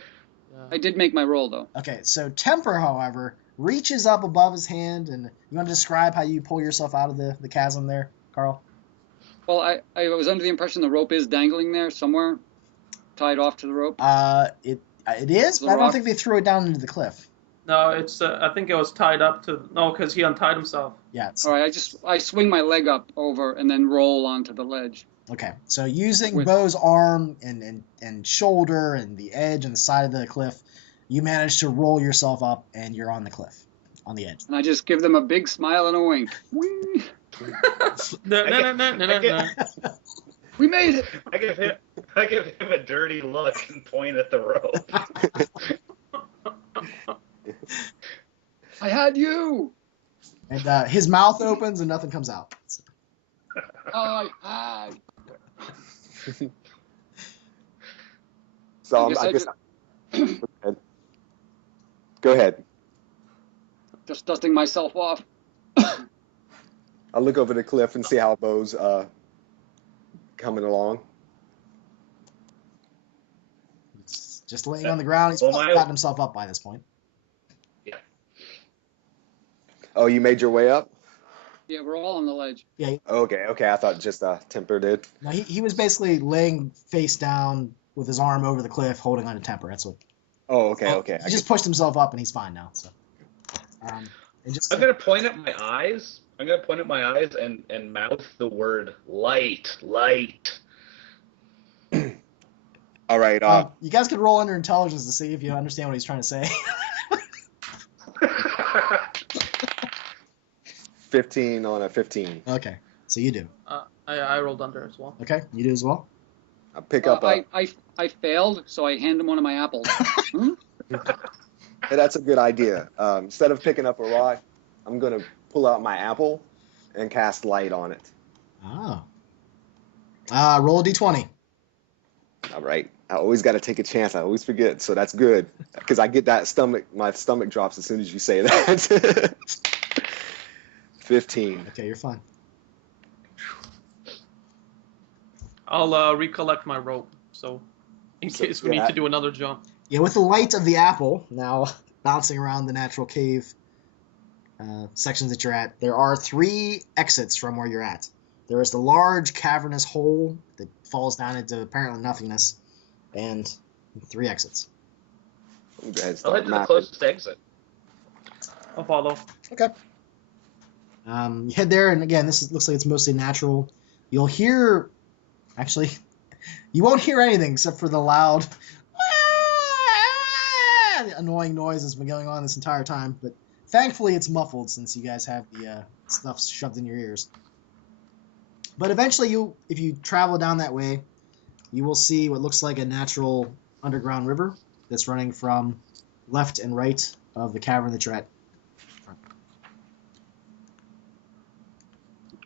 I did make my roll, though. Okay, so Temper, however, reaches up above his hand, and you want to describe how you pull yourself out of the chasm there, Carl? Well, I was under the impression the rope is dangling there somewhere, tied off to the rope. It is, but I don't think they threw it down into the cliff. No, it's. I think it was tied up to. No, because he untied himself. Yeah. All right, I swing my leg up over and then roll onto the ledge. Okay, so using Bo's arm and shoulder and the edge and the side of the cliff, you manage to roll yourself up, and you're on the cliff, on the edge. And I just give them a big smile and a wink. Whee! No. We made it. I give him a dirty look and point at the rope. I had you. And his mouth opens and nothing comes out. So. I had. So I guess go ahead. Just dusting myself off. I look over the cliff and see how Bo's coming along. It's just laying on the ground. He's probably gotten himself up by this point. Yeah. Oh, you made your way up? Yeah, we're all on the ledge. Yeah. Okay. I thought just Temper did. No, he was basically laying face down with his arm over the cliff, holding on to Temper. That's what. Oh, okay. He just pushed himself up, and he's fine now. So. I'm gonna point at my eyes. I'm gonna point at my eyes and mouth the word light. All right. You guys could roll under intelligence to see if you understand what he's trying to say. 15 on a 15. Okay, so you do. I rolled under as well. Okay, you do as well. I pick up. I failed, so I hand him one of my apples. Hey, that's a good idea. Instead of picking up a rock, I'm gonna pull out my apple and cast light on it. Oh. Roll a d20. All right. I always got to take a chance. I always forget, so that's good because I get that my stomach drops as soon as you say that. 15. Okay, you're fine. I'll recollect my rope, so in case we need to do another jump. Yeah, with the light of the apple now bouncing around the natural cave sections that you're at, there are 3 exits from where you're at. There is the large cavernous hole that falls down into apparently nothingness, and 3 exits. I'll head to the closest exit. I'll follow. Okay. You head there, and again, looks like it's mostly natural. You'll hear, actually, you won't hear anything except for the loud annoying noise that's been going on this entire time, but thankfully it's muffled since you guys have the stuff shoved in your ears. But eventually, if you travel down that way, you will see what looks like a natural underground river that's running from left and right of the cavern that you're at.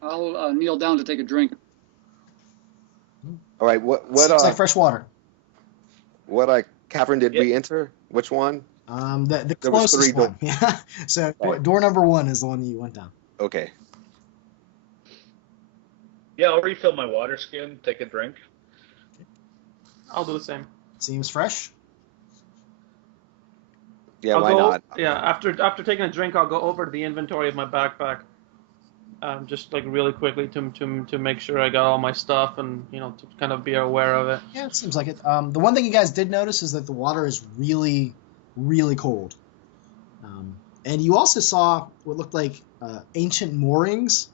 I'll kneel down to take a drink. All right. What Seems like fresh water. What cavern did we enter? Which one? The There was closest three one. Yeah. So Right. door number 1 is the one you went down. Okay. Yeah, I'll refill my water skin, take a drink. I'll do the same. Seems fresh. Yeah, I'll why go, not? Yeah, after taking a drink, I'll go over to the inventory of my backpack, just like really quickly to make sure I got all my stuff and to kind of be aware of it. Yeah, it seems like it. The one thing you guys did notice is that the water is really, really cold. And you also saw what looked like ancient moorings.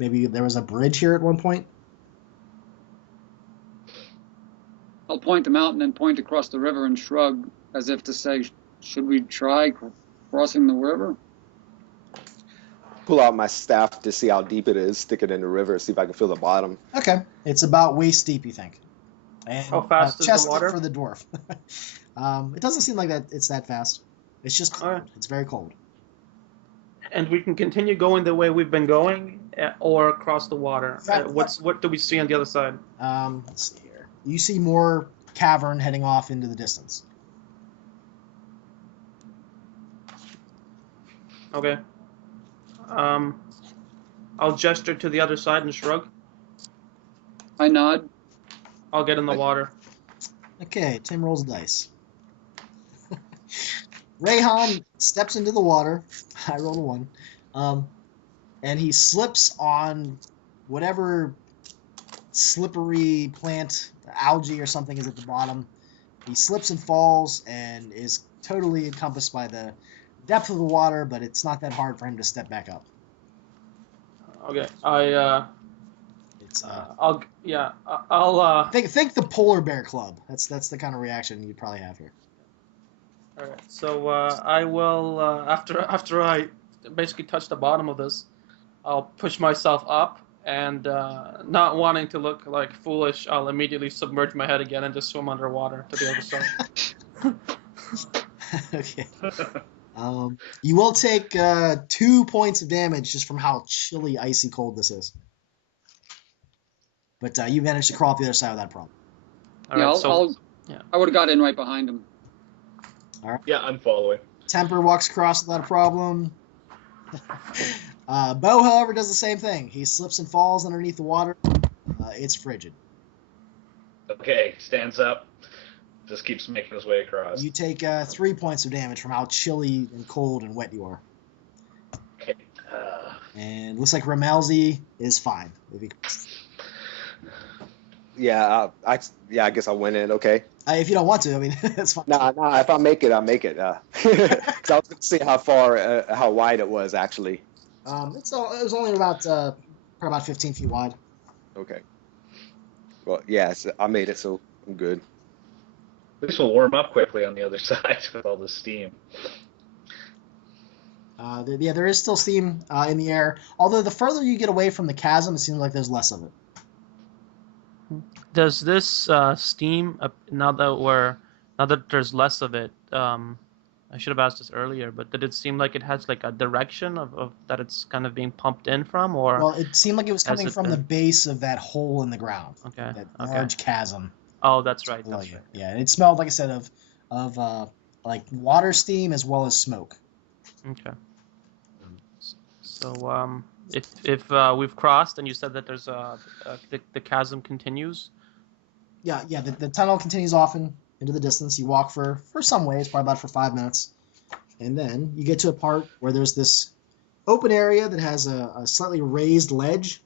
Maybe there was a bridge here at one point. I'll point them out and then point across the river and shrug as if to say, should we try crossing the river? Pull out my staff to see how deep it is, stick it in the river, see if I can feel the bottom. Okay, it's about waist deep, you think. And, How fast is the chest water? for the dwarf. It doesn't seem like that. It's that fast. It's just cold. Alright. It's very cold. And we can continue going the way we've been going, or across the water. What do we see on the other side? Let's see here. You see more cavern heading off into the distance. Okay. I'll gesture to the other side and shrug. I nod. I'll get in the water. Okay, Tim rolls dice. Rayhan steps into the water. I rolled a 1. And he slips on whatever slippery plant, algae or something is at the bottom. He slips and falls and is totally encompassed by the depth of the water, but it's not that hard for him to step back up. Okay. It's I'll think the polar bear club. That's the kind of reaction you'd probably have here. All right. So I will after I basically touch the bottom of this, I'll push myself up and not wanting to look like foolish, I'll immediately submerge my head again and just swim underwater to the other side. Okay. You will take 2 points of damage just from how chilly, icy cold this is. But you managed to crawl up the other side without a problem. All Yeah, right, I would have got in right behind him. Yeah, I'm following. Temper walks across without a problem. Bo, however, does the same thing. He slips and falls underneath the water. It's frigid. Okay, stands up. Just keeps making his way across. You take 3 points of damage from how chilly and cold and wet you are. Okay. And looks like Ramelzi is fine. Yeah, I guess I went in. Okay. If you don't want to, I mean, that's fine. Nah. If I make it, I make it. Because I was going to see how wide it was actually. It was only about probably about 15 feet wide. Okay. Well, yeah, so I made it, so I'm good. At least we'll warm up quickly on the other side with all the steam. There is still steam in the air. Although the further you get away from the chasm, it seems like there's less of it. Does this steam now that there's less of it? I should have asked this earlier, but did it seem like it has like a direction of that it's kind of being pumped in from, or? Well, it seemed like it was coming from the base of that hole in the ground. Okay. That large chasm. Oh, that's right. That's right. Yeah, it smelled, like I said, of like water steam as well as smoke. Okay. So if we've crossed and you said that there's the chasm continues. Yeah. The tunnel continues off into the distance. You walk for some ways, probably about for 5 minutes, and then you get to a part where there's this open area that has a slightly raised ledge,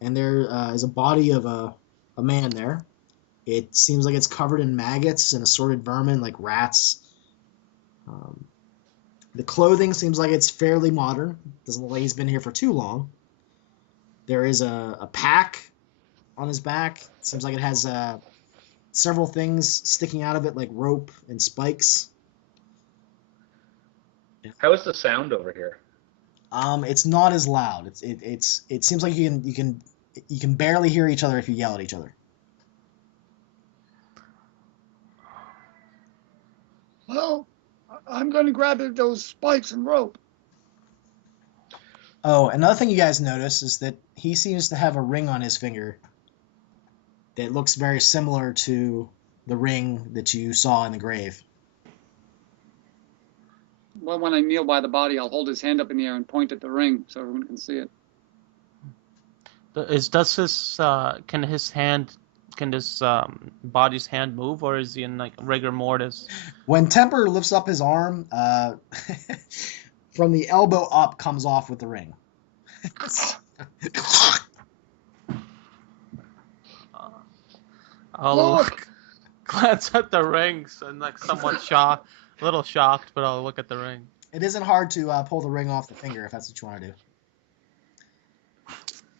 and there is a body of a man there. It seems like it's covered in maggots and assorted vermin like rats. The clothing seems like it's fairly modern. Doesn't look like he's been here for too long. There is a pack on his back. It seems like it has several things sticking out of it, like rope and spikes. How is the sound over here? It's not as loud. It seems like you can barely hear each other if you yell at each other. Well, I'm going to grab those spikes and rope. Oh, another thing you guys notice is that he seems to have a ring on his finger that looks very similar to the ring that you saw in the grave. Well, when I kneel by the body, I'll hold his hand up in the air and point at the ring so everyone can see it. Can his body's hand move, or is he in like rigor mortis? When Temper lifts up his arm, from the elbow up comes off with the ring. I'll Look! glance at the rings and like somewhat shocked, a little shocked, but I'll look at the ring. It isn't hard to pull the ring off the finger if that's what you want to do.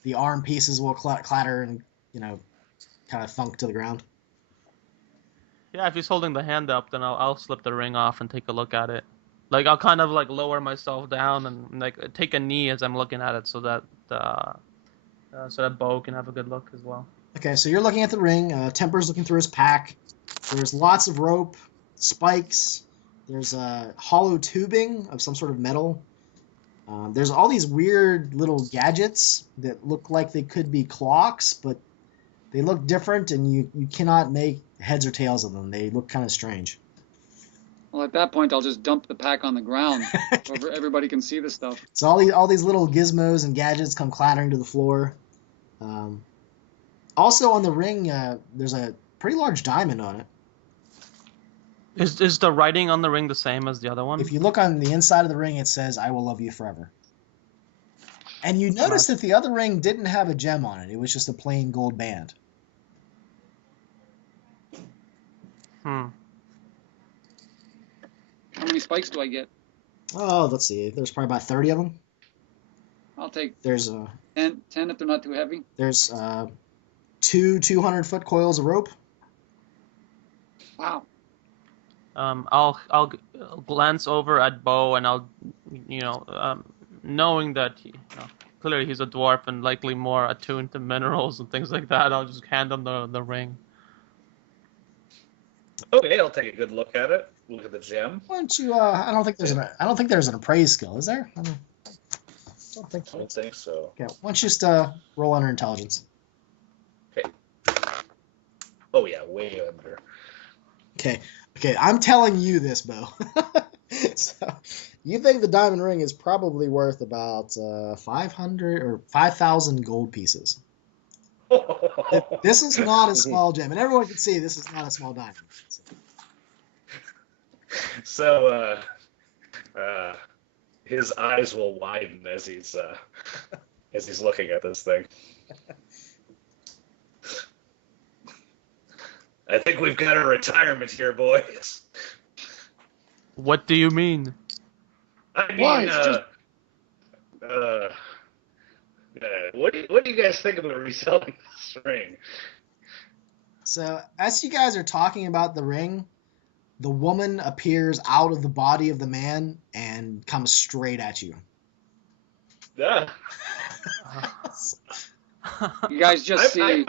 The arm pieces will clatter and, kind of thunk to the ground. Yeah, if he's holding the hand up, then I'll slip the ring off and take a look at it. Like I'll kind of like lower myself down and like take a knee as I'm looking at it, so that Bo can have a good look as well. Okay, so you're looking at the ring. Temper's looking through his pack. There's lots of rope, spikes. There's hollow tubing of some sort of metal. There's all these weird little gadgets that look like they could be clocks, but they look different, and you cannot make heads or tails of them. They look kind of strange. Well, at that point, I'll just dump the pack on the ground so everybody can see the stuff. So all these little gizmos and gadgets come clattering to the floor. Also on the ring, there's a pretty large diamond on it. Is the writing on the ring the same as the other one? If you look on the inside of the ring, it says, "I will love you forever." And you notice that the other ring didn't have a gem on it. It was just a plain gold band. How many spikes do I get? Oh, let's see. There's probably about 30 of them. I'll take There's 10 if they're not too heavy. There's two 200-foot coils of rope. Wow. I'll glance over at Bo, and I'll, knowing that clearly he's a dwarf and likely more attuned to minerals and things like that, I'll just hand him the ring. Okay, I'll take a good look at it. Look at the gem. Why don't you? I don't think there's an appraise skill, is there? I don't think I so. don't think so. Okay, why don't you just roll under intelligence? Okay. Oh yeah, way under. Okay, I'm telling you this, Bo. So, you think the diamond ring is probably worth about 500 or 5,000 gold pieces. This is not a small gem, and everyone can see this is not a small diamond. So, his eyes will widen as he's looking at this thing. I think we've got a retirement here, boys. What do you mean? I mean, Why? what do you guys think about reselling this ring? So, as you guys are talking about the ring, the woman appears out of the body of the man and comes straight at you. Yeah. You guys just see.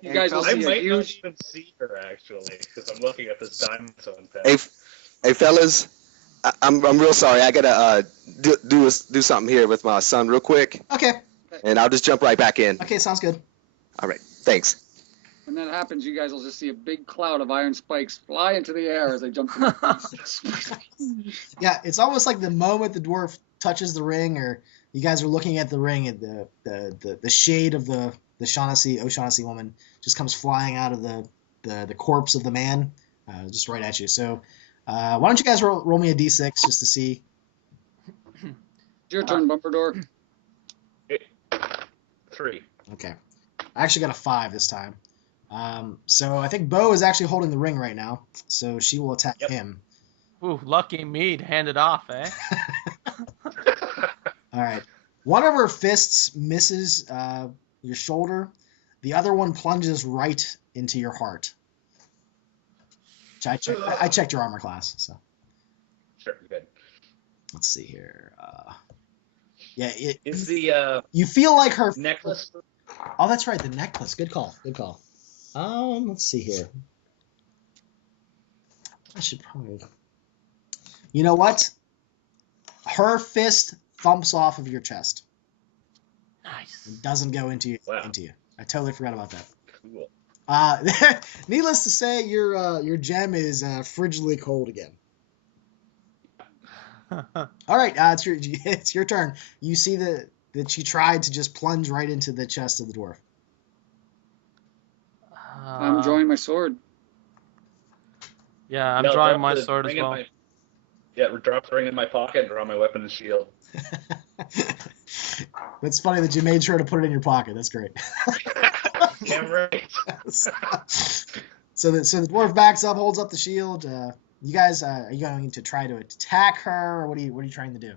You guys will I see a might not huge. even see her actually, because I'm looking at this diamond zone pen. Hey, fellas, I'm real sorry. I gotta do something here with my son real quick, Okay, and I'll just jump right back in. okay, sounds good. All right, thanks. When that happens, you guys will just see a big cloud of iron spikes fly into the air as I jump to my feet. Yeah, it's almost like the moment the dwarf touches the ring, or you guys are looking at the ring, and the shade of the O'Shaughnessy woman just comes flying out of the corpse of the man, just right at you. So, why don't you guys roll me a d6 just to see? It's your turn, Bumperdor. 3. Okay, I actually got a 5 this time. So I think Bo is actually holding the ring right now, so she will attack him. Ooh, lucky me to hand it off, eh? All right. One of her fists misses your shoulder. The other one plunges right into your heart. I checked your armor class, so. Sure, good. Let's see here. Yeah, Is the you feel like her necklace? Oh, that's right, the necklace. Good call. Let's see here. I should probably. You know what? Her fist thumps off of your chest. Nice. It doesn't go into you. Wow. I totally forgot about that. Cool. Needless to say, your gem is frigidly cold again. All right, it's your turn. You see that she tried to just plunge right into the chest of the dwarf. I'm drawing my sword. Yeah, I'm No, drawing drop my the sword as ring in well. drop the ring in my pocket and draw my weapon and shield. That's funny that you made sure to put it in your pocket. That's great. Damn right. So the dwarf backs up, holds up the shield. You guys, are you going to try to attack her, or what are you trying to do?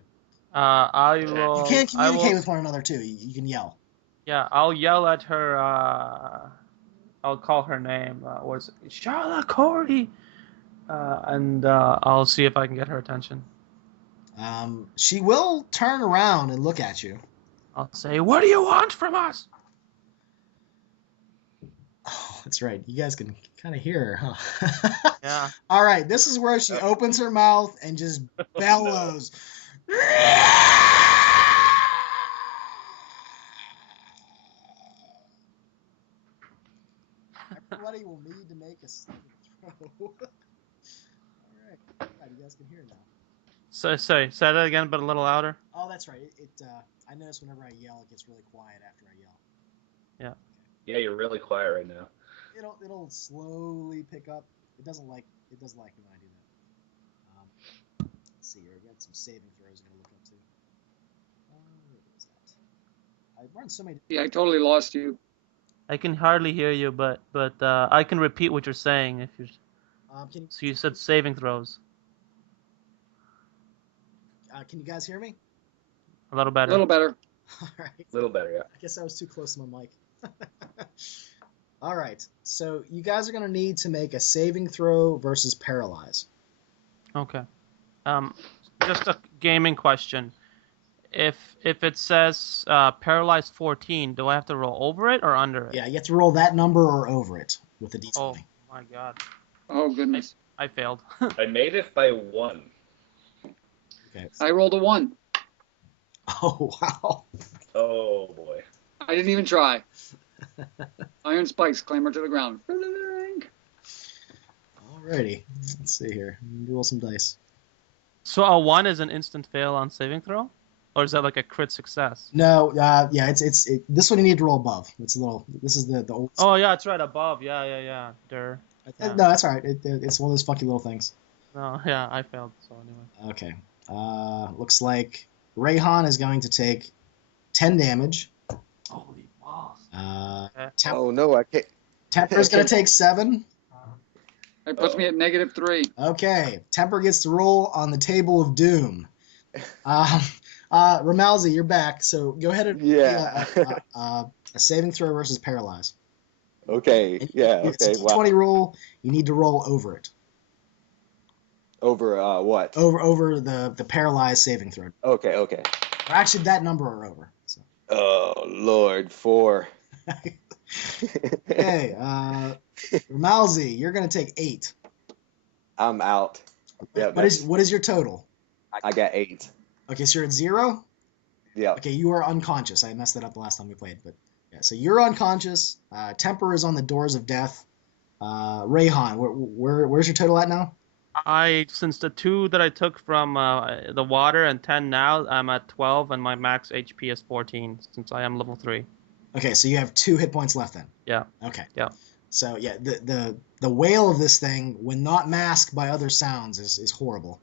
I will. You can communicate I will, with one another too. You can yell. Yeah, I'll yell at her. I'll call her name. Was Charlotte Corey? And I'll see if I can get her attention. She will turn around and look at you. I'll say, "What do you want from us?" Oh, that's right. You guys can kind of hear her, huh? Yeah. All right. This is where she opens her mouth and just bellows. Everybody will need to make a saving throw. All right. You guys can hear now. So say that again, but a little louder. Oh, that's right. I notice whenever I yell, it gets really quiet after I yell. Yeah. Yeah, you're really quiet right now. It'll slowly pick up. It doesn't like me when I do that. Let's see here. I got some saving throws I'm gonna look up too. What was that? I've run so many. Yeah, I totally lost you. I can hardly hear you, but I can repeat what you're saying if you. So you said saving throws. Can you guys hear me? A little better. A little better. All right. A little better, yeah. I guess I was too close to my mic. All right. So you guys are going to need to make a saving throw versus paralyze. Okay. Just a gaming question. If it says paralyzed 14, do I have to roll over it or under it? Yeah, you have to roll that number or over it with a d20. Oh my god. Oh, goodness. I failed. I made it by 1. Okay. I rolled a 1. Oh, wow. Oh boy. I didn't even try. Iron spikes clamber to the ground. Alrighty. Let's see here. Roll some dice. So a 1 is an instant fail on saving throw? Or is that like a crit success? No, yeah, it's this one you need to roll above. This is the old. Oh yeah, it's right above. Yeah. There. Yeah. No, that's all right. It's one of those funky little things. No, yeah, I failed. So anyway. Okay. Looks like Rayhan is going to take 10 damage. Holy balls. Oh no, I can't. Temper's going to take 7. It puts me at -3. Okay. Temper gets to roll on the table of doom. Ramalzi, you're back. So go ahead and a saving throw versus paralyze. Okay. Yeah. It's a Okay. Wow. D20 roll. You need to roll over it. Over what? Over the paralyzed saving throw. Okay. Or actually, that number or over. So. Oh Lord, 4. Okay. Ramalzi, you're going to take 8. I'm out. Yeah. What is your total? I got 8. Okay, so you're at 0? Yeah. Okay, you are unconscious. I messed that up the last time we played, but yeah. So you're unconscious. Temper is on the doors of death. Rayhan, where's your total at now? Since the 2 that I took from the water and 10 now, I'm at 12 and my max HP is 14 since I am level 3. Okay, so you have 2 hit points left then. Yeah. Okay. Yeah. So yeah, the wail of this thing, when not masked by other sounds, is horrible.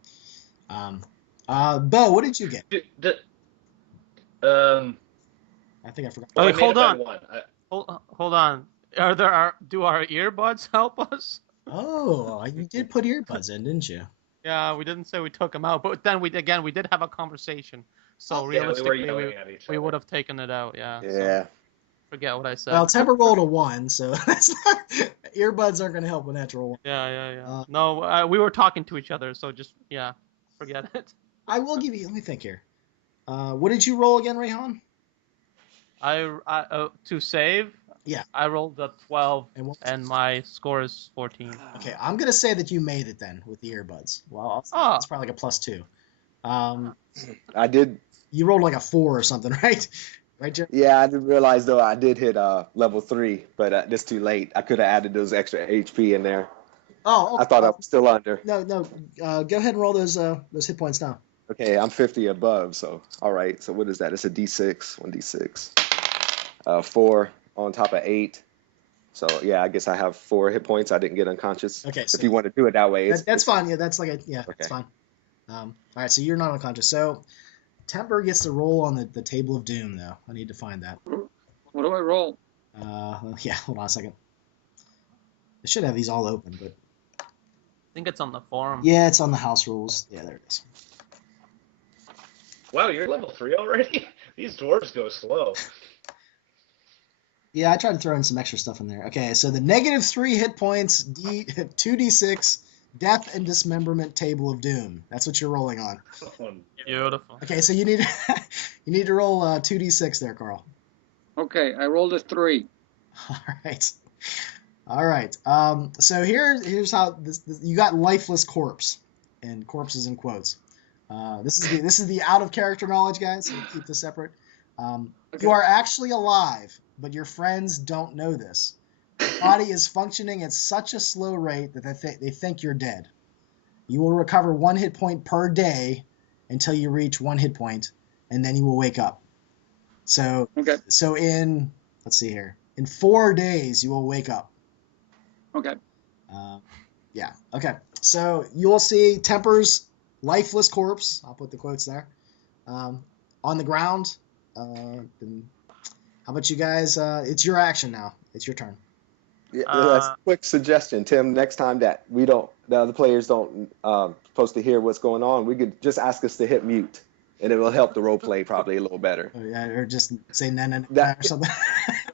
Bo, what did you get? I I think I forgot. Oh, made hold it by on. 1. Hold on. Do our earbuds help us? Oh, you did put earbuds in, didn't you? Yeah, we didn't say we took them out, but then we did have a conversation. So realistically, we were yelling at each we other. would have taken it out. Yeah. Yeah. So forget what I said. Well, Temper rolled a 1, so that's not. earbuds aren't going to help with natural one. Yeah. No, we were talking to each other, so just forget it. I will give you. Let me think here. What did you roll again, Rayhan? To save. Yeah. I rolled a 12, And what- and my score is 14. Okay, I'm gonna say that you made it then with the earbuds. Well, Oh. it's probably like a +2. I did. You rolled like a 4 or something, right? Right, Jerry? Yeah, I didn't realize though I did hit level 3, but it's too late. I could have added those extra HP in there. Oh, I thought I was still under. No. Go ahead and roll those hit points now. Okay, I'm 50 above, so all right. So what is that? It's a D6, 1d6, 4 on top of 8. So yeah, I guess I have 4 hit points. I didn't get unconscious. Okay, so if you want to do it that way, that's fine. Yeah, that's like Okay. It's fine. All right, so you're not unconscious. So Temper gets to roll on the table of doom, though. I need to find that. What do I roll? Yeah, hold on a second. I should have these all open, but I think it's on the forum. yeah, it's on the house rules. Yeah, there it is. Wow, you're level 3 already? These dwarves go slow. Yeah, I tried to throw in some extra stuff in there. Okay, so the -3 hit points, 2d6, death and dismemberment table of doom. That's what you're rolling on. Beautiful. Okay, so you need to roll 2d6 there, Carl. Okay, I rolled a 3. All right. So here's how this you got lifeless corpse, and corpses in quotes. This is the out of character knowledge, guys. So keep this separate. You are actually alive, but your friends don't know this. Your body is functioning at such a slow rate that they think you're dead. You will recover 1 hit point per day until you reach 1 hit point, and then you will wake up. So let's see here. In 4 days, you will wake up. Okay. Yeah. Okay. So you'll see Temper's lifeless corpse. I'll put the quotes there. On the ground. How about you guys? It's your action now. It's your turn. Yeah, that's a quick suggestion, Tim. Next time that the other players don't supposed to hear what's going on, we could just ask us to hit mute, and it will help the role play probably a little better. Yeah, or just say nah or something.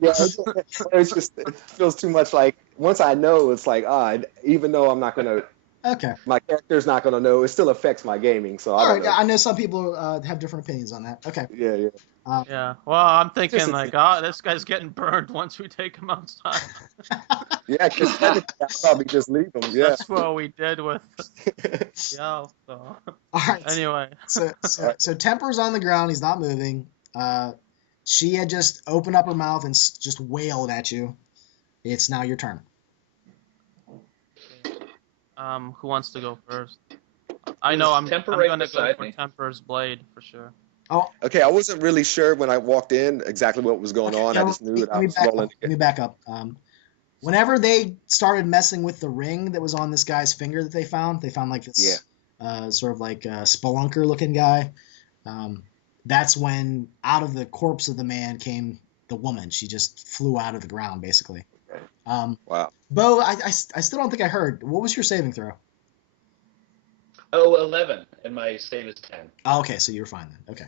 Yeah, it feels too much like once I know, it's like even though I'm not gonna. Okay. My character's not gonna know. It still affects my gaming, so I don't know. I know some people have different opinions on that. Okay. Yeah. Yeah. Well, I'm thinking this guy's getting burned once we take him outside. Yeah, because I'll probably just leave him. Yeah. That's what we did with So. All right. Anyway. So Temper's on the ground. He's not moving. She had just opened up her mouth and just wailed at you. It's now your turn. Who wants to go first? I know I'm going to go for Temper's blade for sure. Oh. Okay, I wasn't really sure when I walked in exactly what was going on. I just knew that I was rolling. Let me back up. Whenever they started messing with the ring that was on this guy's finger that they found like this sort of like a spelunker looking guy. That's when out of the corpse of the man came the woman. She just flew out of the ground, basically. Wow. Bo, I still don't think I heard. What was your saving throw? Oh, 11, and my save is 10. Oh, okay, so you're fine then. Okay.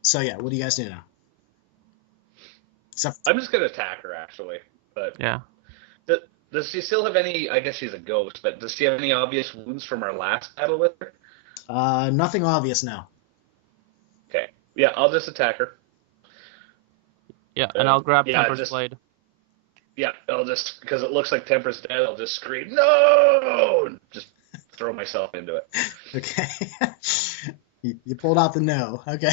So yeah, what do you guys do now? I'm just gonna attack her actually, but yeah. Does she still have any? I guess she's a ghost, but does she have any obvious wounds from our last battle with her? Nothing obvious now. Okay. Yeah, I'll just attack her. Yeah, and I'll grab Temper's blade. Yeah, I'll just because it looks like Temper's dead. I'll just scream no, and just throw myself into it. Okay. You pulled out the no. Okay.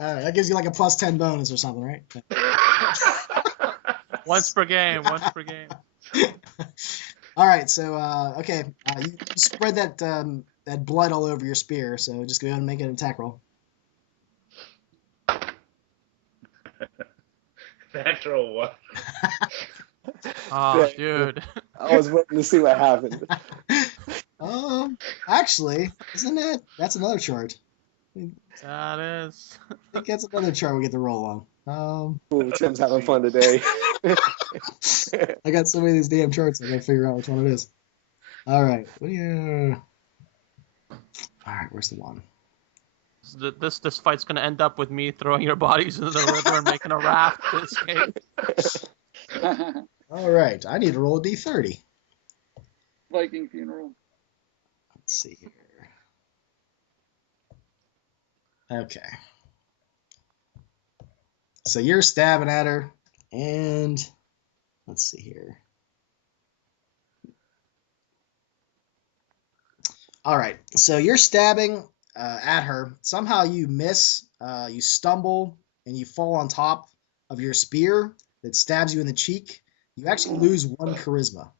All right, that gives you like a +10 bonus or something, right? Once per game. All right, so okay, you spread that blood all over your spear, so just go ahead and make an attack roll. Natural 1. Oh, dude. I was waiting to see what happened. Actually, that's another chart. That is. I think that's another chart we get to roll on. Cool, Tim's having fun today. I got so many of these damn charts, I gotta figure out which one it is. All right, All right, where's the one? This fight's gonna end up with me throwing your bodies into the river and making a raft to escape. All right, I need to roll a d30. Viking funeral. Let's see here. Okay. So you're stabbing at her, and let's see here. All right, so you're stabbing at her. Somehow you miss, you stumble, and you fall on top of your spear that stabs you in the cheek. You actually lose 1 charisma.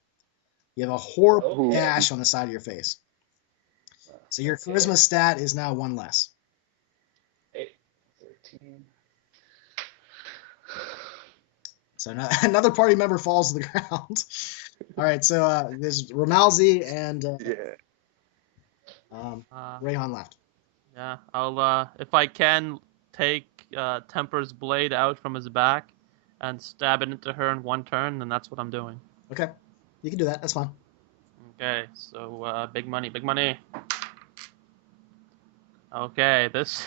You have a horrible gash on the side of your face. So your charisma stat is now 1 less. 8, 13. So another party member falls to the ground. All right, so there's Ramalzi and Rayhan left. Yeah, I'll if I can take Temper's blade out from his back and stab it into her in 1 turn, then that's what I'm doing. Okay, you can do that. That's fine. Okay, so big money, big money. Okay, this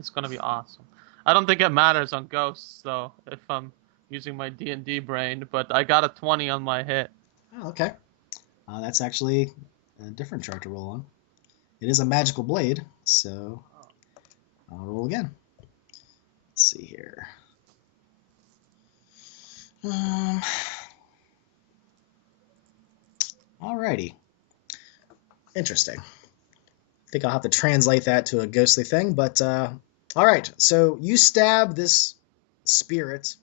is gonna be awesome. I don't think it matters on ghosts though, if I'm using my D&D brain, but I got a 20 on my hit. Oh, okay. That's actually a different chart to roll on. It is a magical blade, so I'll roll again. Let's see here. Alrighty. Interesting. I think I'll have to translate that to a ghostly thing, but alright. So you stab this spirit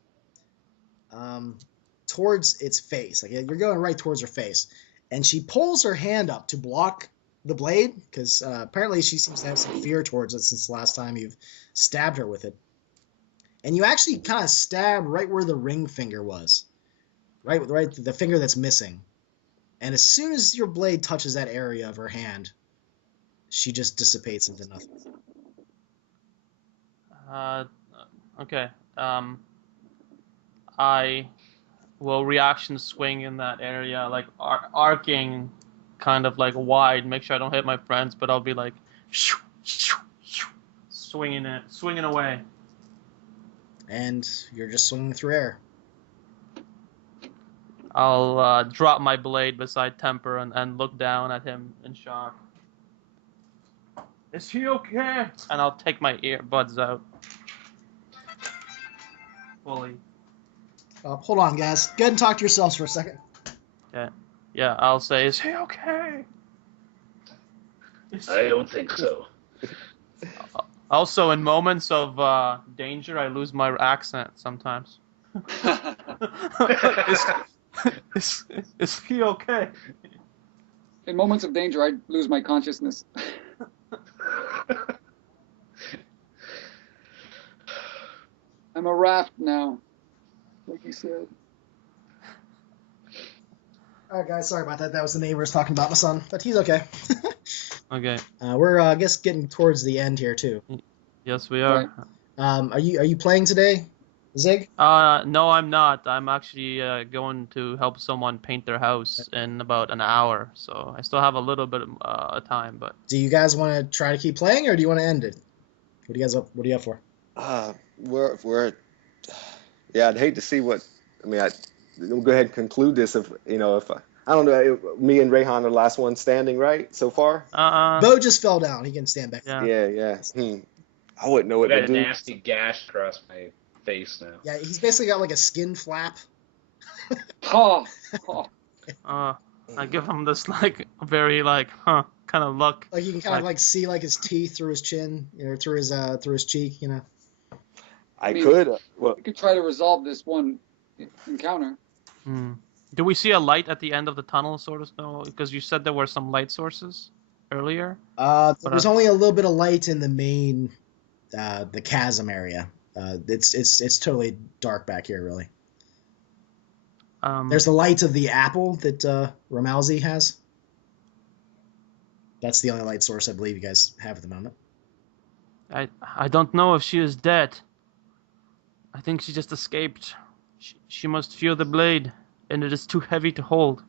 towards its face. Like you're going right towards her face. And she pulls her hand up to block the blade, because apparently she seems to have some fear towards it since the last time you've stabbed her with it. And you actually kind of stab right where the ring finger was. Right, the finger that's missing. And as soon as your blade touches that area of her hand, she just dissipates into nothing. Okay. I will reaction swing in that area, like arcing, kind of like wide. Make sure I don't hit my friends, but I'll be like, swinging away. And you're just swinging through air. I'll drop my blade beside Temper and look down at him in shock. Is he okay? And I'll take my earbuds out. Fully. Hold on, guys. Go ahead and talk to yourselves for a second. Okay. Yeah, I'll say, is he okay? I don't think so. Also, in moments of danger, I lose my accent sometimes. Is he okay? In moments of danger, I lose my consciousness. I'm a raft now, like you said. All right, guys. Sorry about that. That was the neighbors talking about my son, but he's okay. Okay. We're, I guess, getting towards the end here too. Yes, we are. Right. Are you playing today, Zig? No, I'm not. I'm actually going to help someone paint their house in about an hour, so I still have a little bit of time. But Do you guys want to try to keep playing, or do you want to end it? What are you up for? Yeah, I'd hate to see what. I mean, we'll go ahead and conclude this. If I don't know, me and Rayhan are the last one standing, right? So far. Bo just fell down. He can stand back. Yeah. I wouldn't know what I to got a do. nasty gash across my face now. Yeah, he's basically got like a skin flap. Oh. I give him this like very like kind of look. Like you can kind of like see like his teeth through his chin, or through his cheek, you know. I mean, could. Well, We could try to resolve this one encounter. Do we see a light at the end of the tunnel, sort of? No, because you said there were some light sources earlier. There's only a little bit of light in the main, the chasm area. It's totally dark back here, really. There's the light of the apple that Ramalzi has. That's the only light source I believe you guys have at the moment. I don't know if she is dead. I think she just escaped. She must feel the blade, and it is too heavy to hold.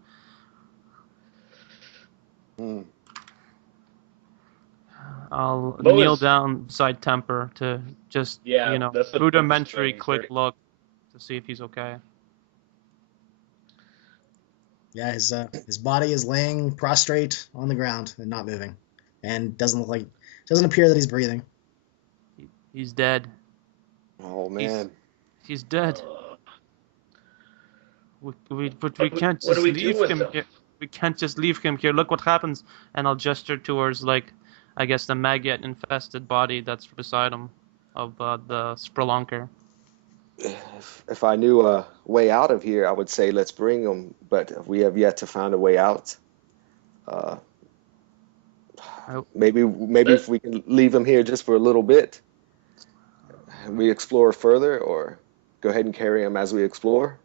I'll Bo kneel is- down beside Temper to just, Yeah, that's what rudimentary Bo's doing. quick look to see if he's okay. Yeah, his body is laying prostrate on the ground and not moving, and doesn't appear that he's breathing. He's dead. Oh man. He's dead. But we can't what do just we do leave with him him? here. We can't just leave him here. Look what happens. And I'll gesture towards, I guess, the maggot-infested body that's beside him of the Spelunker. If I knew a way out of here, I would say let's bring him, but we have yet to find a way out. Maybe if we can leave him here just for a little bit, and we explore further, or go ahead and carry him as we explore.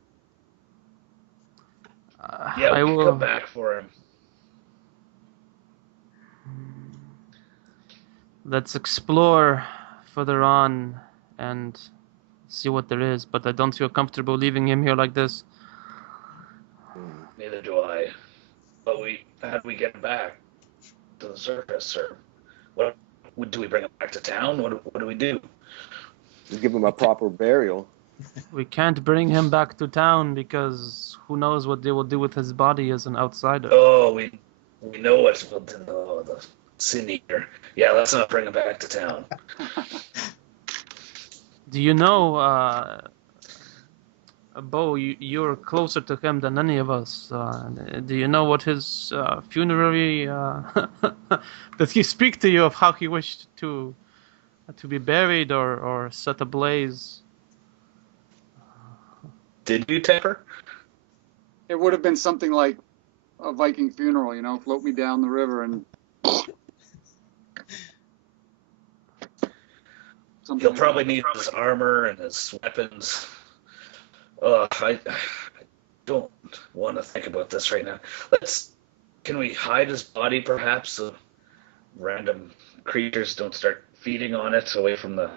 Yeah, I we can will. come back for him. Let's explore further on and see what there is, but I don't feel comfortable leaving him here like this. Neither do I. But how do we get him back to the surface, sir? What do we bring him back to town? What do we do? Give him a proper burial. We can't bring him back to town because who knows what they will do with his body as an outsider. Oh, we know what we'll do. Oh, the sin eater. Yeah, let's not bring him back to town. Do you know, Bo, you're closer to him than any of us. Do you know what his funerary... Does he speak to you of how he wished to be buried or set ablaze? Did you, Temper? It would have been something like a Viking funeral, float me down the river and. He'll probably need his armor and his weapons. I don't want to think about this right now. Can we hide his body perhaps so random creatures don't start feeding on it away from the...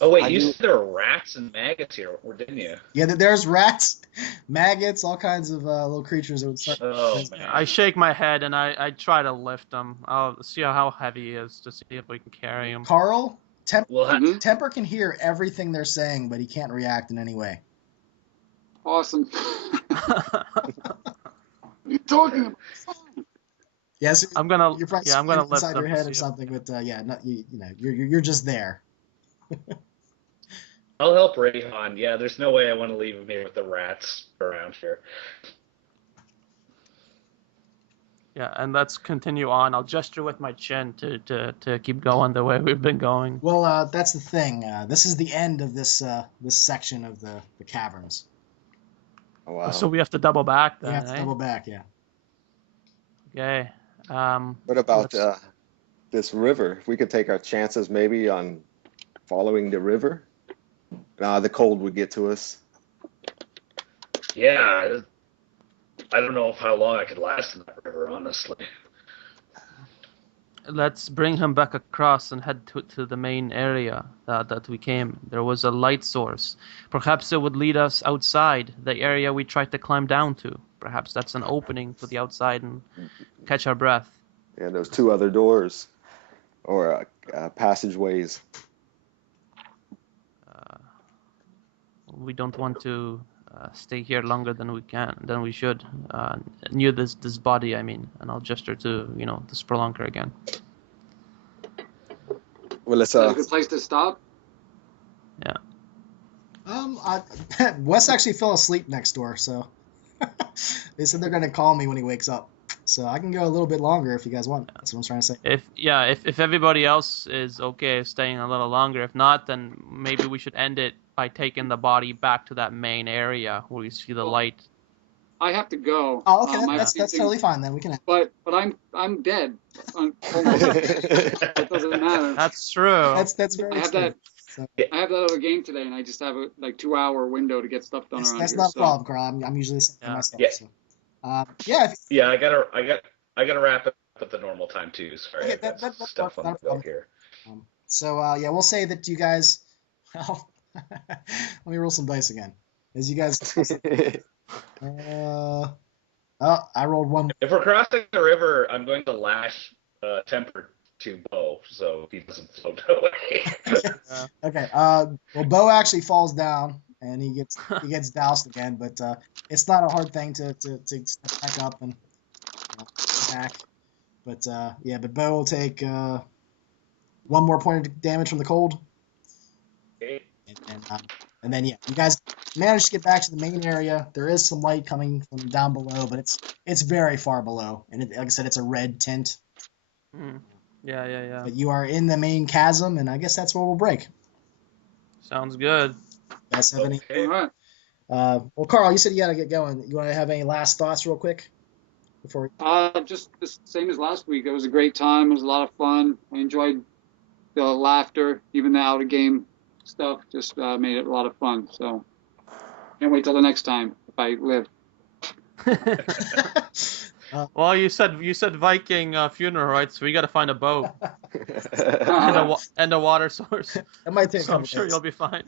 Oh wait, you said there were rats and maggots here, didn't you? Yeah, there's rats, maggots, all kinds of little creatures that would start. Oh man. I shake my head and I try to lift him. I'll see how heavy he is to see if we can carry him. Carl, Mhm. Temper can hear everything they're saying, but he can't react in any way. Awesome. What are you talking about? Yes, I'm gonna you're probably lift inside him your to head see or if- something, but you're just there. I'll help Rayhan. Yeah, there's no way I want to leave him here with the rats around here. Yeah, and let's continue on. I'll gesture with my chin to keep going the way we've been going. Well, that's the thing. This is the end of this section of the caverns. Oh, wow. So we have to double back then, We have to eh? double back, yeah. Okay. What about let's- this river? If we could take our chances maybe on following the river? The cold would get to us. Yeah, I don't know how long I could last in that river, honestly. Let's bring him back across and head to the main area that we came. There was a light source. Perhaps it would lead us outside the area we tried to climb down to. Perhaps that's an opening to the outside and catch our breath. And those two other doors or passageways. We don't want to stay here longer than we should. Near this body, I mean. And I'll gesture to the Spelunker again. Well, let's That's a good place to stop. Yeah. Wes actually fell asleep next door, so they said they're gonna call me when he wakes up. So I can go a little bit longer if you guys want. That's what I'm trying to say. If everybody else is okay staying a little longer, if not, then maybe we should end it by taking the body back to that main area where you see the light. I have to go. Oh, okay, I that's think- totally fine then. We can. But I'm dead. Almost. It doesn't matter. That's true. That's very I have true. that. So, I have that other game today, and I just have a 2-hour window to get stuff done around that's here. not a so- problem, Carl. I'm usually the same Yeah. myself. Yeah. So. Yeah. Yeah, I gotta wrap it up at the normal time too. Sorry, Okay, I've got that's stuff not on a the go problem. here. So yeah, we'll say that you guys. Well, let me roll some dice again. As you guys. I rolled one. If we're crossing the river, I'm going to lash Temper to Bo, so he doesn't float away. Yeah. Okay. Well, Bo actually falls down and he gets doused again, but it's not a hard thing to step back up and go back. But yeah, but Bo will take one more point of damage from the cold, Okay. and then yeah, you guys manage to get back to the main area. There is some light coming from down below, but it's very far below, and like I said, it's a red tint. Mm. Yeah. But you are in the main chasm, and I guess that's where we'll break. Sounds good. You guys have any? All right. Well, Carl, you said you got to get going. You want to have any last thoughts, real quick, before? Just the same as last week. It was a great time. It was a lot of fun. I enjoyed the laughter, even the out of game stuff. Just made it a lot of fun. So can't wait till the next time if I live. Well, you said Viking funeral, right? So we got to find a boat and a water source. That might take. So I'm sure you'll be fine.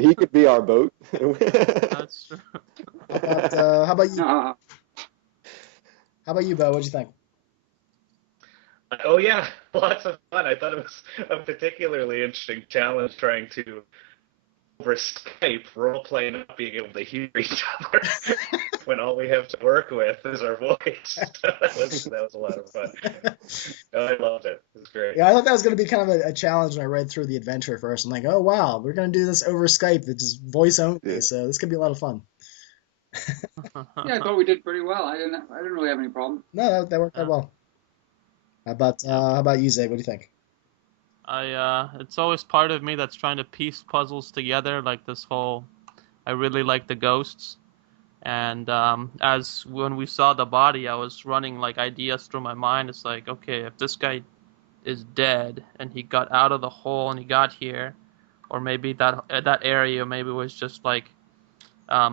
He could be our boat. That's true. How about you? Uh, How about you, Bo? What'd you think? Oh yeah, lots of fun. I thought it was a particularly interesting challenge trying to over Skype role play not being able to hear each other when all we have to work with is our voice. that was a lot of fun. I loved it. It was great. Yeah, I thought that was going to be kind of a challenge when I read through the adventure first. I'm like, oh wow, we're going to do this over Skype. It's just voice only, Yeah. so this could be a lot of fun. yeah, I thought we did pretty well. I didn't really have any problem. No, that worked out well. How about you, Zay? What do you think? It's always part of me that's trying to piece puzzles together, like this whole. I really like the ghosts, and as when we saw the body, I was running like ideas through my mind. It's like, okay, if this guy is dead and he got out of the hole and he got here, or maybe that area maybe was just like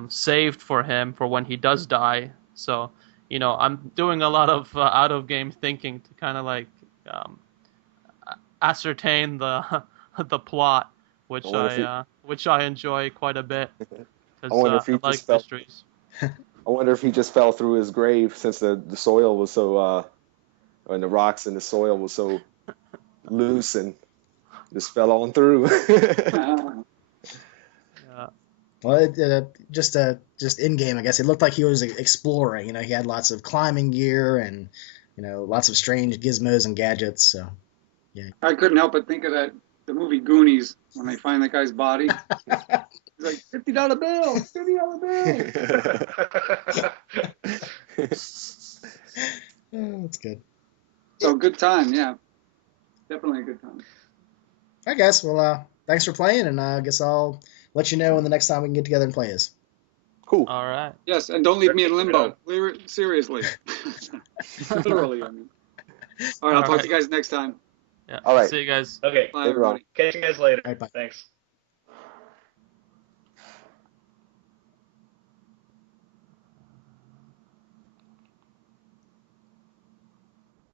saved for him for when he does die. So, I'm doing a lot of out of game thinking to kind of like ascertain the the plot, which I enjoy quite a bit I wonder if he I like just felt- mysteries. I wonder if he just fell through his grave since the soil was so, and the rocks and the soil was so loose and just fell on through. Yeah. Well, just in game, I guess it looked like he was exploring. He had lots of climbing gear and lots of strange gizmos and gadgets. So yeah. I couldn't help but think of the movie Goonies when they find that guy's body. He's like, $50 bill, $50 bill. Oh, that's good. So good time, yeah. Definitely a good time. I guess. Well, thanks for playing, and I guess I'll let you know when the next time we can get together and play is. Cool. All right. Yes, and don't leave me in limbo. Seriously. Literally, I mean. All right, I'll talk to you guys next time. Yeah. All right. See you guys. Okay. Bye, Later on. everybody. Catch you guys later. All right, bye. Thanks.